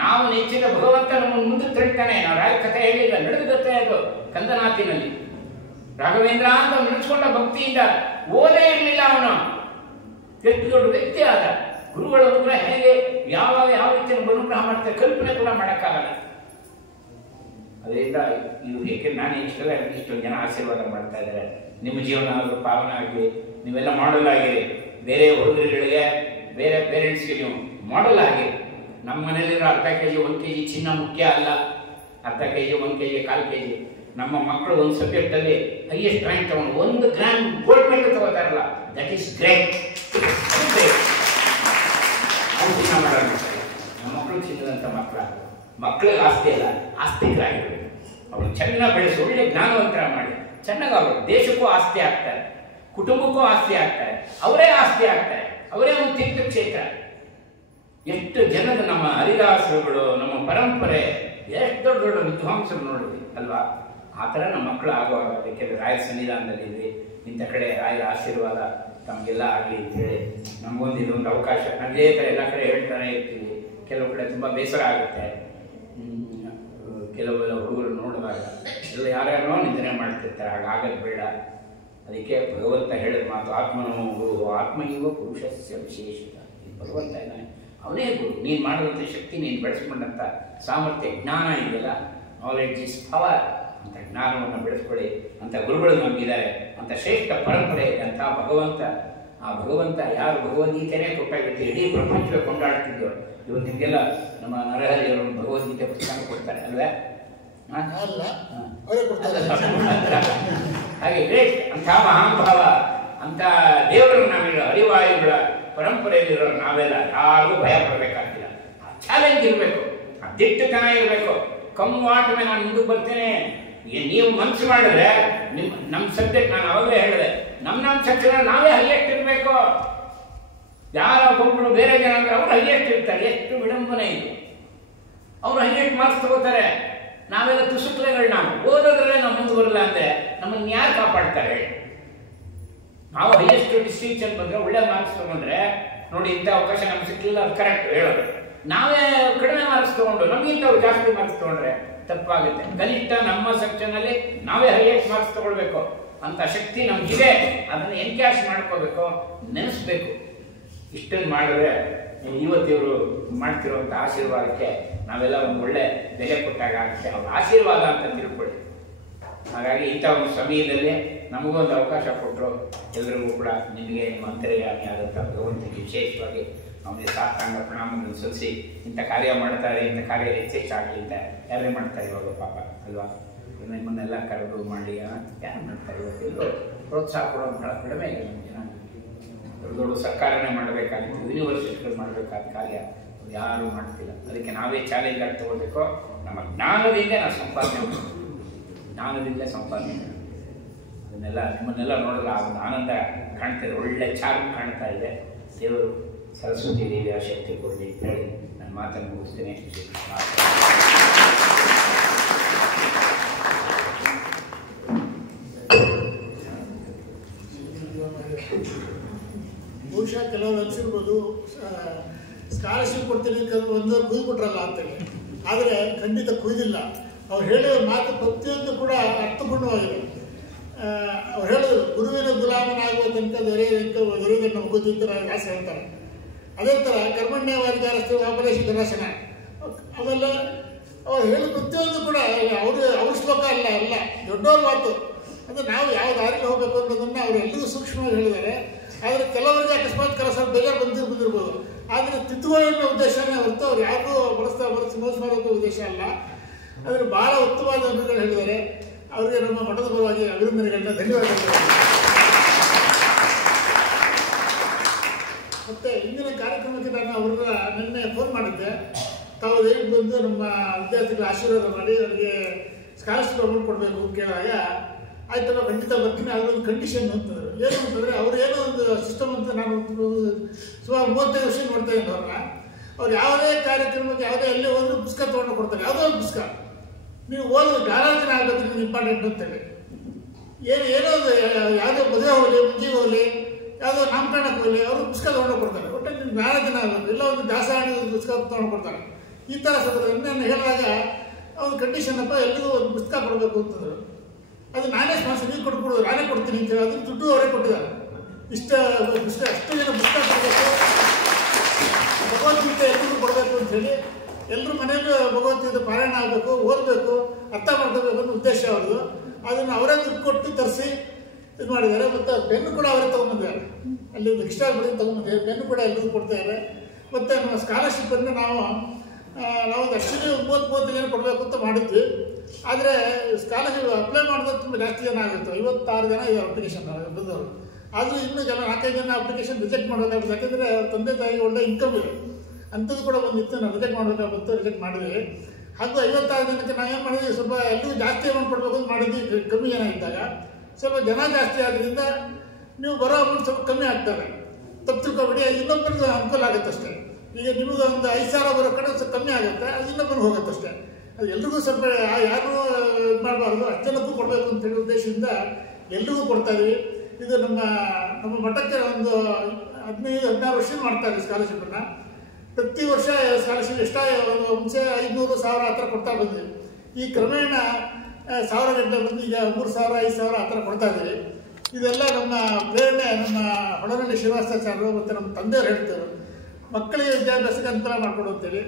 ನಾವು ನೆಚ್ಚಿದ ಭಗವಂತ ನಮ್ಮನ್ನು ಮುಂದೆ ತಳ್ತಾನೆ. ನಾವು ರಾಯ ಕಥೆ ಹೇಳಿಲ್ಲ, ನಡೆದುತ್ತೆ ಅದು ಕಂದನಾಥಿನಲ್ಲಿ. ರಾಘವೇಂದ್ರ ಅಂತ ನಡೆಸ್ಕೊಂಡ ಭಕ್ತಿಯಿಂದ ಓದೇ ಇರಲಿಲ್ಲ ಅವನು, ಎಷ್ಟು ದೊಡ್ಡ ವ್ಯಕ್ತಿ ಆದ. ಗುರುಗಳ ಅನುಗ್ರಹ ಹೇಗೆ ಯಾವಾಗ ಯಾವ ರೀತಿಯ ಅನುಗ್ರಹ ಮಾಡ್ತಾರೆ ಕಲ್ಪನೆ ಕೂಡ ಮಾಡೋಕ್ಕಾಗಲ್ಲ. ಅದರಿಂದ ಇದು ಏಕೆ ನಾನು ಇಷ್ಟೊಂದು ಜನ ಆಶೀರ್ವಾದ ಮಾಡ್ತಾ ಇದ್ದಾರೆ. ನಿಮ್ಮ ಜೀವನ ಆದರೂ ಪಾವನ ಆಗಲಿ, ನೀವೆಲ್ಲ ಮಾಡೆಲ್ ಆಗಿರಿ. ಬೇರೆ ಹುಡುಗರುಗಳಿಗೆ, ಬೇರೆ ಪೇರೆಂಟ್ಸ್ಗೆ ನೀವು ಮಾಡೆಲ್ ಆಗಿರಿ. ನಮ್ಮ ಮನೇಲಿರೋ ಅರ್ಧ ಕೆಜಿ 1 kg ಚಿನ್ನ ಮುಖ್ಯ ಅಲ್ಲ, ಅರ್ಧ ಕೆಜಿ 1 kg 1/4 kg. ನಮ್ಮ ಮಕ್ಕಳು ಒಂದು ಸಬ್ಜೆಕ್ಟ್ ಅಲ್ಲಿ ಹೈಯೆಸ್ಟ್ ರ್ಯಾಂಕ್ ತಗೊಂಡು 1 ಗ್ರಾಮ್ ಗೋಲ್ಡ್ ಮೆಡಲ್ ತಗೋತಾರಲ್ಲ, ದಟ್ ಈಸ್ ಗ್ರೇಟ್. ಚಿನ್ನ ಮಾಡೋಣ. ನಮ್ಮ ಮಕ್ಕಳು ಚಿನ್ನದಂತ ಮಕ್ಕಳಿಗೆ ಆಸ್ತಿ ಅಲ್ಲ, ಆಸ್ತಿಕರಾಗಿರ್ಬೇಕು. ಅವ್ರು ಚೆನ್ನಾಗಿ ಬೆಳೆಸಿ ಒಳ್ಳೆ ಜ್ಞಾನವಂತರ ಮಾಡಿ ಚೆನ್ನಾಗಿ ಅವರು ದೇಶಕ್ಕೂ ಆಸ್ತಿ ಆಗ್ತಾರೆ, ಕುಟುಂಬಕ್ಕೂ ಆಸ್ತಿ ಆಗ್ತಾರೆ, ಅವರೇ ಆಸ್ತಿ ಆಗ್ತಾರೆ. ಅವರೇ ಒಂದು ತೀರ್ಥಕ್ಷೇತ್ರ. ಎಷ್ಟು ಜನದ ನಮ್ಮ ಹರಿದಾಸರುಗಳು, ನಮ್ಮ ಪರಂಪರೆ, ಎಷ್ಟು ದೊಡ್ಡ ದೊಡ್ಡ ವಿದ್ವಾಂಸರು ನೋಡಿದ್ವಿ ಅಲ್ವಾ. ಆ ಥರ ನಮ್ಮ ಮಕ್ಕಳು ಆಗುವಾಗ ಬೇಕಿದ್ರೆ ರಾಯರ ಸನ್ನಿಧಾನದಲ್ಲಿದ್ವಿ, ಇಂಥ ಕಡೆ ರಾಯರ ಆಶೀರ್ವಾದ ತಮಗೆಲ್ಲ ಆಗಲಿ ಅಂತೇಳಿ ನಮಗೊಂದು ಇದೊಂದು ಅವಕಾಶ. ಅದೇ ಥರ ಎಲ್ಲ ಕಡೆ ಹೇಳ್ತಾನೆ ಇರ್ತೀವಿ. ಕೆಲವು ಕಡೆ ತುಂಬ ಬೇಸರ ಆಗುತ್ತೆ. ಕೆಲವೆಲ್ಲ ಹುಡುಗರು ನೋಡುವಾಗ ಎಲ್ಲ ಯಾರ್ಯಾರೋ ನಿಂದನೆ ಮಾಡ್ತಿರ್ತಾರೆ. ಹಾಗಾಗದು ಬೇಡ. ಅದಕ್ಕೆ ಭಗವಂತ ಹೇಳಿದ ಮಾತು ಆತ್ಮನೋ ಗುರು ಆತ್ಮೈವ ಪುರುಷಸ್ಯ ವಿಶೇಷತ. ಭಗವಂತ ಇದ್ದಾನೆ, ಅವನೇ ಗುರು. ನೀನು ಮಾಡುವಂಥ ಶಕ್ತಿ, ನೀನು ಬೆಳೆಸ್ಕೊಂಡಂಥ ಸಾಮರ್ಥ್ಯ, ಜ್ಞಾನ ಇದೆಯಲ್ಲ, ನಾಲೆಡ್ಜ್ ಇಸ್ ಪವರ್ ಅಂತ ಜ್ಞಾನವನ್ನು ಬೆಳೆಸ್ಕೊಳ್ಳಿ ಅಂತ ಗುರುಗಳು ನಮಗಿದ್ದಾರೆ. ಅಂತ ಶ್ರೇಷ್ಠ ಪರಂಪರೆ ಇದೆ ಅಂತ ಆ ಭಗವಂತ ಯಾರು ಭಗವದ್ಗೀತೆನೇ ಕೊಟ್ಟಾಗಿತ್ತು, ಇಡೀ ಪ್ರಪಂಚವೇ ಕೊಂಡಾಡ್ತಿದ್ದು. ಇವತ್ತು ನಿಮಗೆಲ್ಲ ನಮ್ಮ ನರಹರಿಯವರು ಭಗವದ್ಗೀತೆ ಪುಸ್ತಕ ಕೊಡ್ತಾರೆ ಅಲ್ವೇ? ಹಾಗೆ ಗ್ರೇಟ್. ಅಂಥ ಮಹಾನುಭಾವ, ಅಂಥ ದೇವರು ನಾವೀಗ ಹರಿವಾಯುಗಳ ಪರಂಪರೆಯಲ್ಲಿರೋ ನಾವೆಲ್ಲ ಯಾರಿಗೂ ಭಯ ಪಡಬೇಕಾಗಿಲ್ಲ. ಚಾಲೆಂಜ್ ಇರಬೇಕು, ದಿಟ್ಟತನ ಇರಬೇಕು. ಕಮ್ಮುವಾಟವೇ ನಾನು ಮುಂದಕ್ಕೆ ಬರ್ತೇನೆ. ನೀವು ಮನಸ್ಸು ಮಾಡಿದ್ರೆ ನಮ್ಮ ಸಬ್ಜೆಕ್ಟ್, ನಾನು ಅವಾಗಲೇ ಹೇಳಿದೆ, ನಮ್ಮ ಸೆಕ್ಷನ್ ನಾವೇ ಹೈಯೆಸ್ಟ್ ಇರಬೇಕು. ಯಾರೊಬ್ಬೊಬ್ಬರು ಬೇರೆ ಜನ ಅಂದ್ರೆ ಅವರು ಹೈಯೆಸ್ಟ್ ಇರ್ತಾರೆ. ಎಷ್ಟು ವಿಡಂಬನೆ ಇದು. ಅವರು ಹೈಯೆಸ್ಟ್ ಮಾರ್ಕ್ಸ್ ತಗೋತಾರೆ, ನಾವೆಲ್ಲ ತುಸುಕ್ಲೆಗಳು. ನಾವು ಓದೋದ್ರಲ್ಲೇ ನಾವು ಮುಂದೆ ಬರಲ್ಲ ಅಂದ್ರೆ ನಮ್ಮನ್ನು ಯಾರು ಕಾಪಾಡ್ತಾರೆ? ನಾವು ಹೈಯೆಸ್ಟ್ ಡಿಸ್ಟಿಂಕ್ಷನ್ ಬಂದ್ರೆ, ಒಳ್ಳೆ ಮಾರ್ಕ್ಸ್ ತಗೊಂಡ್ರೆ, ನೋಡಿ ಇಂಥ ಅವಕಾಶ ನಮ್ಗೆ ಸಿಕ್ಕಿಲ್ಲ, ಅದು ಕರೆಕ್ಟ್ ಹೇಳೋದು. ನಾವೇ ಕಡಿಮೆ ಮಾರ್ಕ್ಸ್ ತಗೊಂಡು ನಮಗಿಂತ ಜಾಸ್ತಿ ಮಾರ್ಕ್ಸ್ ತಗೊಂಡ್ರೆ ತಪ್ಪಾಗುತ್ತೆ. ಕನಿಷ್ಠ ನಮ್ಮ ಸೆಕ್ಷನ್ ಅಲ್ಲಿ ನಾವೇ ಹೈಯೆಸ್ಟ್ ಮಾರ್ಕ್ಸ್ ತಗೊಳ್ಬೇಕು ಅಂತ ಶಕ್ತಿ ನಮ್ಗಿದೆ. ಅದನ್ನು ಎನ್ಕ್ಯಾಶ್ ಮಾಡ್ಕೋಬೇಕು, ನೆನೆಸ್ಬೇಕು. ಇಷ್ಟನ್ನು ಮಾಡಿದ್ರೆ ಇವತ್ತಿವರು ಮಾಡ್ತಿರುವಂಥ ಆಶೀರ್ವಾದಕ್ಕೆ ನಾವೆಲ್ಲ ಒಂದು ಒಳ್ಳೆ ಬೆಲೆ ಕೊಟ್ಟಾಗ ಆಗುತ್ತೆ. ಅವ್ರ ಆಶೀರ್ವಾದ ಅಂತ ತಿಳ್ಕೊಳ್ಳಿ. ಹಾಗಾಗಿ ಇಂಥ ಒಂದು ಸಮಯದಲ್ಲಿ ನಮಗೊಂದು ಅವಕಾಶ ಕೊಟ್ಟರು. ಎಲ್ಲರಿಗೂ ಕೂಡ ನಿಮಗೆ ನಿಮ್ಮ ಅಂತರ್ಯಾಮಿ ಆದಂಥ ಭಗವಂತನಿಗೆ ವಿಶೇಷವಾಗಿ ಅವನಿಗೆ ಸಾಷ್ಟಾಂಗ ಪ್ರಣಾಮಗಳನ್ನು ಸಲ್ಲಿಸಿ ಇಂಥ ಕಾರ್ಯ ಮಾಡ್ತಾರೆ, ಇಂಥ ಕಾರ್ಯ ಹೆಚ್ಚೆಚ್ಚಾಗಲಿ ಅಂತ ಯಾರೇ ಮಾಡ್ತಾರೆ ಇವಾಗ ಪಾಪ ಅಲ್ವಾ. ನಿಮ್ಮನ್ನೆಲ್ಲ ಕರೆದು ಮಾಡಿ ಯಾರು ಮಾಡ್ತಾರೆ ಇವತ್ತು? ಪ್ರೋತ್ಸಾಹ ಕೊಡೋದು ಭಾಳ ಕಡಿಮೆ ಇದೆ ನಮ್ಮ ಜನ. ದೊಡ್ಡ ದೊಡ್ಡ ಸರ್ಕಾರನೇ ಮಾಡಬೇಕಾಗಿತ್ತು, ಯೂನಿವರ್ಸಿಟಿಗಳು ಮಾಡಬೇಕಾದ ಕಾರ್ಯ ಯಾರೂ ಮಾಡ್ತಿಲ್ಲ. ಅದಕ್ಕೆ ನಾವೇ ಚಾಲೆಂಜ್ ಆಗಿ ತಗೋಬೇಕು. ನಮ್ಮ ಜ್ಞಾನದಿಂದ ನಾವು ಸಂಪಾದನೆ ಮಾಡಬೇಕು, ಜ್ಞಾನದಿಂದ ಸಂಪಾದನೆ ಮಾಡಬೇಕು. ಅದನ್ನೆಲ್ಲ ನಿಮ್ಮನ್ನೆಲ್ಲ ನೋಡಿದ್ರೆ ಆ ಒಂದು ಆನಂದ ಕಾಣ್ತಿದೆ, ಒಳ್ಳೆ ಚಾರ್ಮ್ ಕಾಣ್ತಾ ಇದೆ. ದೇವರು ಸರಸ್ವತಿ ದೇವಿಯ ಶಕ್ತಿ ಕೊಡಲಿ ಅಂತ ಹೇಳಿ ನನ್ನ ಮಾತನ್ನು ಮುಗಿಸ್ತೇನೆ. ಬಹುಶಃ ಕೆಲವರು ಅನಿಸಿರ್ಬೋದು ಸ್ಕಾಲರ್ಶಿಪ್ ಕೊಡ್ತೀನಿ ಒಂದು ಕುಯ್ದು ಕೊಟ್ರಲ್ಲ ಅಂತೇಳಿ. ಆದರೆ ಖಂಡಿತ ಕುಯ್ದಿಲ್ಲ. ಅವ್ರು ಹೇಳಿರೋ ಮಾತು ಪ್ರತಿಯೊಂದು ಕೂಡ ಅರ್ಥಪೂರ್ಣವಾಗಿದೆ. ಅವ್ರು ಹೇಳಿದ್ರು, ಗುರುವಿನ ಗುಲಾಮನಾಗುವ ತನಕ ದೊರೆಯುವುದನ್ನು ಮುಗುತ್ತಿದ್ದ ವ್ಯಾಸ ಹೇಳ್ತಾರೆ. ಅದೇ ಥರ ಕರ್ಮಣ್ಯವಾದಿಗಾರಸ್ತು ವಾಪರೇಶ ದರ್ಶನ, ಅವೆಲ್ಲ ಅವ್ರು ಹೇಳೋ ಪ್ರತಿಯೊಂದು ಕೂಡ ಅವ್ರ ಶ್ಲೋಕ ಅಲ್ಲ ದೊಡ್ಡವ್ರ ಮಾತು. ಅಂದರೆ ನಾವು ಯಾವ ದಾರಿಗೆ ಹೋಗಬೇಕು ಅನ್ನೋದನ್ನು ಅವರು ಎಲ್ಲರಿಗೂ ಸೂಕ್ಷ್ಮವಾಗಿ ಹೇಳಿದ್ದಾರೆ. ಆದರೆ ಕೆಲವರಿಗೆ ಅಕಸ್ಮಾತ್ ಕೆಲಸ ಬೇಜಾರು ಬಂದಿರ್ಬೋದು. ಆದರೆ ತಿದ್ದುಕೊಳ್ಳೋ ಉದ್ದೇಶನೇ ಹೊರತು ಅವ್ರು ಯಾರಿಗೂ ಮೋಸ ಮಾಡೋದು ಉದ್ದೇಶ ಅಲ್ಲ. ಆದರೆ ಭಾಳ ಉತ್ತಮವಾದ ಅನುಗಳು ಹೇಳಿದ್ದಾರೆ. ಅವರಿಗೆ ನಮ್ಮ ಮಠದ ಪರವಾಗಿ ಅಭಿನಂದನೆಗಳನ್ನ ಧನ್ಯವಾದಗಳು. ಮತ್ತು ಇಂದಿನ ಕಾರ್ಯಕ್ರಮಕ್ಕೆ ನಾನು ಅವ್ರನ್ನ ನಿನ್ನೆ ಫೋನ್ ಮಾಡಿದ್ದೆ. ತಾವು ದಯವಿಟ್ಟು ಬಂದು ನಮ್ಮ ವಿದ್ಯಾರ್ಥಿಗಳ ಆಶೀರ್ವಾದ ಮಾಡಿ ಅವರಿಗೆ ಸ್ಕಾಲರ್ಶಿಪ್ ಅಮೌಂಟ್ ಕೊಡಬೇಕು ಅಂತ ಕೇಳಿದಾಗ, ಆಯ್ತಲ್ಲ ಖಂಡಿತ ಬರ್ತೀನಿ, ಅದರೊಂದು ಕಂಡೀಷನ್ ಅಂತಂದರು. ಏನು ಅಂತಂದರೆ ಅವರು ಏನೋ ಒಂದು ಸಿಸ್ಟಮ್ ಅಂತ ನಾನು ಸುಮಾರು 35 ವರ್ಷ ನೋಡ್ತಾ ಇದ್ದೀನಿ ಅವ್ರನ್ನ. ಅವ್ರು ಯಾವುದೇ ಕಾರ್ಯಕ್ರಮಕ್ಕೆ ಯಾವುದೇ ಎಲ್ಲೇ ಹೋದರೂ ಪುಸ್ತಕ ತೊಗೊಂಡು ಕೊಡ್ತಾರೆ. ಯಾವುದೋ ಒಂದು ಪುಸ್ತಕ ನೀವು ಓದೋದು ಜ್ಞಾನಾರ್ಜನ ಆಗಬೇಕು, ನಿಮ್ಗೆ ಇಂಪಾರ್ಟೆಂಟ್ ಅಂತೇಳಿ. ಏನೋ ಯಾವುದೋ ಮದುವೆ ಹೋಗಲಿ, ಮುಂಜಿಗೆ ಹೋಗಲಿ, ಯಾವುದೋ ನಾಮಕರಣಕ್ಕೆ ಹೋಗಲಿ, ಅವರು ಪುಸ್ತಕ ತೊಗೊಂಡು ಕೊಡ್ತಾರೆ. ಒಟ್ಟು ನಿಮ್ಗೆ ಜ್ಞಾನಾರ್ಜನ ಆಗಬೇಕು, ಇಲ್ಲ ಒಂದು ದಾಸವಾಣಿ ಪುಸ್ತಕ ತೊಗೊಂಡು ಕೊಡ್ತಾರೆ. ಈ ಥರ ಸಂದರ್ಭದಲ್ಲಿ ನಾನು ಹೇಳಿದಾಗ ಒಂದು ಕಂಡೀಷನ್ ಅಪ್ಪ ಎಲ್ಲಿಗೂ ಒಂದು ಪುಸ್ತಕ ಕೊಡಬೇಕು ಅಂತಂದರು. ಅದು ನಾನೇ ಸ್ಪಾನ್ಸರ್, ನೀವು ಕೊಟ್ಬಿಡೋದು, ನಾನೇ ಕೊಡ್ತೀನಿ ಅಂತ ಹೇಳಿ. ಅದ್ರ ದುಡ್ಡು ಅವರೇ ಕೊಟ್ಟಿದ್ದಾರೆ. ಅಷ್ಟು ಜನ ಪುಸ್ತಕ ಕೊಡಬೇಕು, ಭಗವದ್ಗೀತೆ ಎಲ್ರಿಗೂ ಕೊಡಬೇಕು ಅಂಥೇಳಿ. ಎಲ್ಲರೂ ಮನೆಯಲ್ಲೂ ಭಗವದ್ಗೀತೆ ಪಾರಾಯಣ ಆಗಬೇಕು, ಓದಬೇಕು, ಅರ್ಥ ಮಾಡ್ಕೋಬೇಕು ಅನ್ನೋ ಉದ್ದೇಶ ಅವ್ರದ್ದು. ಅದನ್ನು ಅವರೇ ದುಡ್ಡು ಕೊಟ್ಟು ತರಿಸಿ ಇದು ಮಾಡಿದ್ದಾರೆ. ಮತ್ತು ಪೆನ್ನು ಕೂಡ ಅವರೇ ತೊಗೊಂಬಂದಿದ್ದಾರೆ. ಅಲ್ಲಿ ಎಕ್ಸ್ಟ್ರಾ ಬರೆದು ತೊಗೊಂಬಂದಿದ್ದಾರೆ. ಪೆನ್ನು ಕೂಡ ಎಲ್ಲರಿಗೂ ಕೊಡ್ತಾಯಿದ್ದಾರೆ. ಮತ್ತು ನಮ್ಮ ಸ್ಕಾಲರ್ಶಿಪ್ಪನ್ನು ನಾವು ಆ್ಯಕ್ಚುಲಿ 30 ಜನ ಕೊಡಬೇಕು ಅಂತ ಮಾಡಿದ್ವಿ. ಆದರೆ ಸ್ಕಾಲರ್ಶಿಪ್ ಅಪ್ಲೈ ಮಾಡಿದ್ರೆ ತುಂಬ ಜಾಸ್ತಿ ಜನ ಆಗುತ್ತೆ. 56 ಜನ ಇದೆ ಅಪ್ಲಿಕೇಶನ್ ಬಂದವರು. ಆದರೂ ಇನ್ನೂ 4-5 ಜನ ಅಪ್ಲಿಕೇಶನ್ ರಿಜೆಕ್ಟ್ ಮಾಡಬೇಕಾಗುತ್ತೆ. ಯಾಕೆಂದರೆ ತಂದೆ ತಾಯಿಗೆ ಒಳ್ಳೆ ಇನ್ಕಮ್ ಇದೆ. ಅಂಥದ್ದು ಕೂಡ ಬಂದಿತ್ತು, ನಾವು ರಿಜೆಕ್ಟ್ ಮಾಡಬೇಕಾಗುತ್ತೆ, ರಿಜೆಕ್ಟ್ ಮಾಡಿದ್ವಿ. ಹಾಗೂ 56 ಜನಕ್ಕೆ ನಾವೇನು ಮಾಡಿದ್ವಿ, ಸ್ವಲ್ಪ ಎಲ್ಲರಿಗೂ ಜಾಸ್ತಿ ಅಮೌಂಟ್ ಕೊಡಬೇಕು ಅಂತ ಮಾಡಿದ್ವಿ. ಕಮ್ಮಿ ಜನ ಇದ್ದಾಗ ಸ್ವಲ್ಪ ಜನ ಜಾಸ್ತಿ ಆದ್ದರಿಂದ ನೀವು ಬರೋ ಅಮೌಂಟ್ ಸ್ವಲ್ಪ ಕಮ್ಮಿ ಆಗ್ತವೆ. ತಪ್ಪು ತಿಳ್ಕೊಬೇಡಿ, ಅದು ಇನ್ನೊಬ್ಬರಿಗೆ ಅನುಕೂಲ ಆಗುತ್ತಷ್ಟೇ. ಈಗ ನಿಮಗೆ ಒಂದು 5,000 ಬರೋ ಕಡೆ ಸ್ವಲ್ಪ ಕಮ್ಮಿ ಆಗುತ್ತೆ, ಅದು ಇನ್ನೊಬ್ಬರಿಗೆ ಹೋಗುತ್ತಷ್ಟೇ. ಅದು ಎಲ್ರಿಗೂ ಸ್ವಲ್ಪ ಯಾರೂ ಇದು ಮಾಡಬಾರ್ದು, ಅಷ್ಟು ಜನಕ್ಕೂ ಕೊಡಬೇಕು ಅಂತೇಳಿ ಉದ್ದೇಶದಿಂದ ಎಲ್ರಿಗೂ ಕೊಡ್ತಾ ಇದ್ವಿ. ಇದು ನಮ್ಮ ಮಠಕ್ಕೆ ಒಂದು 15-16 ವರ್ಷ ಮಾಡ್ತಾ ಇದ್ವಿ ಸ್ಕಾಲರ್ಶಿಪ್ಪನ್ನು. ಪ್ರತಿ ವರ್ಷ ಸ್ಕಾಲರ್ಶಿಪ್ ಮುಂಚೆ 500,000 ಆ ಥರ ಕೊಡ್ತಾ ಬಂದ್ವಿ. ಈ ಕ್ರಮೇಣ 1,000 ಗಂಟೆ ಬಂದು ಈಗ 3,000 5,000 ಆ ಥರ ಕೊಡ್ತಾ ಇದ್ದೀವಿ. ಇದೆಲ್ಲ ನಮ್ಮ ಪ್ರೇರಣೆ ನಮ್ಮ ಹೊಳನಳ್ಳಿ ಶ್ರೀನಿವಾಸಾಚಾರ್ಯರು ಮತ್ತು ನಮ್ಮ ತಂದೆಯವರು ಹೇಳ್ತಾರೆ, ಮಕ್ಕಳಿಗೆ ವಿದ್ಯಾಭ್ಯಾಸಕ್ಕೆ ಅನುಕೂಲ ಮಾಡಿಕೊಡು ಅಂತೇಳಿ.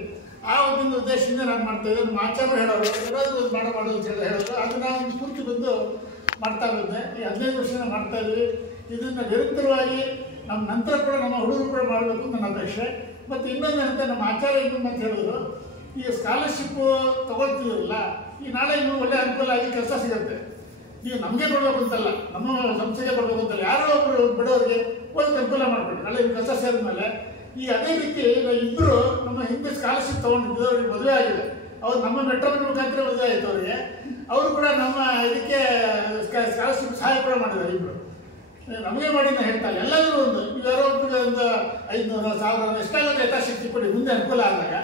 ಆ ಒಂದು ಉದ್ದೇಶದಿಂದ ನಾನು ಮಾಡ್ತಾಯಿದ್ದೆ. ನಮ್ಮ ಆಚಾರ್ಯರು ಹೇಳೋರು ಏನಾದರೂ ಒಂದು ಮಾಡೋದು ಅಂತ ಹೇಳೋದು, ಅದು ನಾವು ಸ್ಫೂರ್ತಿ ಬಂದು ಮಾಡ್ತಾ ಬಂದೆ. ಈ 15 ವರ್ಷ ಮಾಡ್ತಾ ಇದ್ವಿ. ಇದನ್ನು ನಿರಂತರವಾಗಿ ನಮ್ಮ ನಂತರ ಕೂಡ ನಮ್ಮ ಹುಡುಗರು ಕೂಡ ಮಾಡಬೇಕು ಅಂತ ನನ್ನ ಅಪೇಕ್ಷೆ. ಮತ್ತು ಇನ್ನೊಂದು ಅಂತ ನಮ್ಮ ಆಚಾರ್ಯ ಇನ್ನೊಂದು ಅಂತ ಹೇಳಿದ್ರು, ಈಗ ಸ್ಕಾಲರ್ಶಿಪ್ಪು ತೊಗೊಳ್ತಿದ್ರಲ್ಲ, ಈ ನಾಳೆ ಇನ್ನೂ ಒಳ್ಳೆ ಅನುಕೂಲ ಆಗಿ ಕೆಲಸ ಸಿಗುತ್ತೆ. ಈಗ ನಮಗೆ ಕೊಡಬೇಕು ಅಂತಲ್ಲ, ನಮ್ಮ ಸಂಸ್ಥೆಗೆ ಕೊಡಬೇಕು ಅಂತಲ್ಲ, ಯಾರೋ ಒಬ್ಬರು ಬಡವರಿಗೆ ಒಂದು ಅನುಕೂಲ ಮಾಡಿಬಿಟ್ಟು ನಾಳೆ ಕೆಲಸ ಸೇರಿದ ಮೇಲೆ. ಈಗ ಅದೇ ರೀತಿ ಇಬ್ಬರು ನಮ್ಮ ಹಿಂದೆ ಸ್ಕಾಲರ್ಶಿಪ್ ತೊಗೊಂಡಿದ್ದು, ಅವ್ರಿಗೆ ಮದುವೆ ಆಗಿದೆ. ಅವ್ರು ನಮ್ಮ ಮೆಟ್ರೋನ ಮುಖಾಂತರ ಮದುವೆ ಆಯಿತು ಅವರಿಗೆ. ಅವರು ಕೂಡ ನಮ್ಮ ಇದಕ್ಕೆ ಸ್ಕಾಲರ್ಶಿಪ್ ಸಹಾಯ ಕೂಡ ಮಾಡಿದ್ದಾರೆ. ಇಬ್ಬರು ನಮಗೆ ಮಾಡಿ ಹೇಳ್ತಾರೆ, ಎಲ್ಲರೂ ಒಂದು ಯಾರೋ ಒಬ್ಬರಿಗೆ ಒಂದು 500 1,000 ಎಷ್ಟಾಗುತ್ತೆ ಯಥಾಶಕ್ತಿ ಕೊಡಿ, ಮುಂದೆ ಅನುಕೂಲ ಆದಾಗ.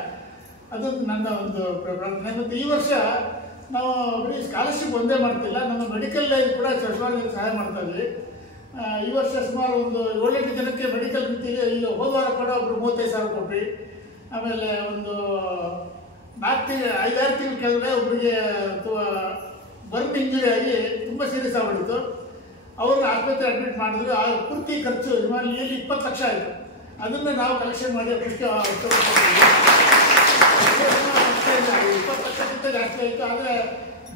ಅದೊಂದು ನನ್ನ ಒಂದು ಪ್ರಾರ್ಥನೆ. ಮತ್ತು ಈ ವರ್ಷ ನಾವು ಬರೀ ಸ್ಕಾಲರ್ಶಿಪ್ ಒಂದೇ ಮಾಡ್ತಿಲ್ಲ, ನಮ್ಮ ಮೆಡಿಕಲ್ ಲೈನ್ ಕೂಡ ಸಹಾಯ ಮಾಡ್ತಾ ಇದ್ವಿ. ಈ ವರ್ಷ ಸುಮಾರು ಒಂದು 7-8 ಜನಕ್ಕೆ ಮೆಡಿಕಲ್ ರೀತಿಯಲ್ಲಿ ಈಗ ಹೋದ ಕೂಡ ಒಬ್ಬರು 35,000 ಕೊಟ್ರಿ. ಆಮೇಲೆ ಒಂದು 5-6 ತಿಂಗಳ ಕೆಳಗಡೆ ಒಬ್ಬರಿಗೆ ಬರ್ನ್ ಇಂಜುರಿ ಆಗಿ ತುಂಬ ಸೀರಿಯಸ್ ಆಗಿಬಿಡ್ತು. ಅವ್ರನ್ನ ಆಸ್ಪತ್ರೆ ಅಡ್ಮಿಟ್ ಮಾಡಿದ್ರು. ಆ ಪೂರ್ತಿ ಖರ್ಚು ಇಲ್ಲಿ 20 ಲಕ್ಷ ಆಯಿತು. ಅದನ್ನು ನಾವು ಕಲೆಕ್ಷನ್ ಮಾಡಿ ಪುಷ್ಟಿ 20 ಲಕ್ಷಕ್ಕಿಂತ ಜಾಸ್ತಿ ಆಯಿತು. ಆದರೆ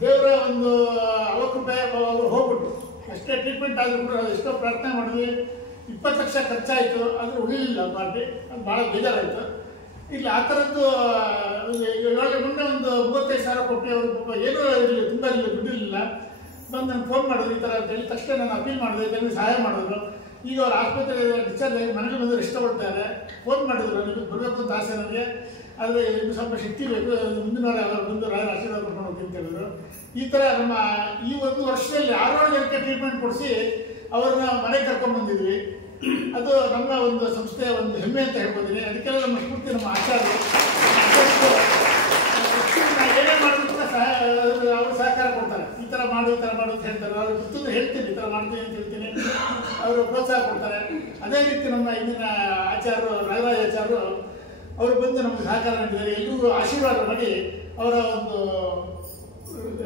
ದೇವರ ಒಂದು 60 ರೂಪಾಯಿ ಅವರು ಹೋಗ್ಬಿಟ್ರು. ಅಷ್ಟೇ ಟ್ರೀಟ್ಮೆಂಟ್ ಆದರೂ ಕೂಡ ಎಷ್ಟೋ ಪ್ರಾರ್ಥನೆ ಮಾಡಿದ್ವಿ. 20 ಲಕ್ಷ ಖರ್ಚಾಯಿತು, ಆದರೆ ಉಳಿಲಿಲ್ಲ ಪಾರ್ಟಿ. ಅದು ಭಾಳ ಬೇಜಾರಾಯಿತು. ಇಲ್ಲ ಆ ಥರದ್ದು ಮೊನ್ನೆ ಒಂದು 35,000 ಕೊಟ್ಟು ಅವರು ಏನೂ ಇರಲಿಲ್ಲ, ತುಂಬ ಇರಲಿಲ್ಲ, ದುಡ್ಡಿರಲಿಲ್ಲ. ಬಂದು ನನಗೆ ಫೋನ್ ಮಾಡಿದ್ರು ಈ ಥರ ಅಂತ ಹೇಳಿ. ತಕ್ಷಣ ನಾನು ಅಪೀಲ್ ಮಾಡಿದೆ, ನನಗೆ ಸಹಾಯ ಮಾಡಿದ್ರು. ಈಗ ಅವ್ರು ಆಸ್ಪತ್ರೆ ಡಿಸ್ಚಾರ್ಜ್ ಆಗಿ ಮನೆಗೆ ಬಂದು ಇಷ್ಟ ಪಡ್ತಾರೆ. ಫೋನ್ ಮಾಡಿದ್ರು, ನಿಮಗೆ ಬರಬೇಕು ಅಂತ ಆಸೆ ನನಗೆ, ಆದರೆ ಇನ್ನು ಸ್ವಲ್ಪ ಶಕ್ತಿ ಬೇಕು, ಮುಂದಿನ ವಾರ ಅವರು ಬಂದು ರಾಯರ ಆಶೀರ್ವಾದ ಮಾಡ್ಕೊಂಡು ಹೋಗ್ತೀನಿ ಅಂತ ಹೇಳಿದ್ರು. ಈ ಥರ ನಮ್ಮ ಈ ಒಂದು ವರ್ಷದಲ್ಲಿ 6 ಜನಕ್ಕೆ ಟ್ರೀಟ್ಮೆಂಟ್ ಕೊಡಿಸಿ ಅವ್ರನ್ನ ಮನೆಗೆ ಕರ್ಕೊಂಡ್ಬಂದಿದ್ವಿ. ಅದು ನಮ್ಮ ಒಂದು ಸಂಸ್ಥೆಯ ಒಂದು ಹೆಮ್ಮೆ ಅಂತ ಹೇಳ್ಬೋದಿನಿ. ಅದಕ್ಕೆಲ್ಲ ನಮ್ಮ ಸ್ಫೂರ್ತಿ ನಮ್ಮ ಆಚಾರ್ಯರು. ಏನೇ ಮಾಡಿದ್ರು ಕೂಡ ಅವರು ಸಹಕಾರ ಕೊಡ್ತಾರೆ. ಈ ಥರ ಮಾಡು ಈ ಥರ ಮಾಡು ಅಂತ ಹೇಳ್ತಾರೆ. ಅವ್ರು ಗೊತ್ತಿದ್ದು ಹೇಳ್ತೀನಿ, ಈ ಥರ ಮಾಡ್ತೀನಿ ಅಂತ ಹೇಳ್ತೀನಿ, ಅವರು ಪ್ರೋತ್ಸಾಹ ಕೊಡ್ತಾರೆ. ಅದೇ ರೀತಿ ನಮ್ಮ ಇಂದಿನ ಆಚಾರ್ಯರು ರಾಘರಾಜಾಚಾರ್ಯರು ಅವರು ಬಂದು ನಮಗೆ ಸಹಕಾರ ನೀಡಿದ್ದಾರೆ. ಎಲ್ಲರಿಗೂ ಆಶೀರ್ವಾದ ಮಾಡಿ ಅವರ ಒಂದು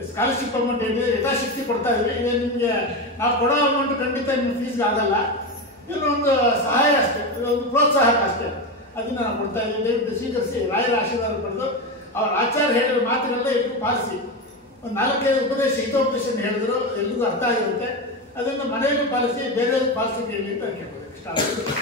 ಸ್ಕಾಲರ್ಶಿಪ್ ಅಮೌಂಟ್ ಏನಿದೆ ಯಥಾಶಕ್ತಿ ಕೊಡ್ತಾ ಇದ್ವಿ. ಈಗ ನಿಮಗೆ ನಾವು ಕೊಡೋ ಅಮೌಂಟ್ ಖಂಡಿತ ನಿಮ್ಮ ಫೀಸ್ಗೆ ಆಗಲ್ಲ, ಇದನ್ನೊಂದು ಸಹಾಯ ಅಷ್ಟೇ, ಒಂದು ಪ್ರೋತ್ಸಾಹಕ ಅಷ್ಟೇ. ಅದನ್ನು ನಾವು ಕೊಡ್ತಾ ಇದ್ದೀವಿ. ದಯವಿಟ್ಟು ಸ್ವೀಕರಿಸಿ ರಾಯರ ಆಶೀರ್ವಾದ ಪಡೆದು ಅವ್ರ ಆಚಾರ್ಯ ಹೇಳಿದ ಮಾತುಗಳನ್ನ ಎಲ್ಲರೂ ಪಾಲಿಸಿ. ಒಂದು 4-5 ಉಪದೇಶ ಹಿತೋಪದೇಶ ಹೇಳಿದ್ರು, ಎಲ್ರಿಗೂ ಅರ್ಥ ಆಗಿರುತ್ತೆ. ಅದನ್ನು ಮನೆಯಲ್ಲೂ ಪಾಲಿಸಿ, ಬೇರೆಯವ್ರಿಗೆ ಪಾಲಿಸಲಿಕ್ಕೆ ಹೇಳಿ ಅಂತ ಕೇಳ್ಬೋದು.